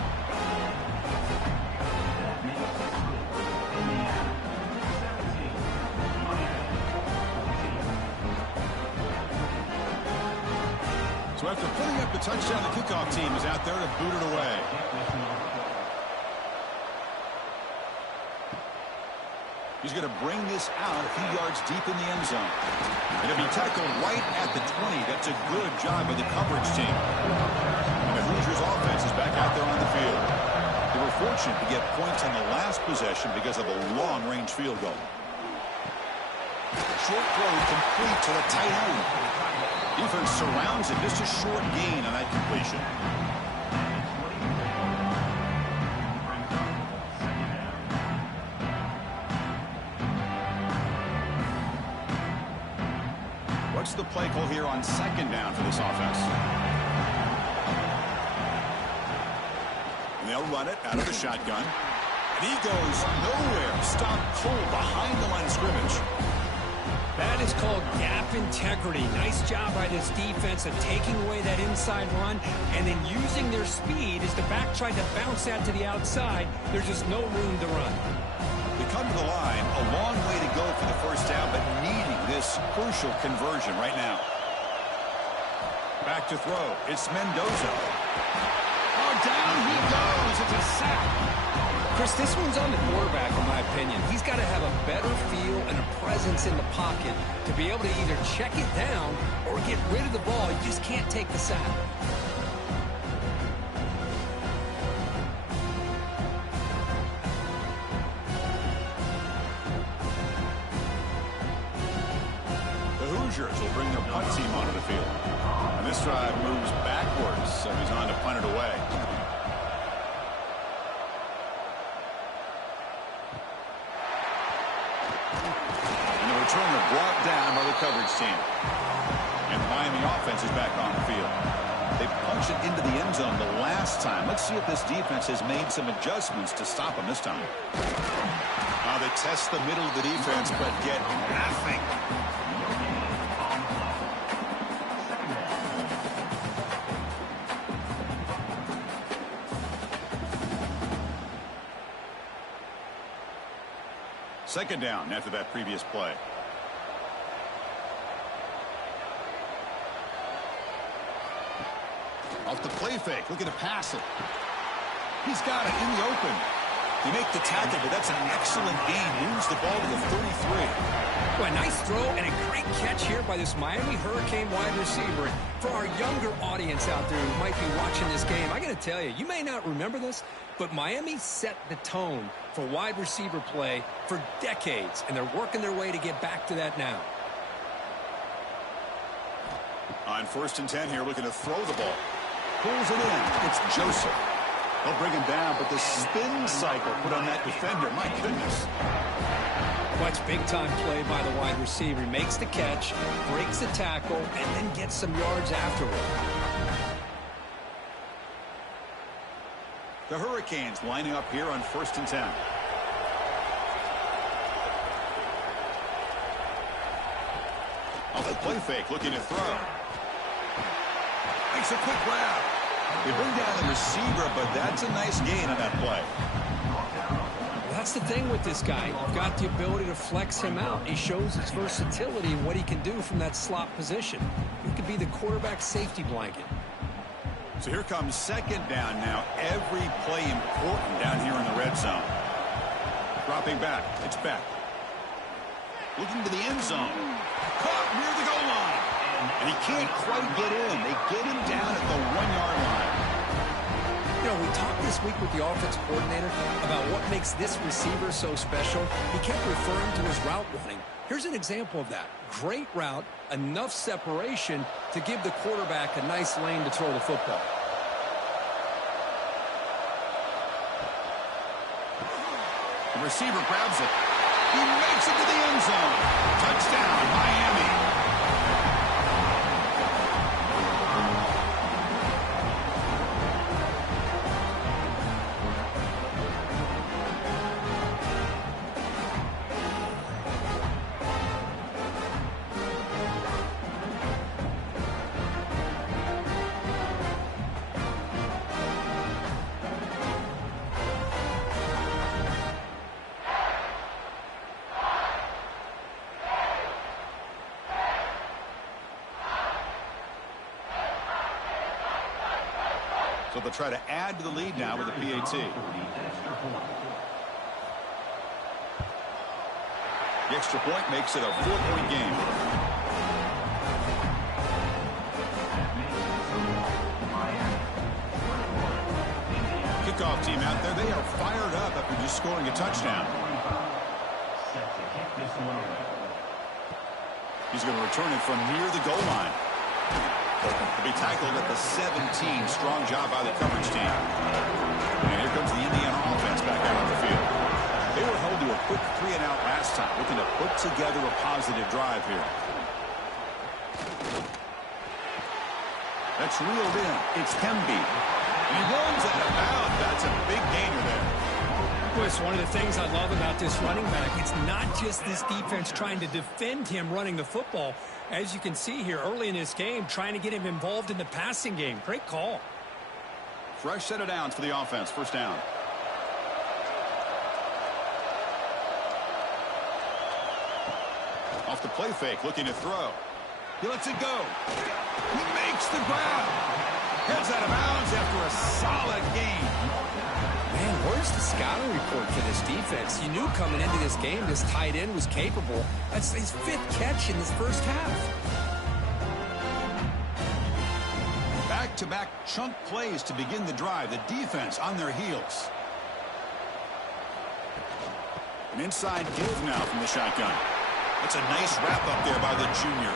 So after putting up the touchdown, the kickoff team is out there to boot it away. He's going to bring this out a few yards deep in the end zone. It'll be tackled right at the 20. That's a good job by the coverage team. And the Hoosiers offense is back out there on the field. They were fortunate to get points on the last possession because of a long-range field goal. Short throw complete to the tight end. Defense surrounds him. Just a short gain on that completion. What's the play call here on 2nd down for this offense? And they'll run it out of the shotgun. And he goes nowhere. Stop cold behind the line of scrimmage. That is called gap integrity. Nice job by this defense of taking away that inside run and then using their speed as the back tried to bounce that to the outside. There's just no room to run. They come to the line, a long way to go for the 1st down, but needing this crucial conversion right now. Back to throw. It's Mendoza. Oh, down he goes. It's a sack. Chris, this one's on the quarterback, in my opinion. He's got to have a better feel and a presence in the pocket to be able to either check it down or get rid of the ball. You just can't take the sack. Will bring their punt team onto the field. And this drive moves backwards, so he's on to punt it away. And the returner brought down by the coverage team. And the Miami offense is back on the field. They punched it into the end zone the last time. Let's see if this defense has made some adjustments to stop them this time. They test the middle of the defense, but get nothing. Second down after that previous play. Off the play fake, looking to pass it. He's got it in the open. They make the tackle, but that's an excellent gain. Moves the ball to the 33. Well, a nice throw and a great catch here by this Miami Hurricane wide receiver. For our younger audience out there who might be watching this game, I got to tell you, you may not remember this, but Miami set the tone for wide receiver play for decades, and they're working their way to get back to that now. On 1st and 10 here, looking to throw the ball. Pulls it in. It's Joseph. They'll bring him down, but the spin cycle put on that defender, my goodness. Well, it's big-time play by the wide receiver. He makes the catch, breaks the tackle, and then gets some yards afterward. The Hurricanes lining up here on 1st and 10. Off the play fake, looking to throw. Makes a quick grab. They bring down the receiver, but that's a nice gain on that play. That's the thing with this guy. You've got the ability to flex him out. He shows his versatility and what he can do from that slot position. He could be the quarterback safety blanket. So here comes 2nd down now. Every play important down here in the red zone. Dropping back. It's Beck. Looking to the end zone. Caught near the goal line. And he can't quite get in. They get him down at the 1-yard line. You know, we talked this week with the offensive coordinator about what makes this receiver so special. He kept referring to his route running. Here's an example of that. Great route, enough separation to give the quarterback a nice lane to throw the football. The receiver grabs it. He makes it to the end zone. Touchdown, Miami. So they'll try to add to the lead now with a PAT. The extra point makes it a 4-point game. Kickoff team out there. They are fired up after just scoring a touchdown. He's going to return it from near the goal line. To be tackled at the 17. Strong job by the coverage team. And here comes the Indiana offense back out on the field. They were held to a quick 3-and-out last time, looking to put together a positive drive here. That's reeled in. It's Hemby. And he runs out of bounds. That's a big gainer there. It's one of the things I love about this running back. It's not just this defense trying to defend him running the football. As you can see here early in this game, trying to get him involved in the passing game. Great call. Fresh set of downs for the offense. 1st down. Off the play fake, looking to throw. He lets it go. He makes the grab. Heads out of bounds after a solid game. Man, where's the scouting report for this defense? You knew coming into this game this tight end was capable. That's his 5th catch in this first half. Back-to-back chunk plays to begin the drive. The defense on their heels. An inside give now from the shotgun. That's a nice wrap up there by the junior.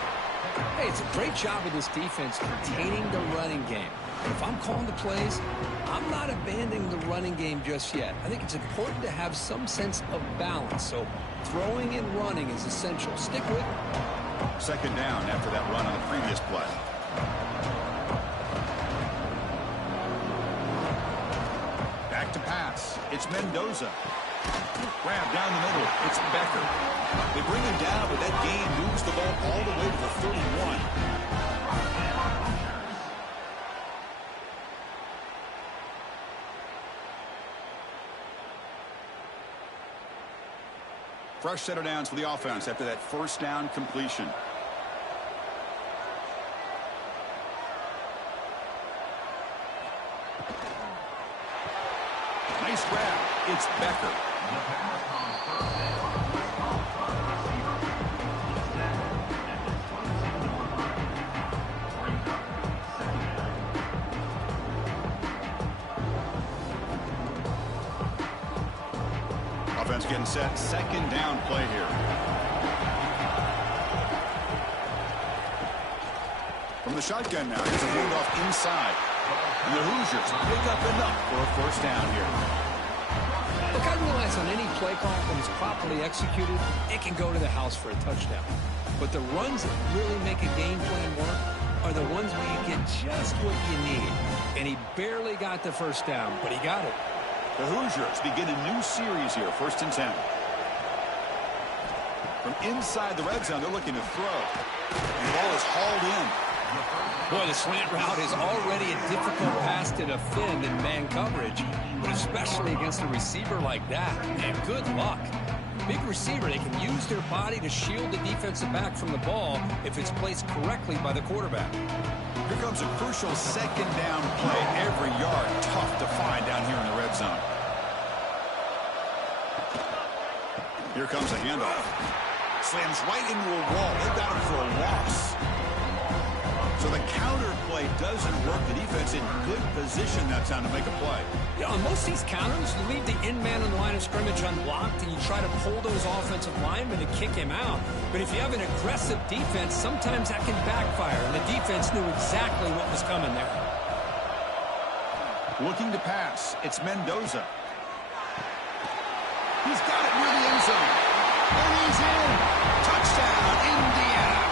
Hey, it's a great job of this defense containing the running game. If I'm calling the plays, I'm not abandoning the running game just yet. I think it's important to have some sense of balance. So throwing and running is essential. Stick with it. 2nd down after that run on the previous play. Back to pass. It's Mendoza. Grab down the middle. It's Becker. They bring him down, but that gain moves the ball all the way to the 31. Fresh set of downs for the offense after that 1st down completion. Nice grab. It's Becker. Offense getting set. 2nd down play here. From the shotgun now. Here's a handoff inside. And the Hoosiers pick up enough for a 1st down here. Look, I realize on any play call, when it's properly executed, it can go to the house for a touchdown. But the runs that really make a game plan work are the ones where you get just what you need. And he barely got the first down, but he got it. The Hoosiers begin a new series here, 1st and 10. From inside the red zone, they're looking to throw. And the ball is hauled in. Boy, the slant route is already a difficult pass to defend in man coverage, but especially against a receiver like that. And good luck. Big receiver, they can use their body to shield the defensive back from the ball if it's placed correctly by the quarterback. Here comes a crucial 2nd down play. Every yard tough to find down here in the red zone. Here comes a handoff. Slams right into a wall. They got him for a loss. So the counter play doesn't work. The defense in good position that time to make a play. Yeah, on most of these counters, you leave the in-man on the line of scrimmage unblocked, and you try to pull those offensive linemen to kick him out. But if you have an aggressive defense, sometimes that can backfire, and the defense knew exactly what was coming there. Looking to pass. It's Mendoza. He's got it near the end zone. And he's in. Touchdown, Indiana.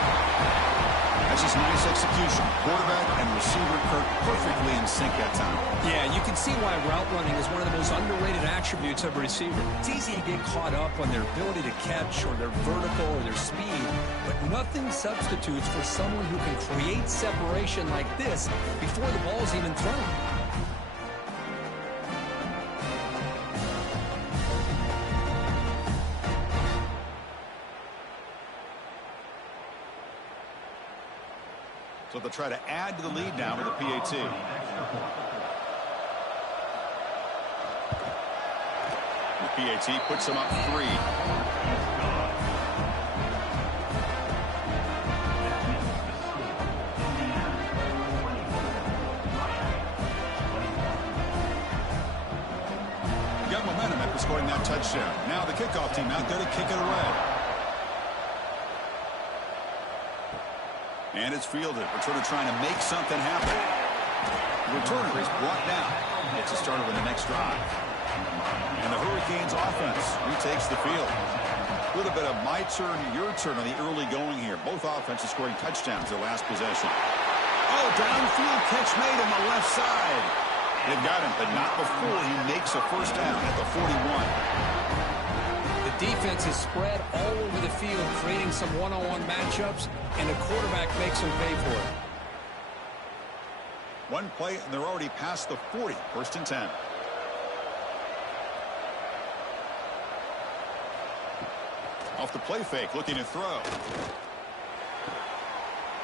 That's just nice execution. Quarterback and receiver Kirk perfectly in sync that time. Yeah, you can see why route running is one of the most underrated attributes of a receiver. It's easy to get caught up on their ability to catch or their vertical or their speed, but nothing substitutes for someone who can create separation like this before the ball's even thrown. So they'll try to add to the lead now with a PAT. The PAT puts them up 3. Got momentum after scoring that touchdown. Now the kickoff team out there to kick it away. And it's fielded. Returner trying to make something happen. The returner is brought down. It's a starter with the next drive. And the Hurricanes offense retakes the field. A little bit of my turn, your turn on the early going here. Both offenses scoring touchdowns their last possession. Oh, downfield catch made on the left side. They've got him, but not before he makes a first down at the 41. Defense is spread all over the field, creating some one-on-one matchups, and the quarterback makes them pay for it. One play, and they're already past the 40. 1st and 10. Off the play fake, looking to throw.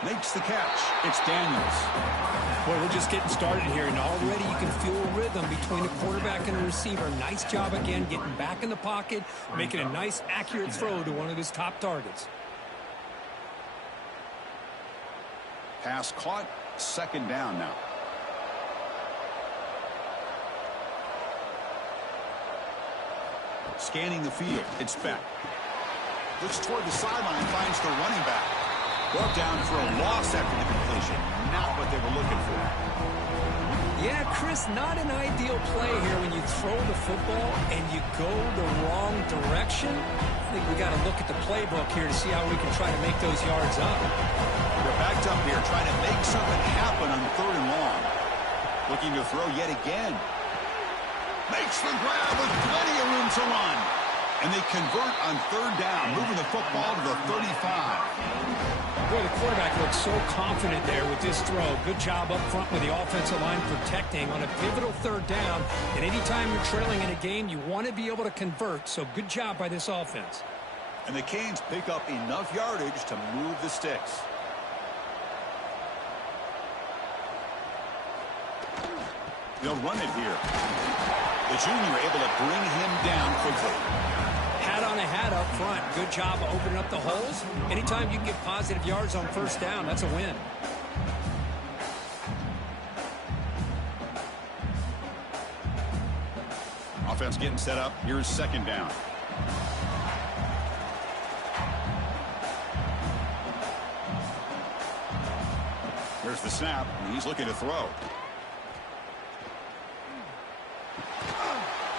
Makes the catch. It's Daniels. Boy, we're just getting started here, and already you can feel a rhythm between the quarterback and the receiver. Nice job again, getting back in the pocket, making a nice, accurate throw to one of his top targets. Pass caught. 2nd down now. Scanning the field. It's Beck. Looks toward the sideline, finds the running back. Brought down for a loss after the completion. Not what they were looking for. Yeah, Chris, not an ideal play here when you throw the football and you go the wrong direction. I think we got to look at the playbook here to see how we can try to make those yards up. They're backed up here trying to make something happen on 3rd and long. Looking to throw yet again. Makes the grab with plenty of room to run. And they convert on 3rd down, moving the football to the 35. Boy, the quarterback looks so confident there with this throw. Good job up front with the offensive line protecting on a pivotal 3rd down. And anytime you're trailing in a game, you want to be able to convert. So good job by this offense. And the Canes pick up enough yardage to move the sticks. They'll run it here. The junior able to bring him down quickly. Hat on a hat up front. Good job opening up the holes. Anytime you can get positive yards on 1st down, that's a win. Offense getting set up. Here's 2nd down. Here's the snap. He's looking to throw.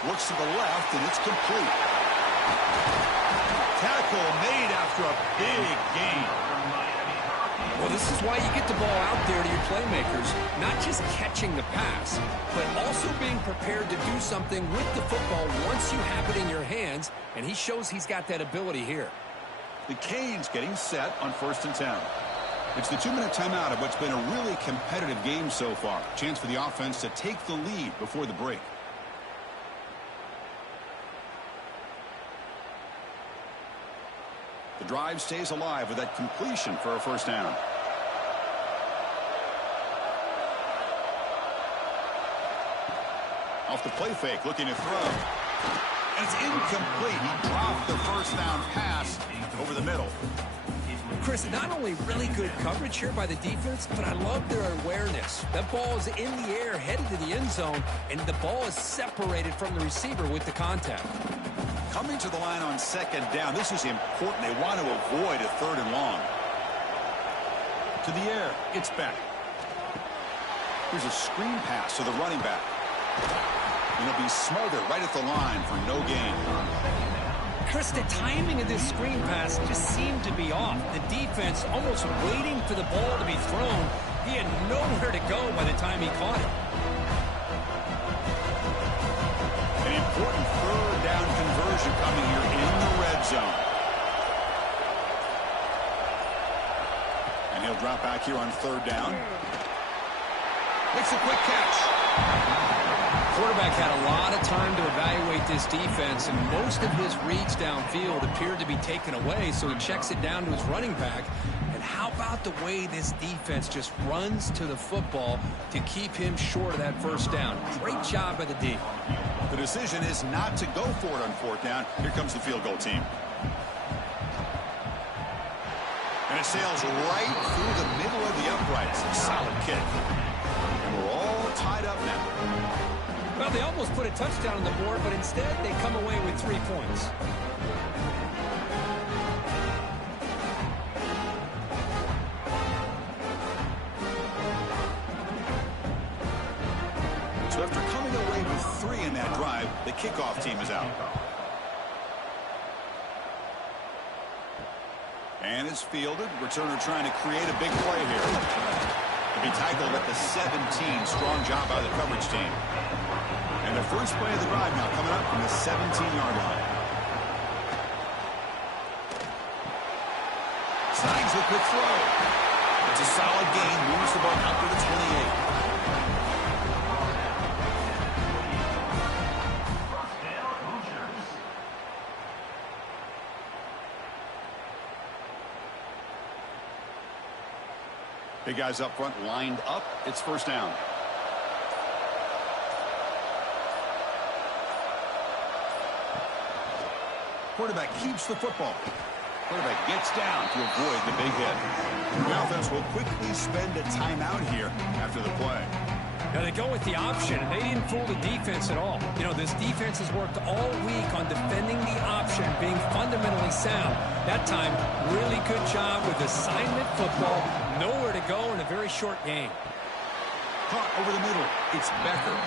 Looks to the left, and it's complete. Tackle made after a big gain. Well, this is why you get the ball out there to your playmakers, not just catching the pass, but also being prepared to do something with the football once you have it in your hands, and he shows he's got that ability here. The Canes getting set on 1st and 10. It's the 2-minute timeout of what's been a really competitive game so far. Chance for the offense to take the lead before the break. The drive stays alive with that completion for a 1st down. Off the play fake, looking to throw. And it's incomplete. He dropped the 1st down pass over the middle. Chris, not only really good coverage here by the defense, but I love their awareness. That ball is in the air, headed to the end zone, and the ball is separated from the receiver with the contact. Coming to the line on 2nd down, this is important. They want to avoid a 3rd and long. To the air, it's back. Here's a screen pass to the running back. And he'll be smothered right at the line for no gain. Chris, the timing of this screen pass just seemed to be off. The defense almost waiting for the ball to be thrown. He had nowhere to go by the time he caught it. An important 3rd down conversion coming here in the red zone. And he'll drop back here on 3rd down. Makes a quick catch. Quarterback had a lot of time to evaluate this defense, and most of his reads downfield appeared to be taken away, so he checks it down to his running back. And how about the way this defense just runs to the football to keep him short of that 1st down? Great job by the D. The decision is not to go for it on 4th down. Here comes the field goal team. And it sails right through the middle of the uprights. A solid kick. And we're all tied up now. Well, they almost put a touchdown on the board, but instead they come away with 3 points. So after coming away with 3 in that drive, the kickoff team is out. And it's fielded. Returner trying to create a big play here. To be tackled at the 17. Strong job by the coverage team. And the first play of the drive now coming up from the 17-yard line. Signs the quick throw. It's a solid gain. Moves the ball out to the 28. Big guys up front lined up. It's 1st down. Quarterback keeps the football. Quarterback gets down to avoid the big hit. The offense will quickly spend a timeout here after the play. Now they go with the option, and they didn't fool the defense at all. You know, this defense has worked all week on defending the option, being fundamentally sound. That time, really good job with assignment football. Nowhere to go in a very short game. Caught over the middle. It's Becker.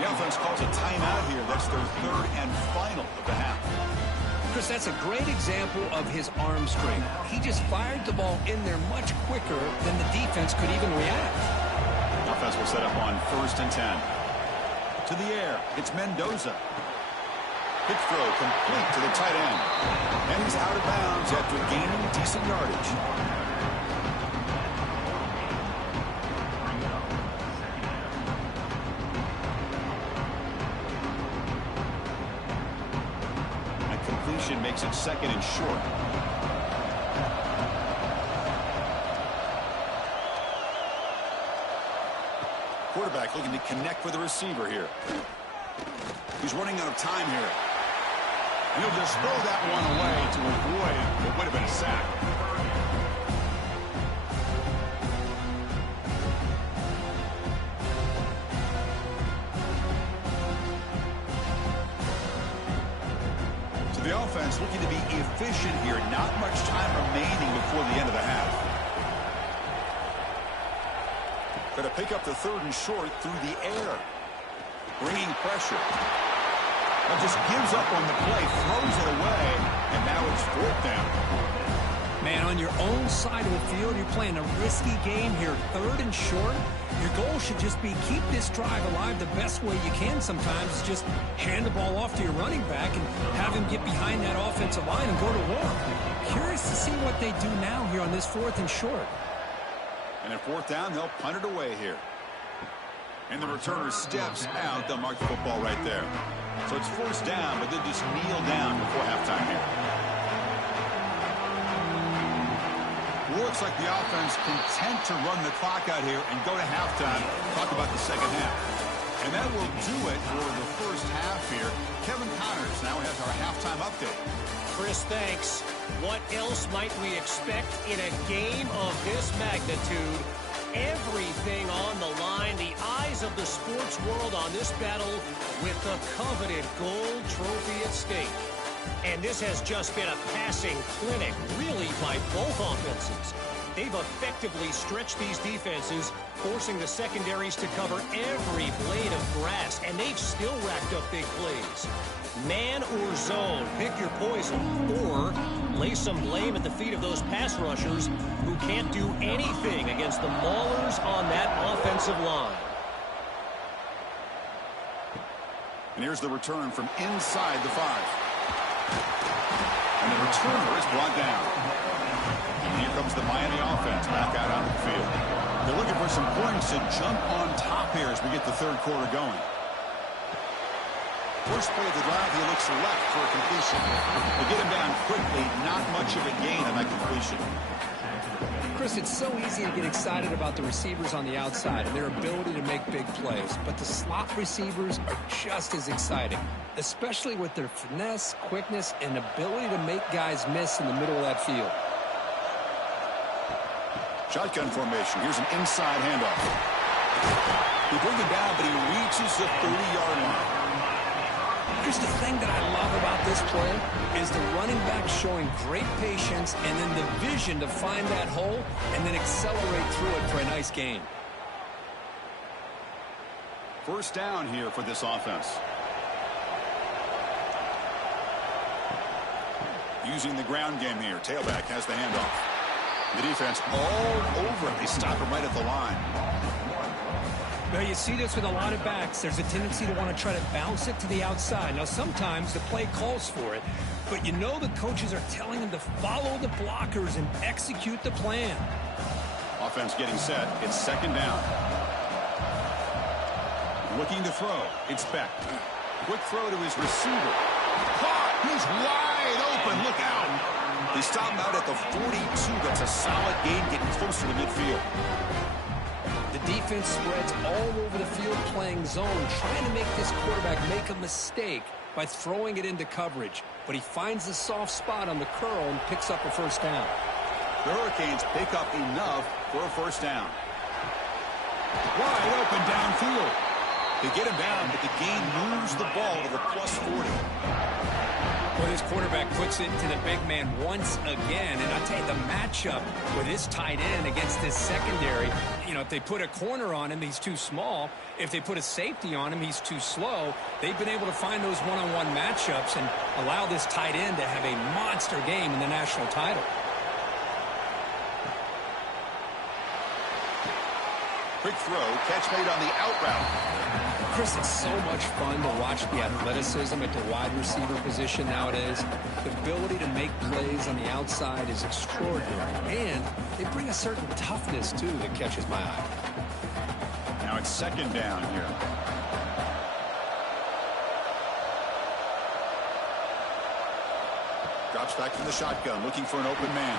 The offense calls a timeout here. That's their 3rd and final of the half. Chris, that's a great example of his arm strength. He just fired the ball in there much quicker than the defense could even react. The offense will set up on 1st and 10. To the air, it's Mendoza. Pitch throw complete to the tight end. And he's out of bounds after gaining decent yardage. Makes it 2nd and short. Quarterback looking to connect with the receiver here. He's running out of time here. And he'll just throw that one away to avoid what would have been a sack. The offense looking to be efficient here. Not much time remaining before the end of the half. Going to pick up the 3rd and short through the air. Bringing pressure. Just gives up on the play, throws it away, and now it's 4th down. Man, on your own side of the field, you're playing a risky game here, 3rd and short. Your goal should just be keep this drive alive the best way you can sometimes. Is just hand the ball off to your running back and have him get behind that offensive line and go to work. Curious to see what they do now here on this 4th and short. And at 4th down, they'll punt it away here. And the returner steps out. They'll mark the football right there. So it's 1st down, but then just kneel down before halftime here. Looks like the offense content to run the clock out here and go to halftime. Talk about the second half. And that will do it for the first half here. Kevin Connors now has our halftime update. Chris, thanks. What else might we expect in a game of this magnitude? Everything on the line, the eyes of the sports world on this battle with the coveted gold trophy at stake. And this has just been a passing clinic, really, by both offenses. They've effectively stretched these defenses, forcing the secondaries to cover every blade of grass, and they've still racked up big plays. Man or zone, pick your poison, or lay some blame at the feet of those pass rushers who can't do anything against the maulers on that offensive line. And here's the return from inside the 5. And the returner is brought down. And here comes the Miami offense back out onto the field. They're looking for some points to jump on top here as we get the 3rd quarter going. First play of the drive, he looks left for a completion. They get him down quickly, not much of a gain on that completion. Chris, it's so easy to get excited about the receivers on the outside and their ability to make big plays, but the slot receivers are just as exciting, especially with their finesse, quickness, and ability to make guys miss in the middle of that field. Shotgun formation. Here's an inside handoff. He brings it down, but he reaches the 30-yard line. Here's the thing that I love about this play is the running back showing great patience and then the vision to find that hole and then accelerate through it for a nice gain. 1st down here for this offense. Using the ground game here. Tailback has the handoff. The defense all over it. They stop him right at the line. Well, you see this with a lot of backs. There's a tendency to want to try to bounce it to the outside. Now, sometimes the play calls for it, but you know the coaches are telling them to follow the blockers and execute the plan. Offense getting set. It's 2nd down. Looking to throw. It's Beck. Quick throw to his receiver. Caught. He's wide open. Look out. They stop him out at the 42. That's a solid gain, getting closer to midfield. The defense spreads all over the field playing zone, trying to make this quarterback make a mistake by throwing it into coverage. But he finds the soft spot on the curl and picks up a 1st down. The Hurricanes pick up enough for a 1st down. Wide open downfield. They get him down, but the gain moves the ball to the +40. Well, this quarterback puts it to the big man once again. And I tell you, the matchup with this tight end against this secondary, you know, if they put a corner on him, he's too small. If they put a safety on him, he's too slow. They've been able to find those one-on-one matchups and allow this tight end to have a monster game in the national title. Quick throw, catch made on the out route. Chris, it's so much fun to watch the athleticism at the wide receiver position nowadays. The ability to make plays on the outside is extraordinary, and they bring a certain toughness, too, that catches my eye. Now it's 2nd down here. Drops back from the shotgun, looking for an open man.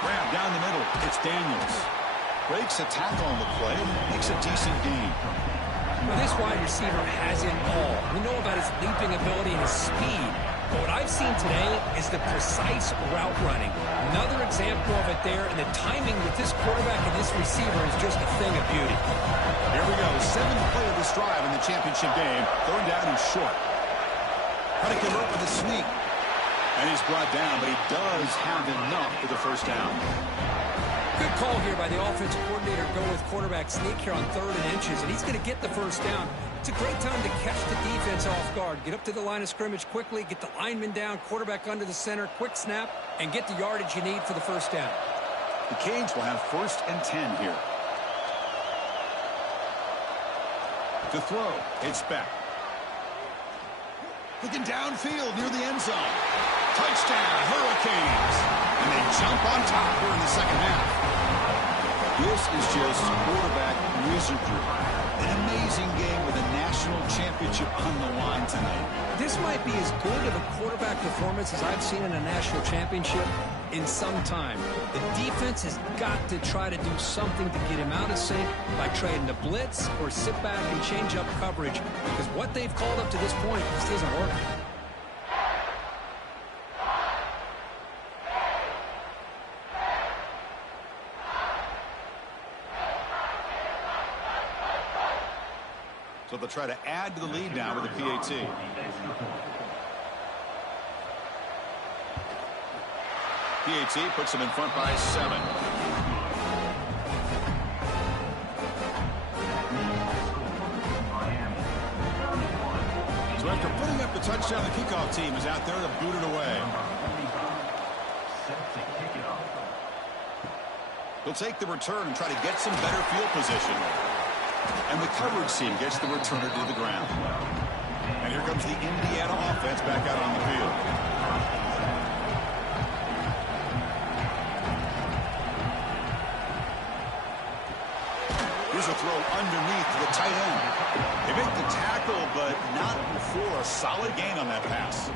Grab down the middle. It's Daniels. Breaks a tackle on the play, makes a decent gain. Well, this wide receiver has it all. We know about his leaping ability and his speed. But what I've seen today is the precise route running. Another example of it there, and the timing with this quarterback and this receiver is just a thing of beauty. Here we go. 7th play of this drive in the championship game. 3rd down and short. Trying to convert with a sneak. And he's brought down, but he does have enough for the 1st down. Good call here by the offensive coordinator. Go with quarterback sneak here on 3rd and inches, and he's going to get the 1st down. It's a great time to catch the defense off guard. Get up to the line of scrimmage quickly, get the lineman down, quarterback under the center, quick snap, and get the yardage you need for the first down. The Canes will have 1st and 10 here. To throw, it's back. Looking downfield near the end zone. Touchdown, Hurricanes. And they jump on top here in the second half. This is just quarterback wizardry. An amazing game with a national championship on the line tonight. This might be as good of a quarterback performance as I've seen in a national championship in some time. The defense has got to try to do something to get him out of sync by trading the blitz or sit back and change up coverage, because what they've called up to this point just isn't working. So they'll try to add to the lead now with a PAT. PAT puts them in front by 7. So after putting up the touchdown, the kickoff team is out there to boot it away. They'll take the return and try to get some better field position. And the coverage team gets the returner to the ground. And here comes the Indiana offense back out on the field. Here's a throw underneath to the tight end. They make the tackle, but not before a solid gain on that pass.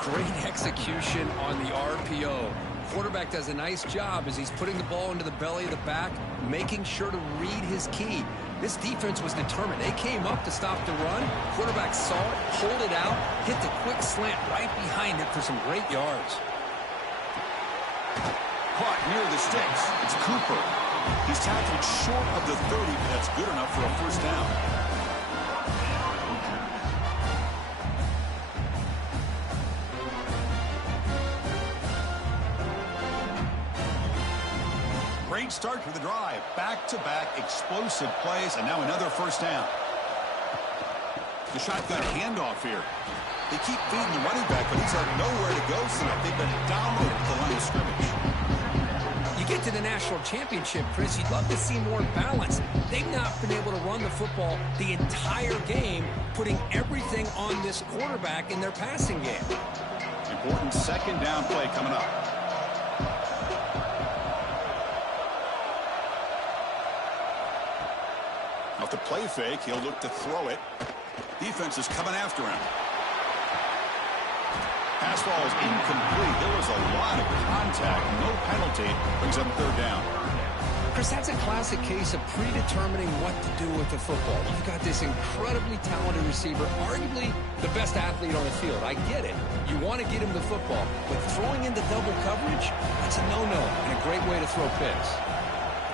Great execution on the RPO. Quarterback does a nice job as he's putting the ball into the belly of the back, making sure to read his key. This defense was determined. They came up to stop the run. Quarterback saw it, pulled it out, hit the quick slant right behind it for some great yards. Caught near the sticks. It's Cooper. He's tackled short of the 30, but that's good enough for a first down. Great start to the drive. Back-to-back explosive plays, and now another first down. The shotgun handoff here. They keep feeding the running back, but he's had nowhere to go tonight. They've been dominant at the line of scrimmage. You get to the national championship, Chris, you'd love to see more balance. They've not been able to run the football the entire game, putting everything on this quarterback in their passing game. Important second down play coming up. Off the play fake, he'll look to throw it. Defense is coming after him. Pass ball is incomplete. There was a lot of contact. No penalty. Brings up 3rd down. Chris, that's a classic case of predetermining what to do with the football. You've got this incredibly talented receiver, arguably the best athlete on the field. I get it. You want to get him the football, but throwing into double coverage, that's a no-no and a great way to throw picks.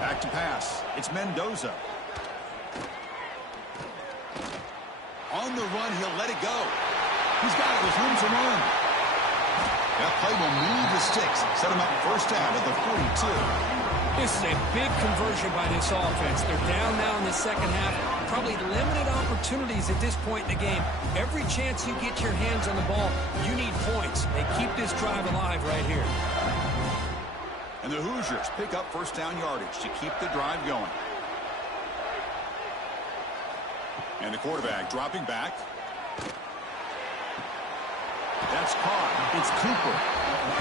Back to pass. It's Mendoza. On the run, he'll let it go. He's got it with room to run. That play will move the sticks. Set him up first down at the 42. This is a big conversion by this offense. They're down now in the second half. Probably limited opportunities at this point in the game. Every chance you get your hands on the ball, you need points. They keep this drive alive right here. And the Hoosiers pick up first down yardage to keep the drive going. And the quarterback dropping back. That's caught. It's Cooper.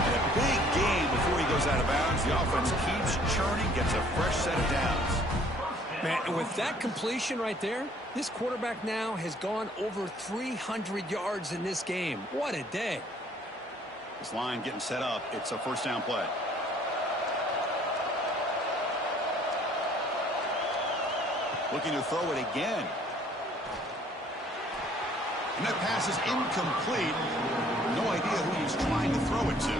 And a big gain before he goes out of bounds. The offense keeps churning, gets a fresh set of downs. Man, and with that completion right there, this quarterback now has gone over 300 yards in this game. What a day. This line getting set up. It's a first down play. Looking to throw it again. And that pass is incomplete. No idea who he's trying to throw it to.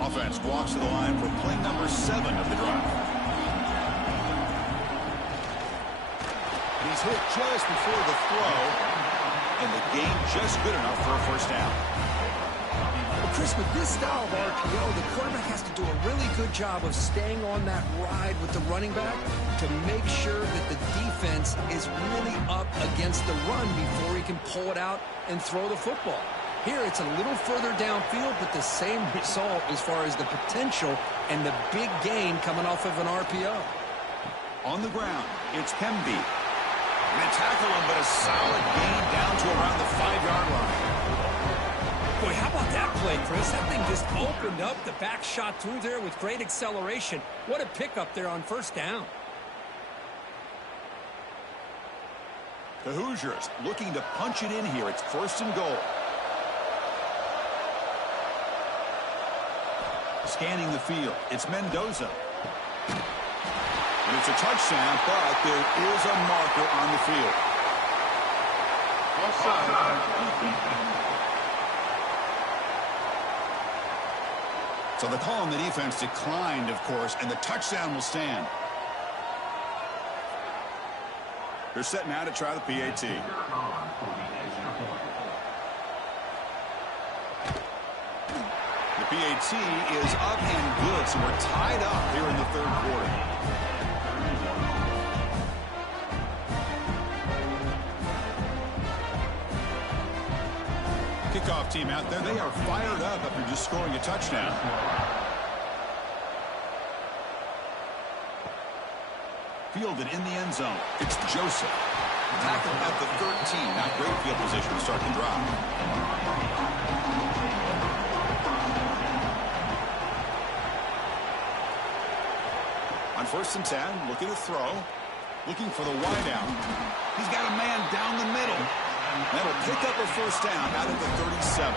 Offense walks to the line for play number 7 of the drive. And he's hit just before the throw. And the gain just good enough for a first down. Chris, with this style of RPO, the quarterback has to do a really good job of staying on that ride with the running back to make sure that the defense is really up against the run before he can pull it out and throw the football. Here, it's a little further downfield, but the same result as far as the potential and the big gain coming off of an RPO. On the ground, it's Hemby. They tackle him, but a solid gain down to around the 5-yard line. Boy, how about that play, Chris? That thing just opened up. The back shot through there with great acceleration. What a pickup there on first down. The Hoosiers looking to punch it in here. It's 1st and goal. Scanning the field. It's Mendoza. And it's a touchdown, but there is a marker on the field. Offside. So the call on the defense declined, of course, and the touchdown will stand. They're set now to try the PAT. The PAT is up and good, so we're tied up here in the 3rd quarter. Kickoff team out there. They are fired up after just scoring a touchdown. Fielded in the end zone. It's Joseph. Tackled at the 13. Not great field position to start the drive. On 1st and 10, looking to throw. Looking for the wideout. He's got a man down the middle. That'll pick up a 1st down out of the 37.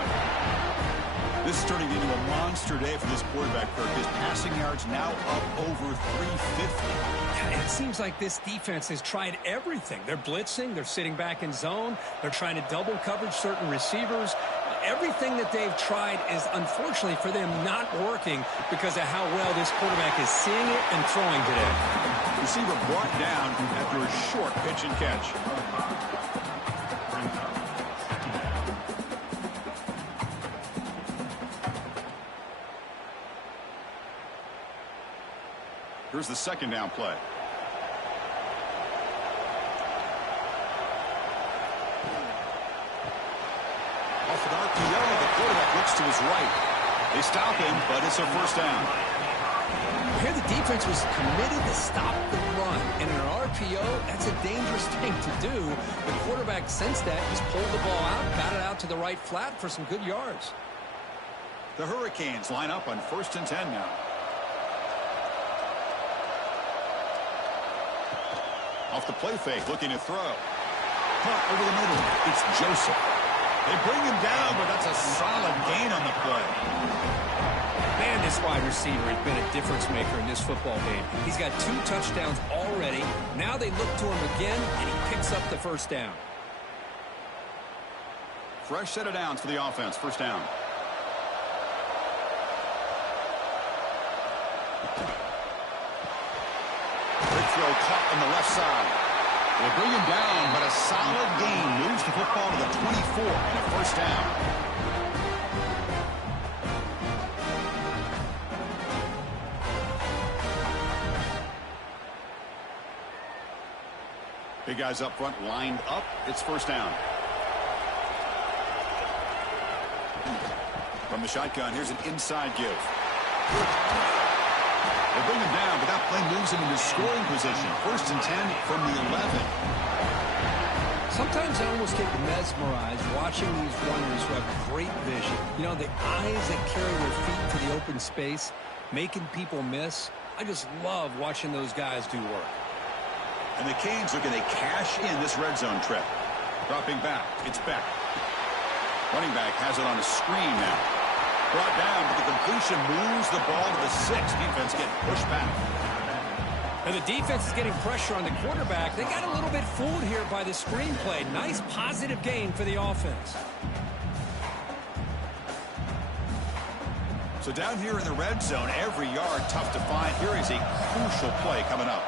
This is turning into a monster day for this quarterback, Kirk. His passing yards now up over 350. It seems like this defense has tried everything. They're blitzing. They're sitting back in zone. They're trying to double coverage certain receivers. Everything that they've tried is, unfortunately for them, not working because of how well this quarterback is seeing it and throwing today. Receiver brought down after a short pitch and catch. Here's the 2nd down play. Off an RPO, the quarterback looks to his right. They stop him, but it's a 1st down. Here the defense was committed to stop the run. And in an RPO, that's a dangerous thing to do. The quarterback sensed that, just pulled the ball out, got it out to the right flat for some good yards. The Hurricanes line up on 1st and 10 now. Off the play fake, looking to throw. Caught over the middle. It's Joseph. They bring him down, but that's a solid gain on the play. Man, this wide receiver has been a difference maker in this football game. He's got 2 touchdowns already. Now they look to him again, and he picks up the 1st down. Fresh set of downs for the offense. 1st down. Quick throw caught on the left side. They bring him down, but a solid gain moves the football to the 24 and a 1st down. Big guys up front lined up. It's 1st down. From the shotgun, here's an inside give. They bring him down, but that play moves him into scoring position. 1st and 10 from the 11. Sometimes I almost get mesmerized watching these runners who have great vision. You know, the eyes that carry their feet to the open space, making people miss. I just love watching those guys do work. And the Canes are going to cash in this red zone trip. Dropping back, it's Beck. Running back has it on a screen now. Brought down, but the completion moves the ball to the 6. Defense getting pushed back. And the defense is getting pressure on the quarterback. They got a little bit fooled here by the screenplay. Nice positive gain for the offense. So down here in the red zone, every yard tough to find. Here is a crucial play coming up.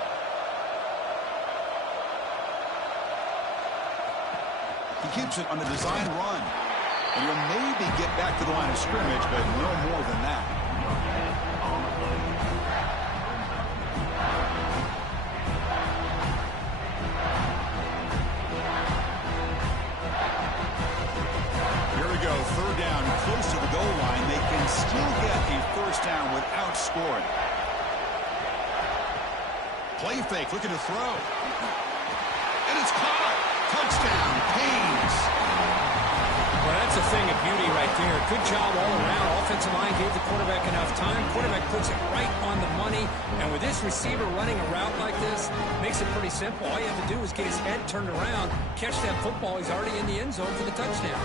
He keeps it on the design run. And you'll maybe get back to the line of scrimmage, but no more than that. Here we go, third down, close to the goal line. They can still get a first down without scoring. Play fake, looking to throw. And it's caught. Touchdown, Haynes. Well, that's a thing of beauty right there. Good job all around. Offensive line gave the quarterback enough time. Quarterback puts it right on the money. And with this receiver running a route like this, makes it pretty simple. All you have to do is get his head turned around, catch that football. He's already in the end zone for the touchdown.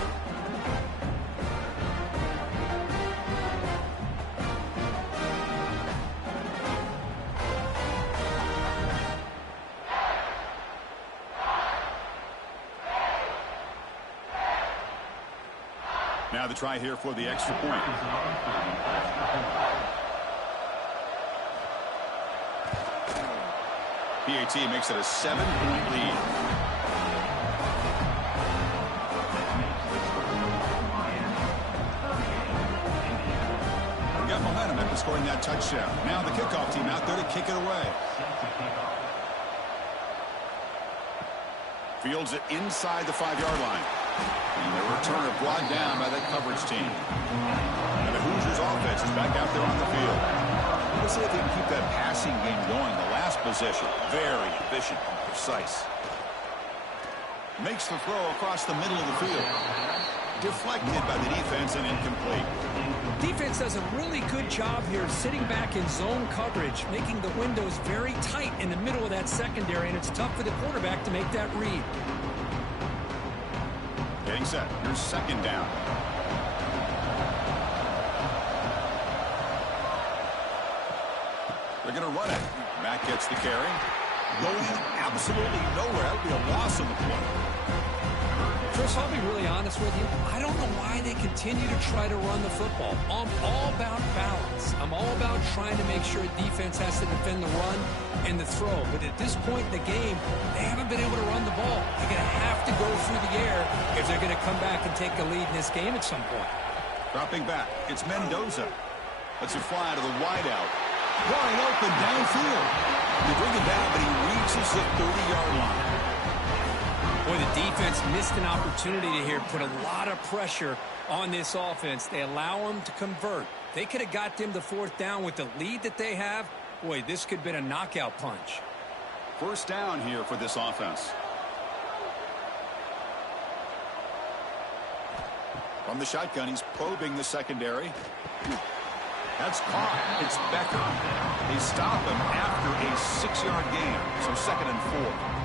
Now the try here for the extra point. PAT makes it a 7-point lead. Got momentum after scoring that touchdown. Now the kickoff team out there to kick it away. Fields it inside the 5-yard line. And the returner brought down by that coverage team. And the Hoosiers offense is back out there on the field. We'll see if they can keep that passing game going. The last possession, very efficient and precise. Makes the throw across the middle of the field. Deflected by the defense and incomplete. Defense does a really good job here sitting back in zone coverage, making the windows very tight in the middle of that secondary, and it's tough for the quarterback to make that read. Getting set. Here's second down. They're going to run it. Matt gets the carry. Going absolutely nowhere. That would be a loss on the play. Chris, I'll be really honest with you. I don't know why they continue to try to run the football. I'm all about balance. I'm all about trying to make sure defense has to defend the run and the throw. But at this point in the game, they haven't been able to run the ball. They're going to have to go through the air if they're going to come back and take a lead in this game at some point. Dropping back. It's Mendoza. Let's it fly to the wideout. Wide open downfield. They bring it down, but he reaches the 30-yard line. Boy, the defense missed an opportunity to here, put a lot of pressure on this offense. They allow them to convert. They could have got them the fourth down with the lead that they have. Boy, this could have been a knockout punch. First down here for this offense. From the shotgun, he's probing the secondary. That's caught. It's Becker. They stop him after a 6-yard gain. So 2nd and 4.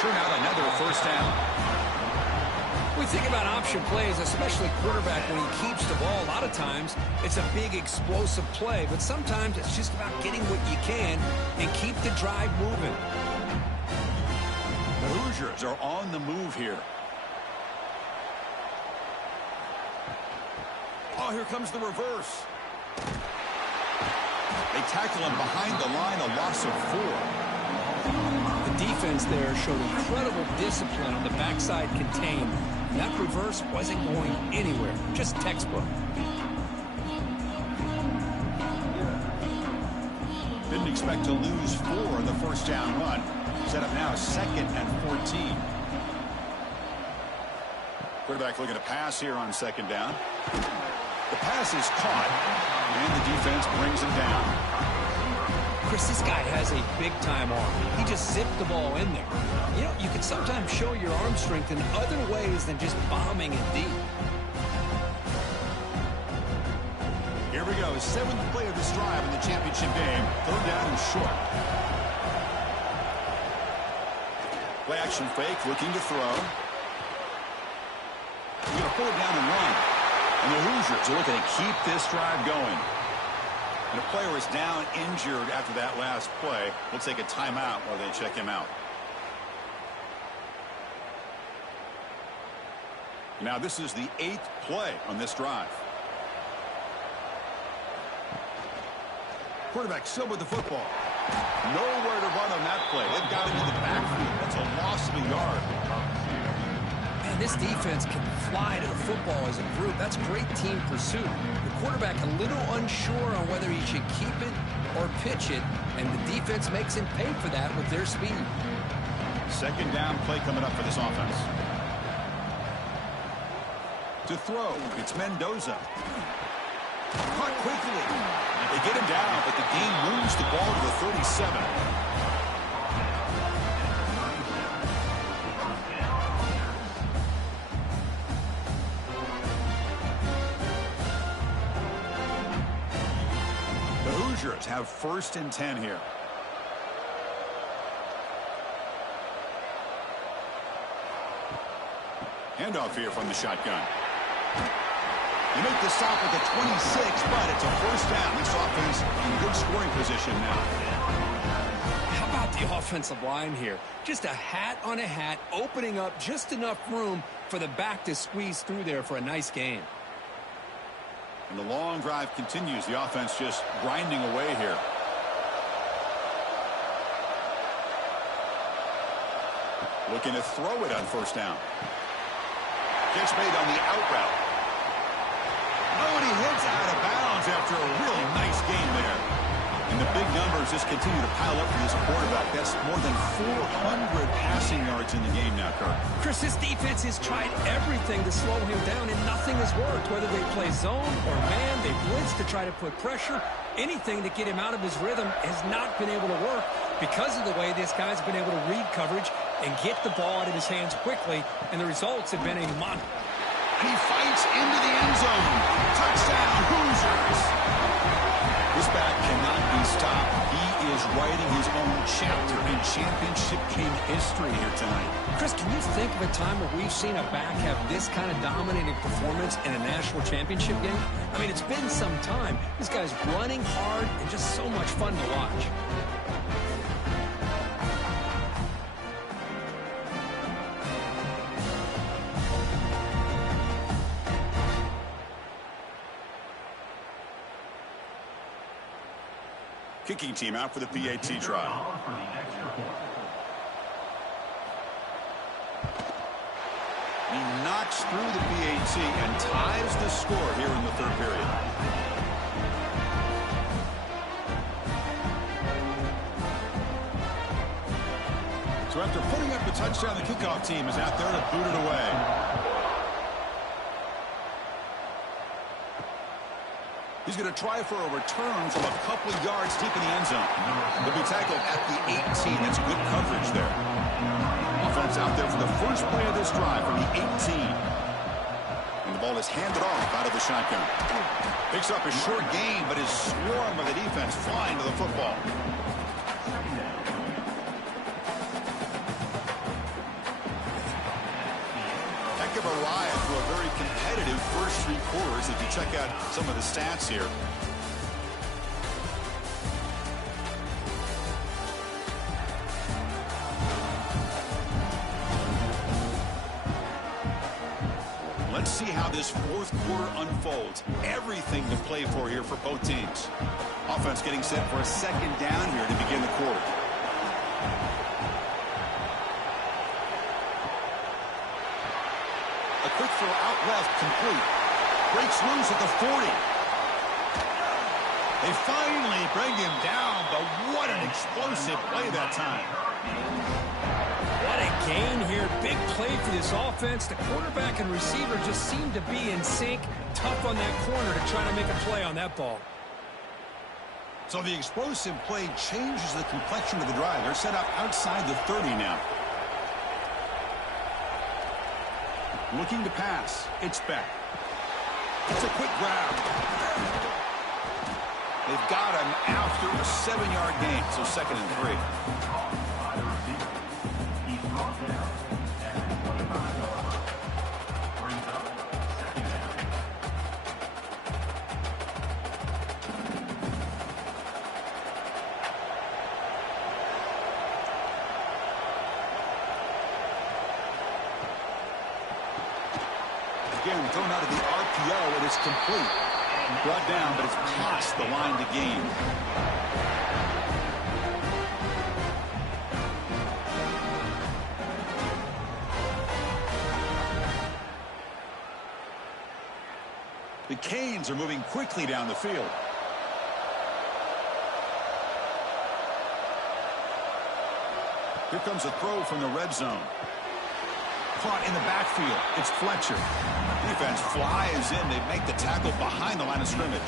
Churn out another first down. We think about option plays, especially quarterback when he keeps the ball. A lot of times it's a big explosive play, but sometimes it's just about getting what you can and keep the drive moving. The Hoosiers are on the move here. Oh, here comes the reverse. They tackle him behind the line, a loss of 4. Defense there showed incredible discipline on the backside contained. That reverse wasn't going anywhere, just textbook. Didn't expect to lose 4 in the first down run. Set up now 2nd and 14. Quarterback looking to pass here on 2nd down. The pass is caught, and the defense brings him down. Chris, this guy has a big-time arm. He just zipped the ball in there. You know, you can sometimes show your arm strength in other ways than just bombing it deep. Here we go. 7th play of this drive in the championship game. 3rd down and short. Play action fake, looking to throw. He's going to pull it down and run. And the Hoosiers are looking to keep this drive going. And the player is down injured after that last play. We'll take a timeout while they check him out. Now this is the 8th play on this drive. Quarterback still with the football. Nowhere to run on that play. They've got him in the backfield. That's a loss of a yard. Man, this defense can fly to the football as a group. That's great team pursuit. The quarterback a little unsure on whether he should keep it or pitch it, and the defense makes him pay for that with their speed. Second down play coming up for this offense. To throw, it's Mendoza. Caught quickly. They get him down, but the game moves the ball to the 37. The Hoosiers have 1st and 10 here. Handoff here from the shotgun. You make the stop at the 26, but it's a 1st down. This offense in good scoring position now. How about the offensive line here? Just a hat on a hat, opening up just enough room for the back to squeeze through there for a nice gain. And the long drive continues. The offense just grinding away here. Looking to throw it on 1st down. Gets made on the out route. Oh, and he hits out of bounds after a really nice game there. And the big numbers just continue to pile up for this quarterback. That's more than 400 passing yards in the game now, Kirk. Chris, this defense has tried everything to slow him down, and nothing has worked. Whether they play zone or man, they blitz to try to put pressure. Anything to get him out of his rhythm has not been able to work because of the way this guy's been able to read coverage and get the ball out of his hands quickly, and the results have been a month. And he fights into the end zone. Touchdown, Hoosiers. This back cannot be stopped. He is writing his own chapter in championship game history here tonight. Chris, can you think of a time where we've seen a back have this kind of dominating performance in a national championship game? I mean, it's been some time. This guy's running hard and just so much fun to watch. Kicking team out for the PAT trial. He knocks through the PAT and ties the score here in the 3rd period. So after putting up the touchdown, the kickoff team is out there to boot it away. He's going to try for a return from a couple of yards deep in the end zone. He'll be tackled at the 18. That's good coverage there. Offense out there for the first play of this drive from the 18. And the ball is handed off out of the shotgun. Picks up a short gain, but is swarmed by the defense flying to the football. Heck of a ride through a very competitive first 3 quarters if you check out some of the stats here. Let's see how this 4th quarter unfolds. Everything to play for here for both teams. Offense getting set for a 2nd down here to begin the quarter. A quick throw out left, complete. Breaks loose at the 40. They finally bring him down, but what an explosive play that time. What a gain here. Big play for this offense. The quarterback and receiver just seem to be in sync. Tough on that corner to try to make a play on that ball. So the explosive play changes the complexion of the drive. They're set up outside the 30 now. Looking to pass. It's back. It's a quick grab. They've got him after a 7-yard gain, so 2nd and 3. again, thrown out of the RPO, and it's complete. Brought down, but it's past the line to gain. The Canes are moving quickly down the field. Here comes a throw from the red zone. Caught in the backfield. It's Fletcher. Defense flies in. They make the tackle behind the line of scrimmage.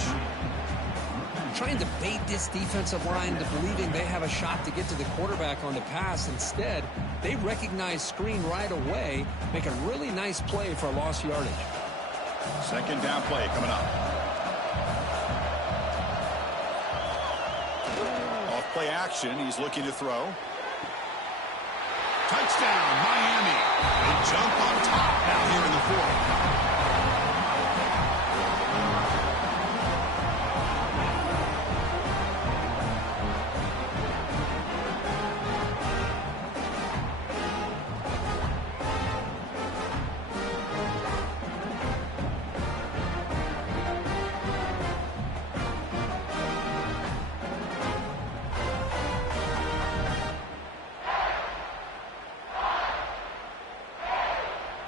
Trying to bait this defensive line into believing they have a shot to get to the quarterback on the pass. Instead, they recognize screen right away, make a really nice play for lost yardage. Second down play coming up. Off play action. He's looking to throw. Touchdown, Miami. They jump on top now here in the fourth.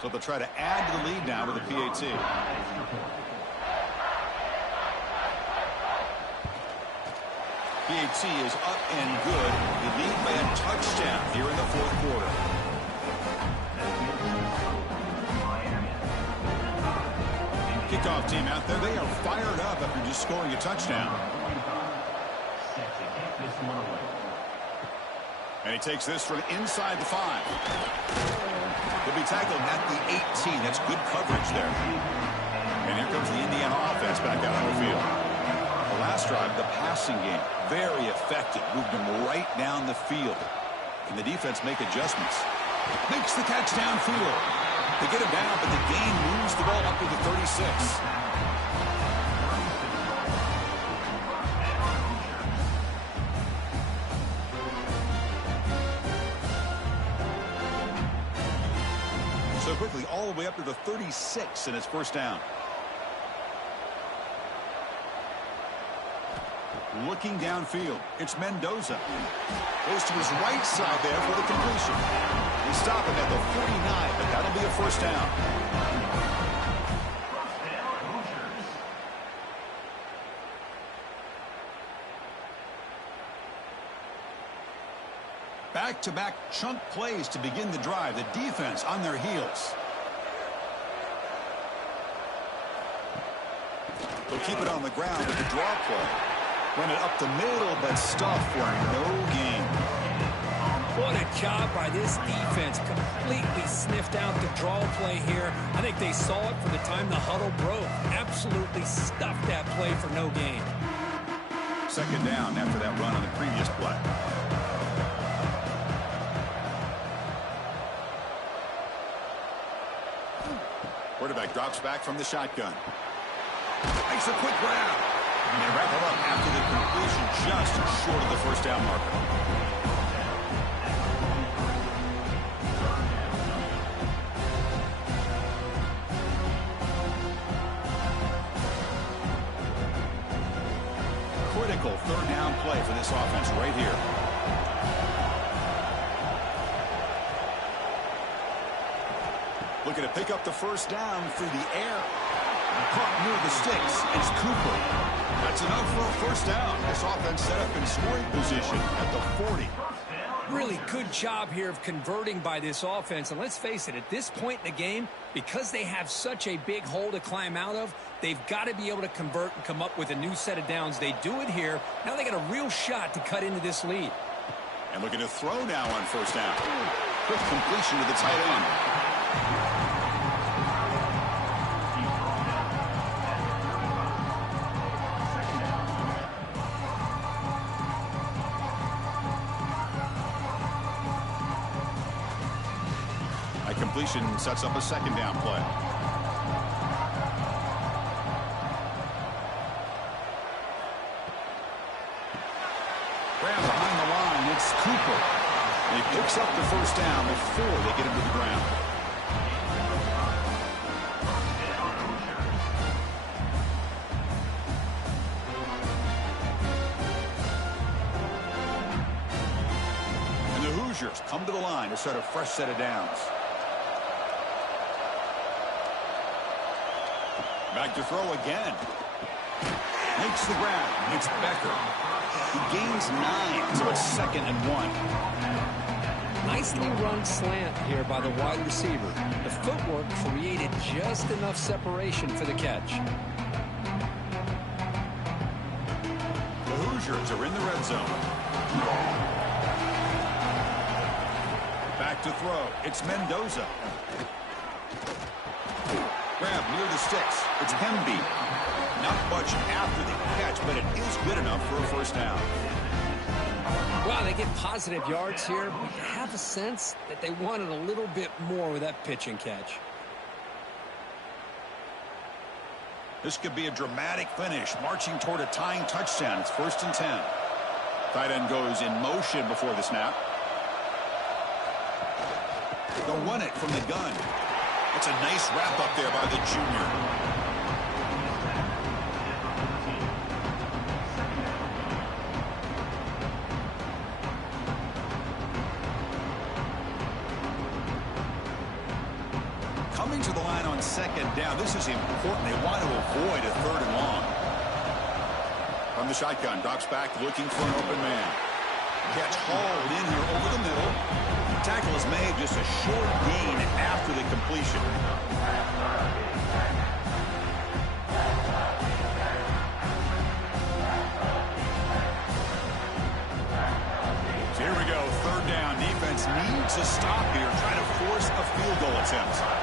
So they'll try to add to the lead now with a PAT. PAT is up and good. They lead by a touchdown here in the fourth quarter. Kickoff team out there. They are fired up after just scoring a touchdown. And he takes this from inside the 5. He'll be tackled at the 18. That's good coverage there. And here comes the Indiana offense back out on the field. The last drive, the passing game, very effective. Moved them right down the field. Can the defense make adjustments? Makes the catch downfield. They get him down, but the gain moves the ball up to the 36. So quickly, all the way up to the 36, and it's first down. Looking downfield, it's Mendoza. Goes to his right side there for the completion. They stop him at the 49, but that'll be a first down. Back-to-back chunk plays to begin the drive. The defense on their heels. They'll keep it on the ground with the draw play. Run it up the middle, but stuffed for no gain. What a job by this defense. Completely sniffed out the draw play here. I think they saw it from the time the huddle broke. Absolutely stuffed that play for no gain. Second down after that run on the previous play. Quarterback drops back from the shotgun. Makes a quick grab. And they wrap it up after the completion just short of the first down marker. Critical third down play for this offense right here. Looking to pick up the first down through the air. Caught near the sticks. It's Cooper. That's enough for a first down. This offense set up in scoring position at the 40. Really good job here of converting by this offense. And let's face it, at this point in the game, because they have such a big hole to climb out of, they've got to be able to convert and come up with a new set of downs. They do it here. Now they got a real shot to cut into this lead. And looking to throw now on first down. Quick completion to the tight end. Completion sets up a second down play. Grab behind the line. It's Cooper. He picks up the first down before they get him to the ground. Hoosiers come to the line to start a fresh set of downs. Back to throw again. Makes the grab. It's Becker. He gains 9, so it's 2nd and 1. Nicely run slant here by the wide receiver. The footwork created just enough separation for the catch. The Hoosiers are in the red zone. Back to throw. It's Mendoza. Grab near the sticks. It's Hemby. Not much after the catch, but it is good enough for a first down. Wow, they get positive yards here, but you have a sense that they wanted a little bit more with that pitch and catch. This could be a dramatic finish, marching toward a tying touchdown. It's 1st and 10. Tight end goes in motion before the snap. They'll run it from the gun. That's a nice wrap up there by the junior. Coming to the line on 2nd down. This is important. They want to avoid a 3rd and long. From the shotgun, drops back looking for an open man. Catch hauled in here over the middle. Tackle is made, just a short gain after the completion. So here we go, 3rd down. Defense needs a stop here, trying to force a field goal attempt.